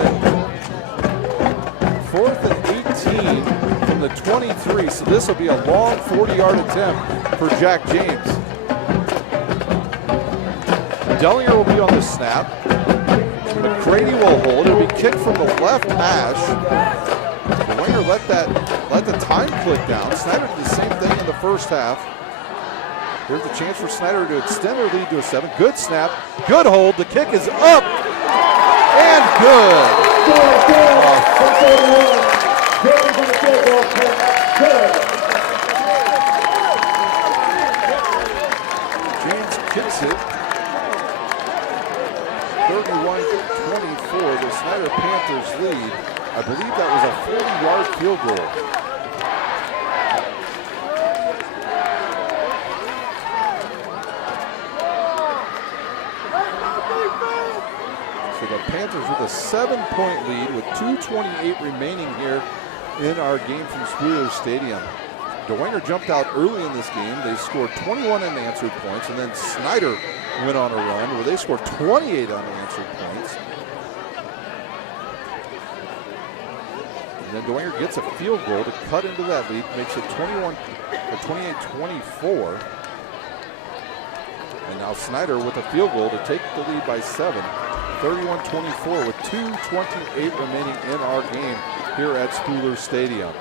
and 18 from the 23. So this will be a long 40-yard attempt for Jack James. Dwenger will be on the snap. McCready will hold. It'll be kicked from the left hash. Dwenger let the time click down. Snider did the same thing in the first half. Here's a chance for Snider to extend their lead to a 7. Good snap, good hold. The kick is up and good. James kicks it. 31-24, the Snider Panthers lead. I believe that was a 40-yard field goal. So the Panthers with a 7-point lead with 2:28 remaining here in our game from Spooler Stadium. Dwenger jumped out early in this game. They scored 21 unanswered points, and then Snider went on a run where they scored 28 unanswered points. And then Dwenger gets a field goal to cut into that lead, makes it 28-24. And now Snider with a field goal to take the lead by 7, 31-24 with 2:28 remaining in our game here at Spooler Stadium.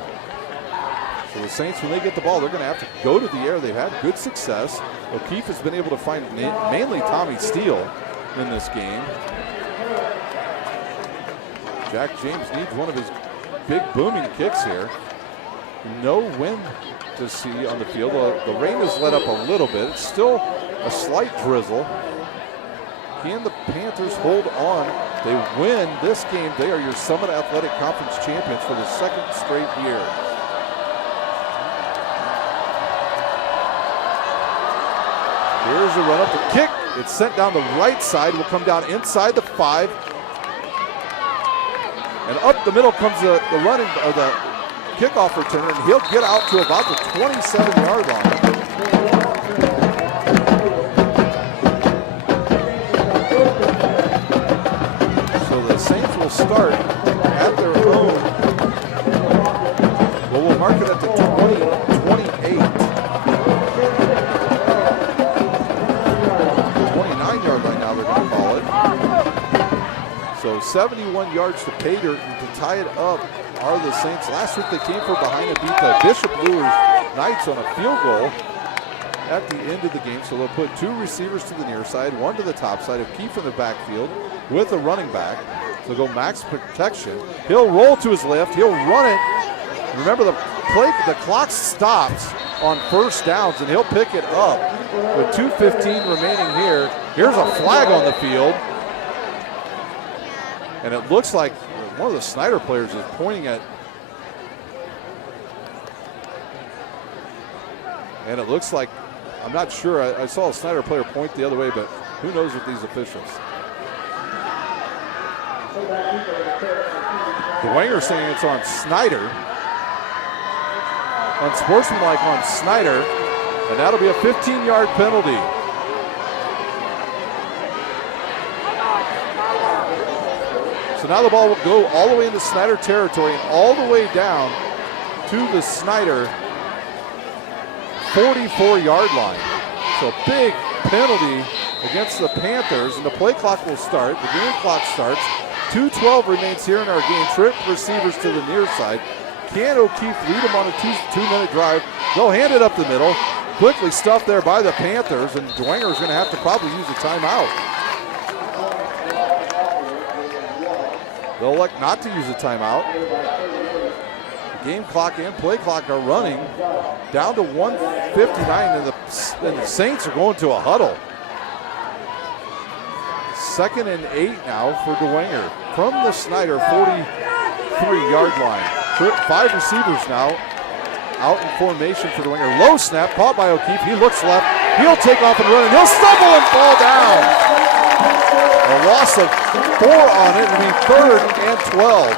So the Saints, when they get the ball, they're going to have to go to the air. They've had good success. O'Keefe has been able to find mainly Tommy Steele in this game. Jack James needs one of his big booming kicks here. No wind to see on the field. The rain has let up a little bit. It's still a slight drizzle. Can the Panthers hold on? They win this game. They are your Summit Athletic Conference champions for the 2nd straight year. Here's a run up the kick. It's sent down the right side. Will come down inside the 5. And up the middle comes the running, or the kickoff returner, and he'll get out to about the 27-yard line. So the Saints will start at their own. Well, we'll mark it at the 28. 29-yard line now, they're going to call it. So 71 yards to pay dirt, and to tie it up are the Saints. Last week they came from behind and beat the Bishop Lures Knights on a field goal at the end of the game. So they'll put 2 receivers to the near side, 1 to the top side. O'Keefe in the backfield with a running back. So they'll go max protection. He'll roll to his left. He'll run it. Remember, the clock stops on first downs, and he'll pick it up with 2:15 remaining here. Here's a flag on the field. And it looks like one of the Snider players is pointing at. And it looks like, I'm not sure, I saw a Snider player point the other way, but who knows with these officials. Dwenger saying it's on Snider. Unsportsmanlike on Snider. And that'll be a 15-yard penalty. So now the ball will go all the way into Snider territory and all the way down to the Snider 44-yard line. So big penalty against the Panthers, and the play clock will start. The game clock starts. 2:12 remains here in our game. Trip receivers to the near side. Can O'Keefe lead them on a two-minute drive? They'll hand it up the middle. Quickly stuffed there by the Panthers, and Dwenger is going to have to probably use a timeout. They'll elect not to use a timeout. The game clock and play clock are running down to 1:59, and the Saints are going to a huddle. 2nd and 8 now for Dwenger from the Snider 43-yard line. 5 receivers now out in formation for Dwenger. Low snap, caught by O'Keefe. He looks left. He'll take off and run, and he'll stumble and fall down. A loss of 4 on it. It'll be 3rd and 12.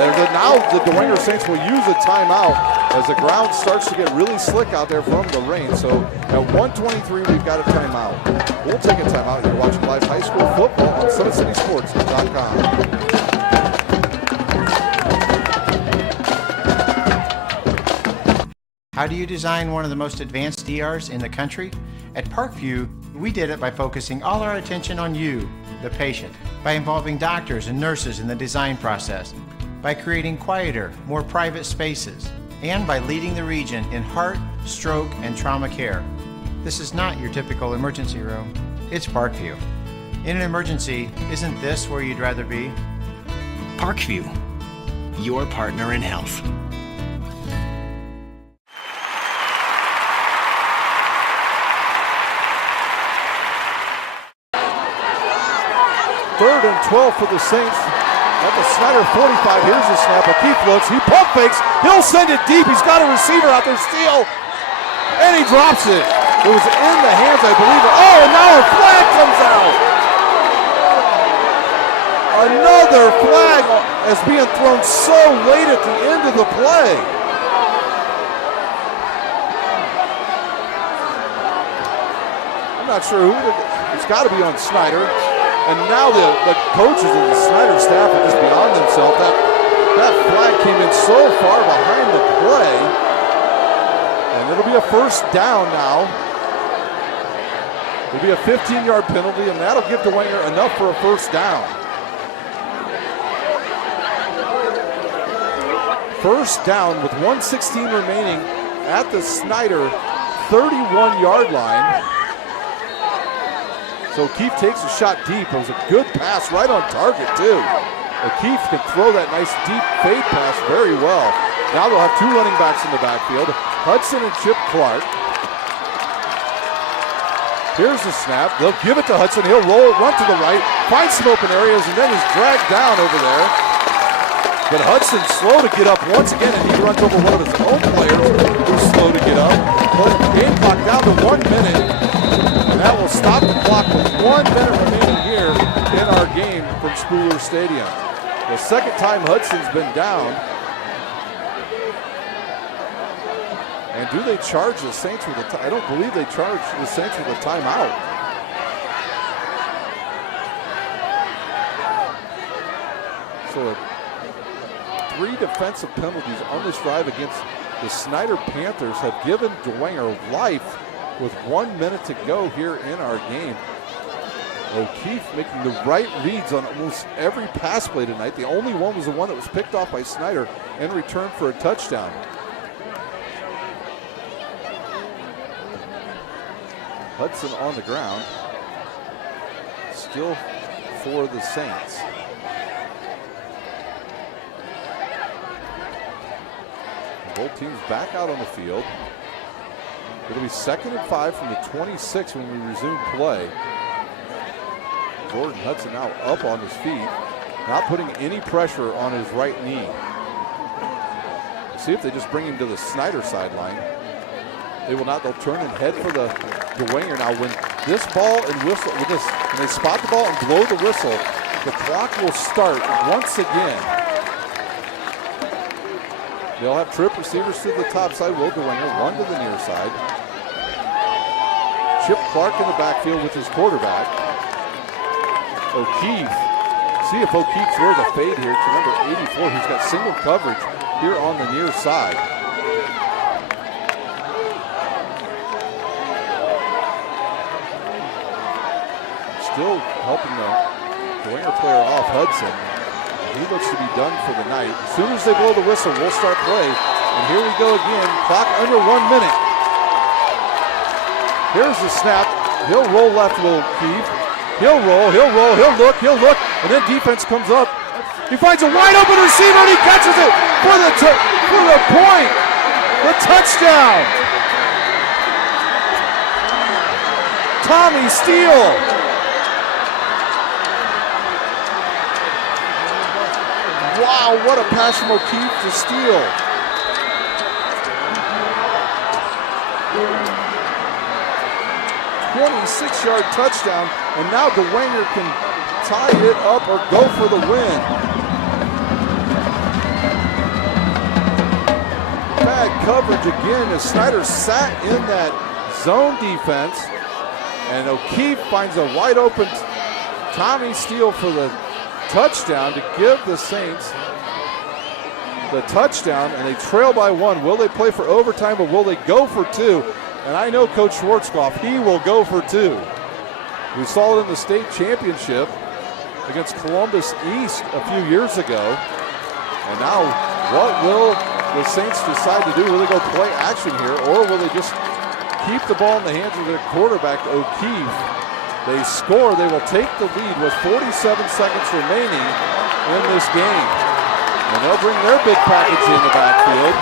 And now the Dwenger Saints will use a timeout as the ground starts to get really slick out there from the rain. So at 1:23, we've got a timeout. We'll take a timeout. You're watching live high school football on SummitCitySports.com. How do you design one of the most advanced ERs in the country? At Parkview, we did it by focusing all our attention on you, the patient, by involving doctors and nurses in the design process, by creating quieter, more private spaces, and by leading the region in heart, stroke, and trauma care. This is not your typical emergency room. It's Parkview. In an emergency, isn't this where you'd rather be? Parkview, your partner in health. 3rd and 12 for the Saints at the Snider 45. Here's the snap. O'Keefe looks. He pump fakes. He'll send it deep. He's got a receiver out there. Steal. And he drops it. It was in the hands, I believe. Oh, and now a flag comes out. Another flag is being thrown so late at the end of the play. I'm not sure who. It's got to be on Snider. And now the coaches of the Snider staff are just beyond themselves. That flag came in so far behind the play. And it'll be a 1st down now. It'll be a 15-yard penalty, and that'll give Dwenger enough for a 1st down. 1st down with 1:16 remaining at the Snider 31-yard line. So O'Keefe takes a shot deep. It was a good pass right on target, too. O'Keefe can throw that nice deep fade pass very well. Now they'll have 2 running backs in the backfield, Hudson and Chip Clark. Here's the snap. They'll give it to Hudson. He'll roll, run to the right, find some open areas, and then is dragged down over there. But Hudson's slow to get up once again, and he runs over one of his own players who's slow to get up. But game clock down to 1 minute. And that will stop the clock with 1 minute remaining here in our game from Spooler Stadium. The 2nd time Hudson's been down. And do they charge the Saints with a I don't believe they charge the Saints with a timeout. So 3 defensive penalties on this drive against the Snider Panthers have given Dwenger life with 1 minute to go here in our game. O'Keefe making the right reads on almost every pass play tonight. The only one was the one that was picked off by Snider and returned for a touchdown. Hudson on the ground, still for the Saints. Both teams back out on the field. It'll be 2nd and 5 from the 26 when we resume play. Jordan Hudson now up on his feet, not putting any pressure on his right knee. See if they just bring him to the Snider sideline. They will not. They'll turn and head for the Dwenger. Now when this ball and whistle, when they spot the ball and blow the whistle, the clock will start once again. They'll have trip receivers to the top side. Will Dwenger run to the near side. Chip Clark in the backfield with his quarterback. O'Keefe. See if O'Keefe throws a fade here to number 84. He's got single coverage here on the near side. Still helping the Dwenger player off, Hudson. He looks to be done for the night. As soon as they blow the whistle, we'll start play. And here we go again. Clock under 1 minute. Here's the snap. He'll roll left to O'Keefe. He'll roll, he'll look, and then defense comes up. He finds a wide open receiver and he catches it for the point. The touchdown. Tommy Steele. Wow, what a pass from O'Keefe to steal. A 26-yard touchdown, and now Dwenger can tie it up or go for the win. Bad coverage again as Snider sat in that zone defense, and O'Keefe finds a wide open Tommy Steele for the touchdown to give the Saints the touchdown, and they trail by 1. Will they play for overtime, or will they go for 2? And I know Coach Schwarzkopf, he will go for 2. We saw it in the state championship against Columbus East a few years ago. And now, what will the Saints decide to do? Will they go play action here, or will they just keep the ball in the hands of their quarterback, O'Keefe? They score, they will take the lead with 47 seconds remaining in this game. And they'll bring their big package in the backfield.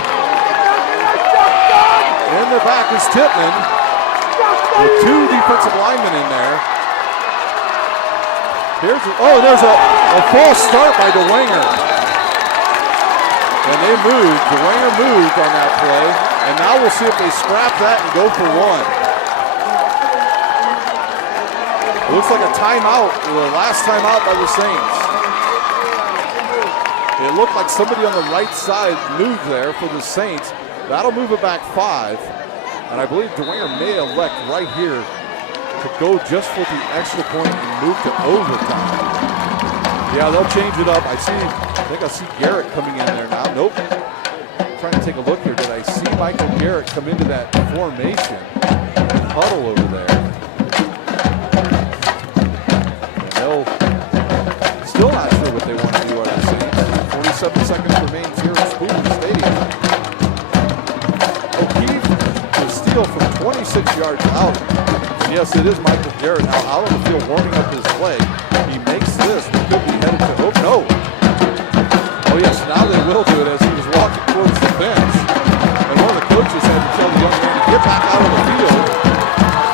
In the back is Tippmann with 2 defensive linemen in there. There's a false start by Dwenger. And they moved. Dwenger moved on that play. And now we'll see if they scrap that and go for 1. It looks like a timeout, the last timeout by the Saints. It looked like somebody on the right side moved there for the Saints. That'll move it back 5. And I believe Dwenger may elect right here to go just for the extra point and move to overtime. Yeah, they'll change it up. I think I see Garrett coming in there now. Nope. I'm trying to take a look here. Did I see Michael Garrett come into that formation? Huddle over there. Still not sure what they want to do, are they saying? 47 seconds remains here at Spooner Stadium. O'Keefe to steal from 26 yards out. And yes, it is Michael Garrett now out on the field warming up his play. He makes this. We could be headed to, oh no. Oh yes, now they will do it as he was walking towards the bench. And one of the coaches had to tell the young man to get back out of the field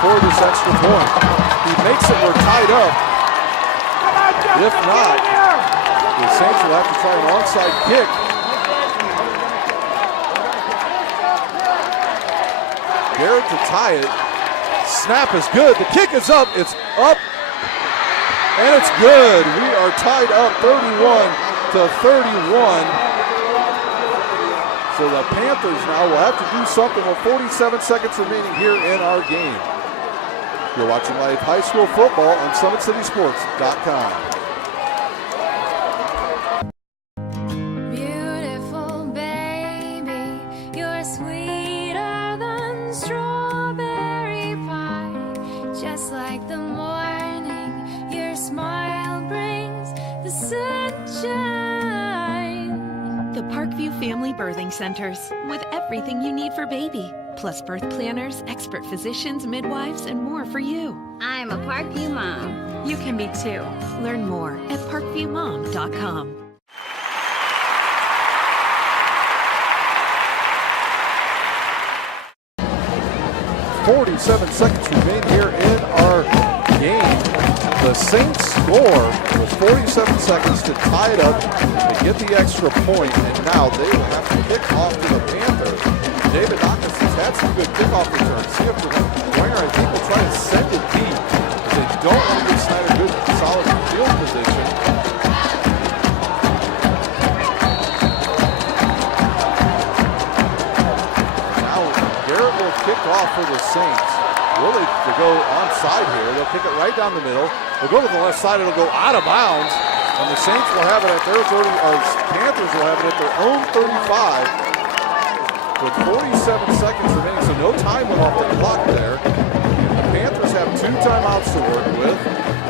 for this extra point. He makes it, we're tied up. If not, the Saints will have to try an onside kick. Garrett to tie it. Snap is good. The kick is up. It's up. And it's good. We are tied up 31-31. So the Panthers now will have to do something with 47 seconds remaining here in our game. You're watching live high school football on SummitCitySports.com. Family Birthing Centers with everything you need for baby, plus birth planners, expert physicians, midwives, and more for you. I'm a Parkview mom. You can be too. Learn more at parkviewmom.com. 47 seconds remain here in our game. The Saints score with 47 seconds to tie it up to get the extra point, and now they will have to kick off to the Panthers. David Dawkins has had some good kickoff returns. See if Dwenger, I think, will try to send it deep. They don't want to give Snider good, solid field position. Now Garrett will kick off for the Saints. Really, to go onside here, they'll kick it right down the middle. They'll go to the left side, it'll go out of bounds, and the Saints will have it at their 30, or Panthers will have it at their own 35 with 47 seconds remaining, so no time went off the clock there. The Panthers have 2 timeouts to work with.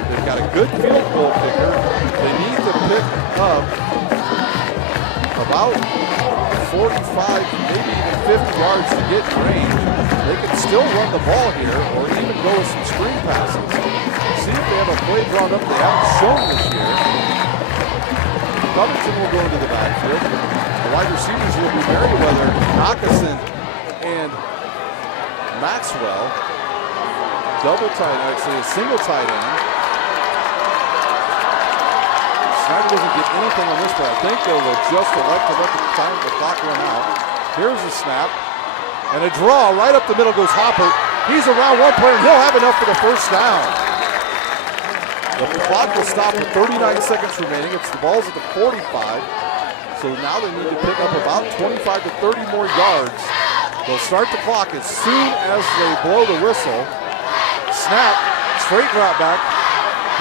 They've got a good field goal kicker. They need to pick up about 45, maybe even 50 yards to get in range. They can still run the ball here or even go with some screen passes. See if they have a play drawn up they haven't shown this year. Covington will go into the backfield. The wide receivers will be Merriweather, Knockason, and Maxwell. Double tight, actually a single tight end. Snider doesn't get anything on this, but I think they will just elect to let the clock run out. Here's a snap. And a draw right up the middle goes Hopper. He's around one player, and he'll have enough for the first down. The clock will stop with 39 seconds remaining. The ball's at the 45. So now they need to pick up about 25 to 30 more yards. They'll start the clock as soon as they blow the whistle. Snap, straight route back.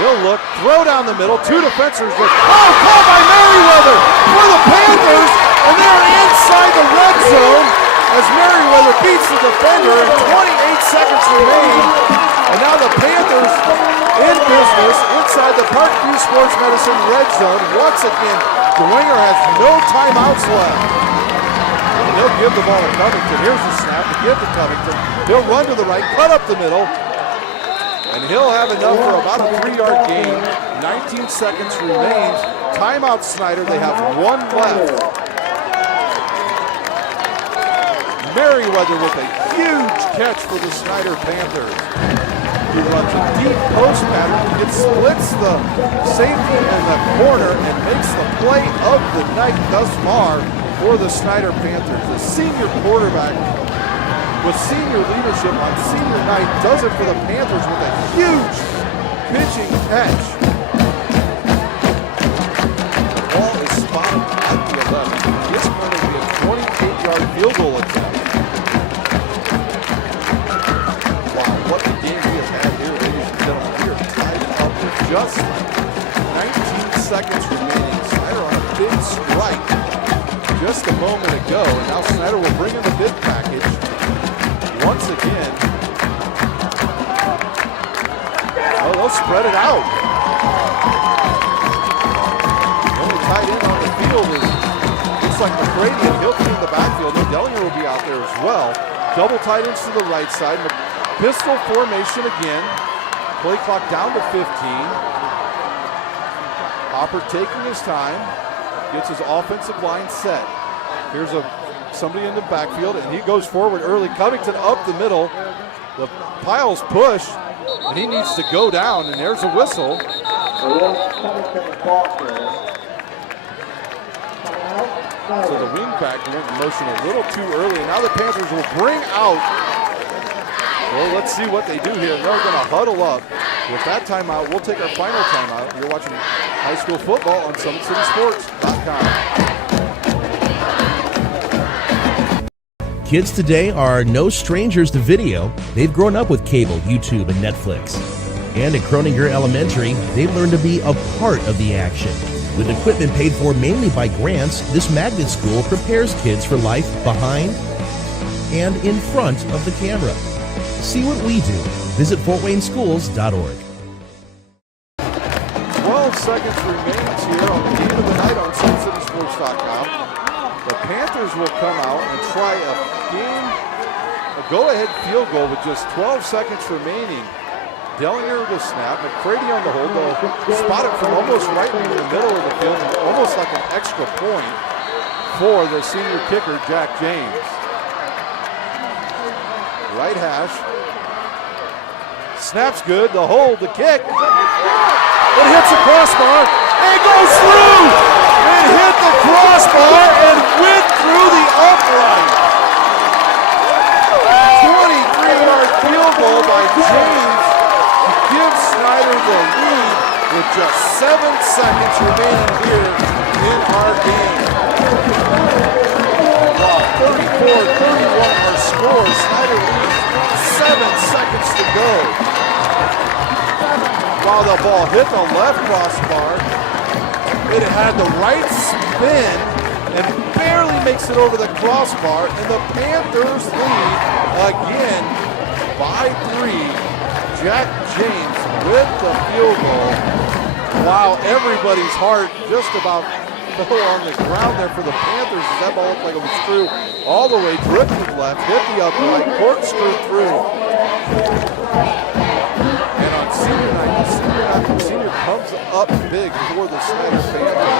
He'll look, throw down the middle, two defenders. Caught by Merriweather for the Panthers, and they're inside the red zone as Merriweather beats the defender, and 28 seconds remain. And now the Panthers in business inside the Parkview Sports Medicine red zone. Once again, Dwenger has no timeouts left. And he'll give the ball to Covington. Here's the snap to give to Covington. He'll run to the right, cut up the middle, and he'll have enough for about a 3-yard gain. 19 seconds remains. Timeout Snider. They have one left. Merriweather with a huge catch for the Snider Panthers. He runs a deep post pattern. It splits the safety and the corner and makes the play of the night thus far for the Snider Panthers. The senior quarterback with senior leadership on senior night does it for the Panthers with a huge pitching catch. The ball is spotted at the 11. It's going to be a 28-yard field goal attempt. Wow, what a game we have had here, ladies and gentlemen. We are tied up with just 19 seconds remaining. Snider on a big strike just a moment ago, and now Snider will bring in the bid package once again. Oh, they'll spread it out. The only tight end on the field looks like McCready, and he'll be in the backfield. And Dwenger will be out there as well. Double tight ends to the right side. Pistol formation again. Play clock down to 15. Hopper taking his time. Gets his offensive line set. Here's somebody in the backfield, and he goes forward early. Covington up the middle. The piles push, and he needs to go down, and there's a whistle. So the wingback went in motion a little too early, and now the Panthers will bring out. Well, let's see what they do here. They're going to huddle up. With that timeout, we'll take our final timeout. You're watching high school football on SummitCitySports.com. Kids today are no strangers to video. They've grown up with cable, YouTube, and Netflix. And at Croninger Elementary, they've learned to be a part of the action. With equipment paid for mainly by grants, this magnet school prepares kids for life behind and in front of the camera. See what we do. Visit FortWayneSchools.org. 12 seconds remains here on the game of the night on SummitCitySports.com. The Panthers will come out and try a go-ahead field goal with just 12 seconds remaining. Dwenger will snap. McCready on the hold. They'll spot it from almost right in the middle of the field, almost like an extra point for the senior kicker, Jack James. Right hash. Snap's good. The hold, the kick. It hits the crossbar and goes through. It hit the crossbar and went through the upright. 23-yard field goal by James to give Snider the lead with just 7 seconds remaining here in our game. Wow, 34-31 our score. Snider leads 7 seconds to go. While the ball hit the left crossbar, it had the right spin and barely makes it over the crossbar, and the Panthers lead again by 3. Jack James with the field goal. Wow, everybody's heart just about fell on the ground there for the Panthers. That ball looked like it was through all the way, drifted left, hit the upright, corkscrewed through. And on senior night, the senior comes up big for the Snider Panthers.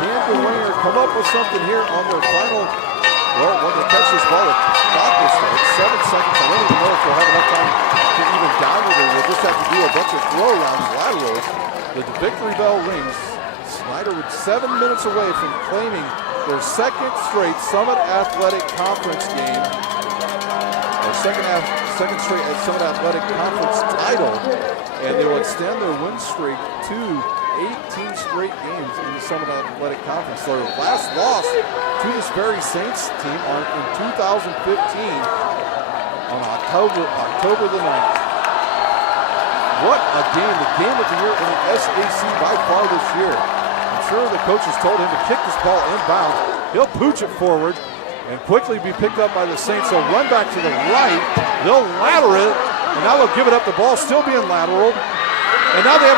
Can Dwenger come up with something here on their final? Well, when they catch this ball, the clock will start. 7 seconds. I don't even know if they'll have enough time to even down it, or we'll just have to do a bunch of throw arounds, laterals. the victory bell rings. Snider was 7 minutes away from claiming their second straight Summit Athletic Conference game, their second straight Summit Athletic Conference title, and they will extend their win streak to 18 straight games in the Summit Athletic Conference. Their last loss to this very Saints team in 2015 on October the 9th. What a game, the game of the year in the SAC by far this year. I'm sure the coaches told him to kick this ball inbounds. He'll pooch it forward and quickly be picked up by the Saints. They'll run back to the right. They'll ladder it, and now they'll give it up. The ball still being lateraled. And now they're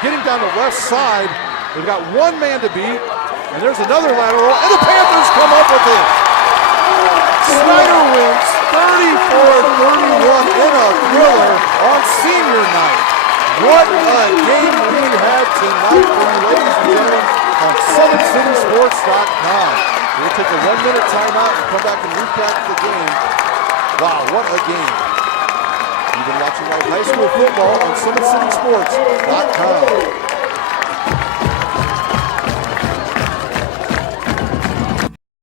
getting down the left side. They've got one man to beat, and there's another lateral, and the Panthers come up with it. Snider wins 34-31 in a thriller on senior night. What a game we had tonight for you, ladies and gentlemen, on SummitCitySports.com. We'll take a 1 minute timeout and come back and recap the game. Wow, what a game. You've been watching live high school football on SummitCitySports.com.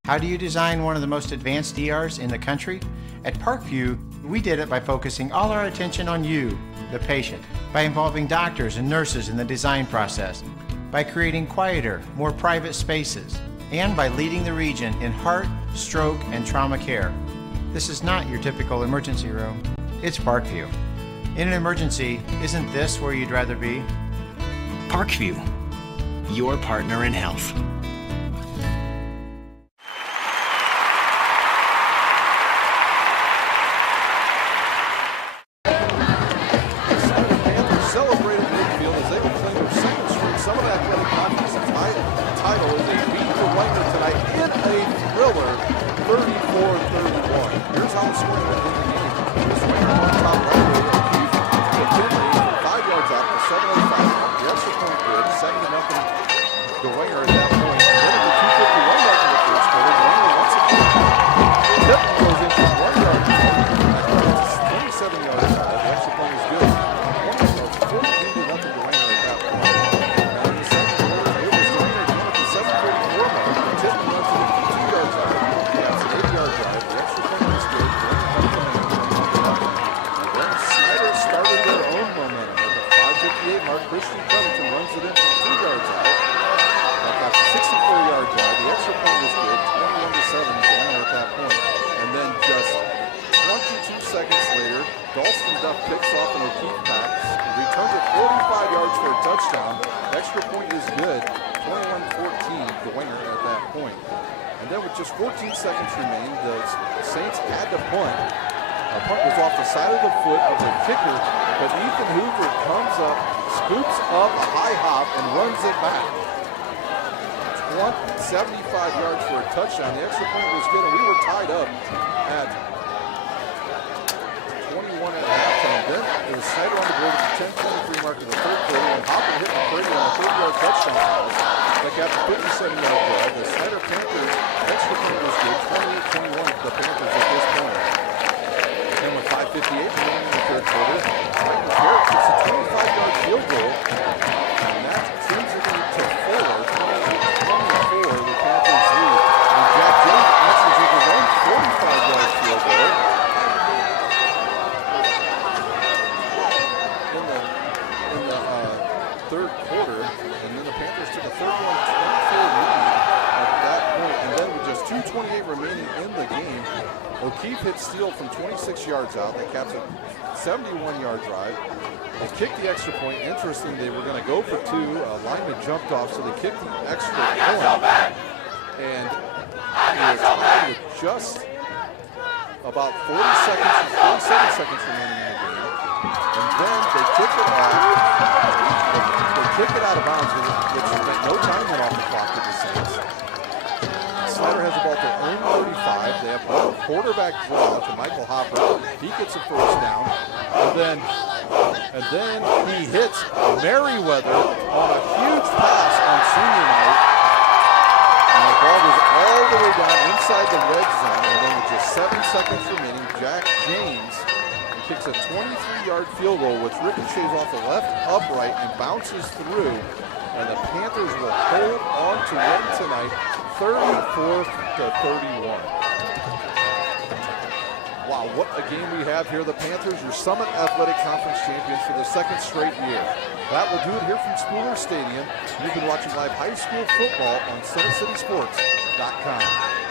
How do you design one of the most advanced ERs in the country? At Parkview, we did it by focusing all our attention on you, the patient, by involving doctors and nurses in the design process, by creating quieter, more private spaces, and by leading the region in heart, stroke, and trauma care. This is not your typical emergency room. It's Parkview. In an emergency, isn't this where you'd rather be? Parkview, your partner in health. Title as they beat Dwenger tonight in a thriller, 34-31. Here's how the scoring went in the game. Dwenger on top right away. The 5 yards out, the 7:05. The extra point good, 7-0. Dwenger at that point. Then at the 2:51 mark in the first quarter, Dwenger once again. Tip goes in from 1 yard. It's 27 yards out. The extra point is good. 14-0 Dwenger at that point. Now in the second quarter, it was Dwenger again at the 7:44 mark. Tip runs it 2 yards out. Yeah, it's an 8-yard drive. The extra point is good. And then Snider started their own momentum at the 5:58 mark. Covington runs it in from 2 yards out. That got the 64-yard drive. The extra point was good. 21-7 Dwenger at that point. And then just 22 seconds later, Dalston Duff picks off an O'Keefe pass, returns it 45 yards for a touchdown. Extra point is good. 21-14 Dwenger at that point. And then with just 14 seconds remaining, the Saints had to punt. The punt was off the side of the foot of the kicker, but Ethan Hoover comes up, scoops up a high hop, and runs it back. 75 yards for a touchdown. The extra point was good, and we were tied up at 21 at halftime. Then it was Snider on the board at the 10:23 mark of the third quarter, and Hopper hit McCurdy on a 30-yard touchdown pass that got the 57-yard drive. The Snider Panthers extra point was good, 28-21 the Panthers at this point. And with 5:58 remaining in the third quarter, Michael Garrett gets a 25-yard field goal, and that sends it to 4. The Panthers lead. And Jack James answers with his own 45-yard field goal. In the third quarter, and then the Panthers took a 31-24 lead at that point. And then with just 2:28 remaining in the game, O'Keefe hit Steele from 26 yards out. That caps a 71-yard drive. They kicked the extra point. Interesting, they were going to go for two. Lineman jumped off, so they kicked the extra point. And they were tied with just about 47 seconds remaining in the game. And then they kicked it out. They kicked it out of bounds, which meant no time went off the clock to the Saints. Snider has the ball at their own 35. They have a quarterback draw to Michael Hopper. He gets a first down. And then he hits Merriweather on a huge pass on senior night. And the ball was all the way down inside the red zone. And then with just 7 seconds remaining, Jack James kicks a 23-yard field goal, which ricochets off the left upright and bounces through. And the Panthers will hold on to win tonight, 34-31. Wow, what a game we have here. The Panthers, your Summit Athletic Conference champions for the second straight year. That will do it here from Spooler Stadium. You've been watching live high school football on SummitCitySports.com.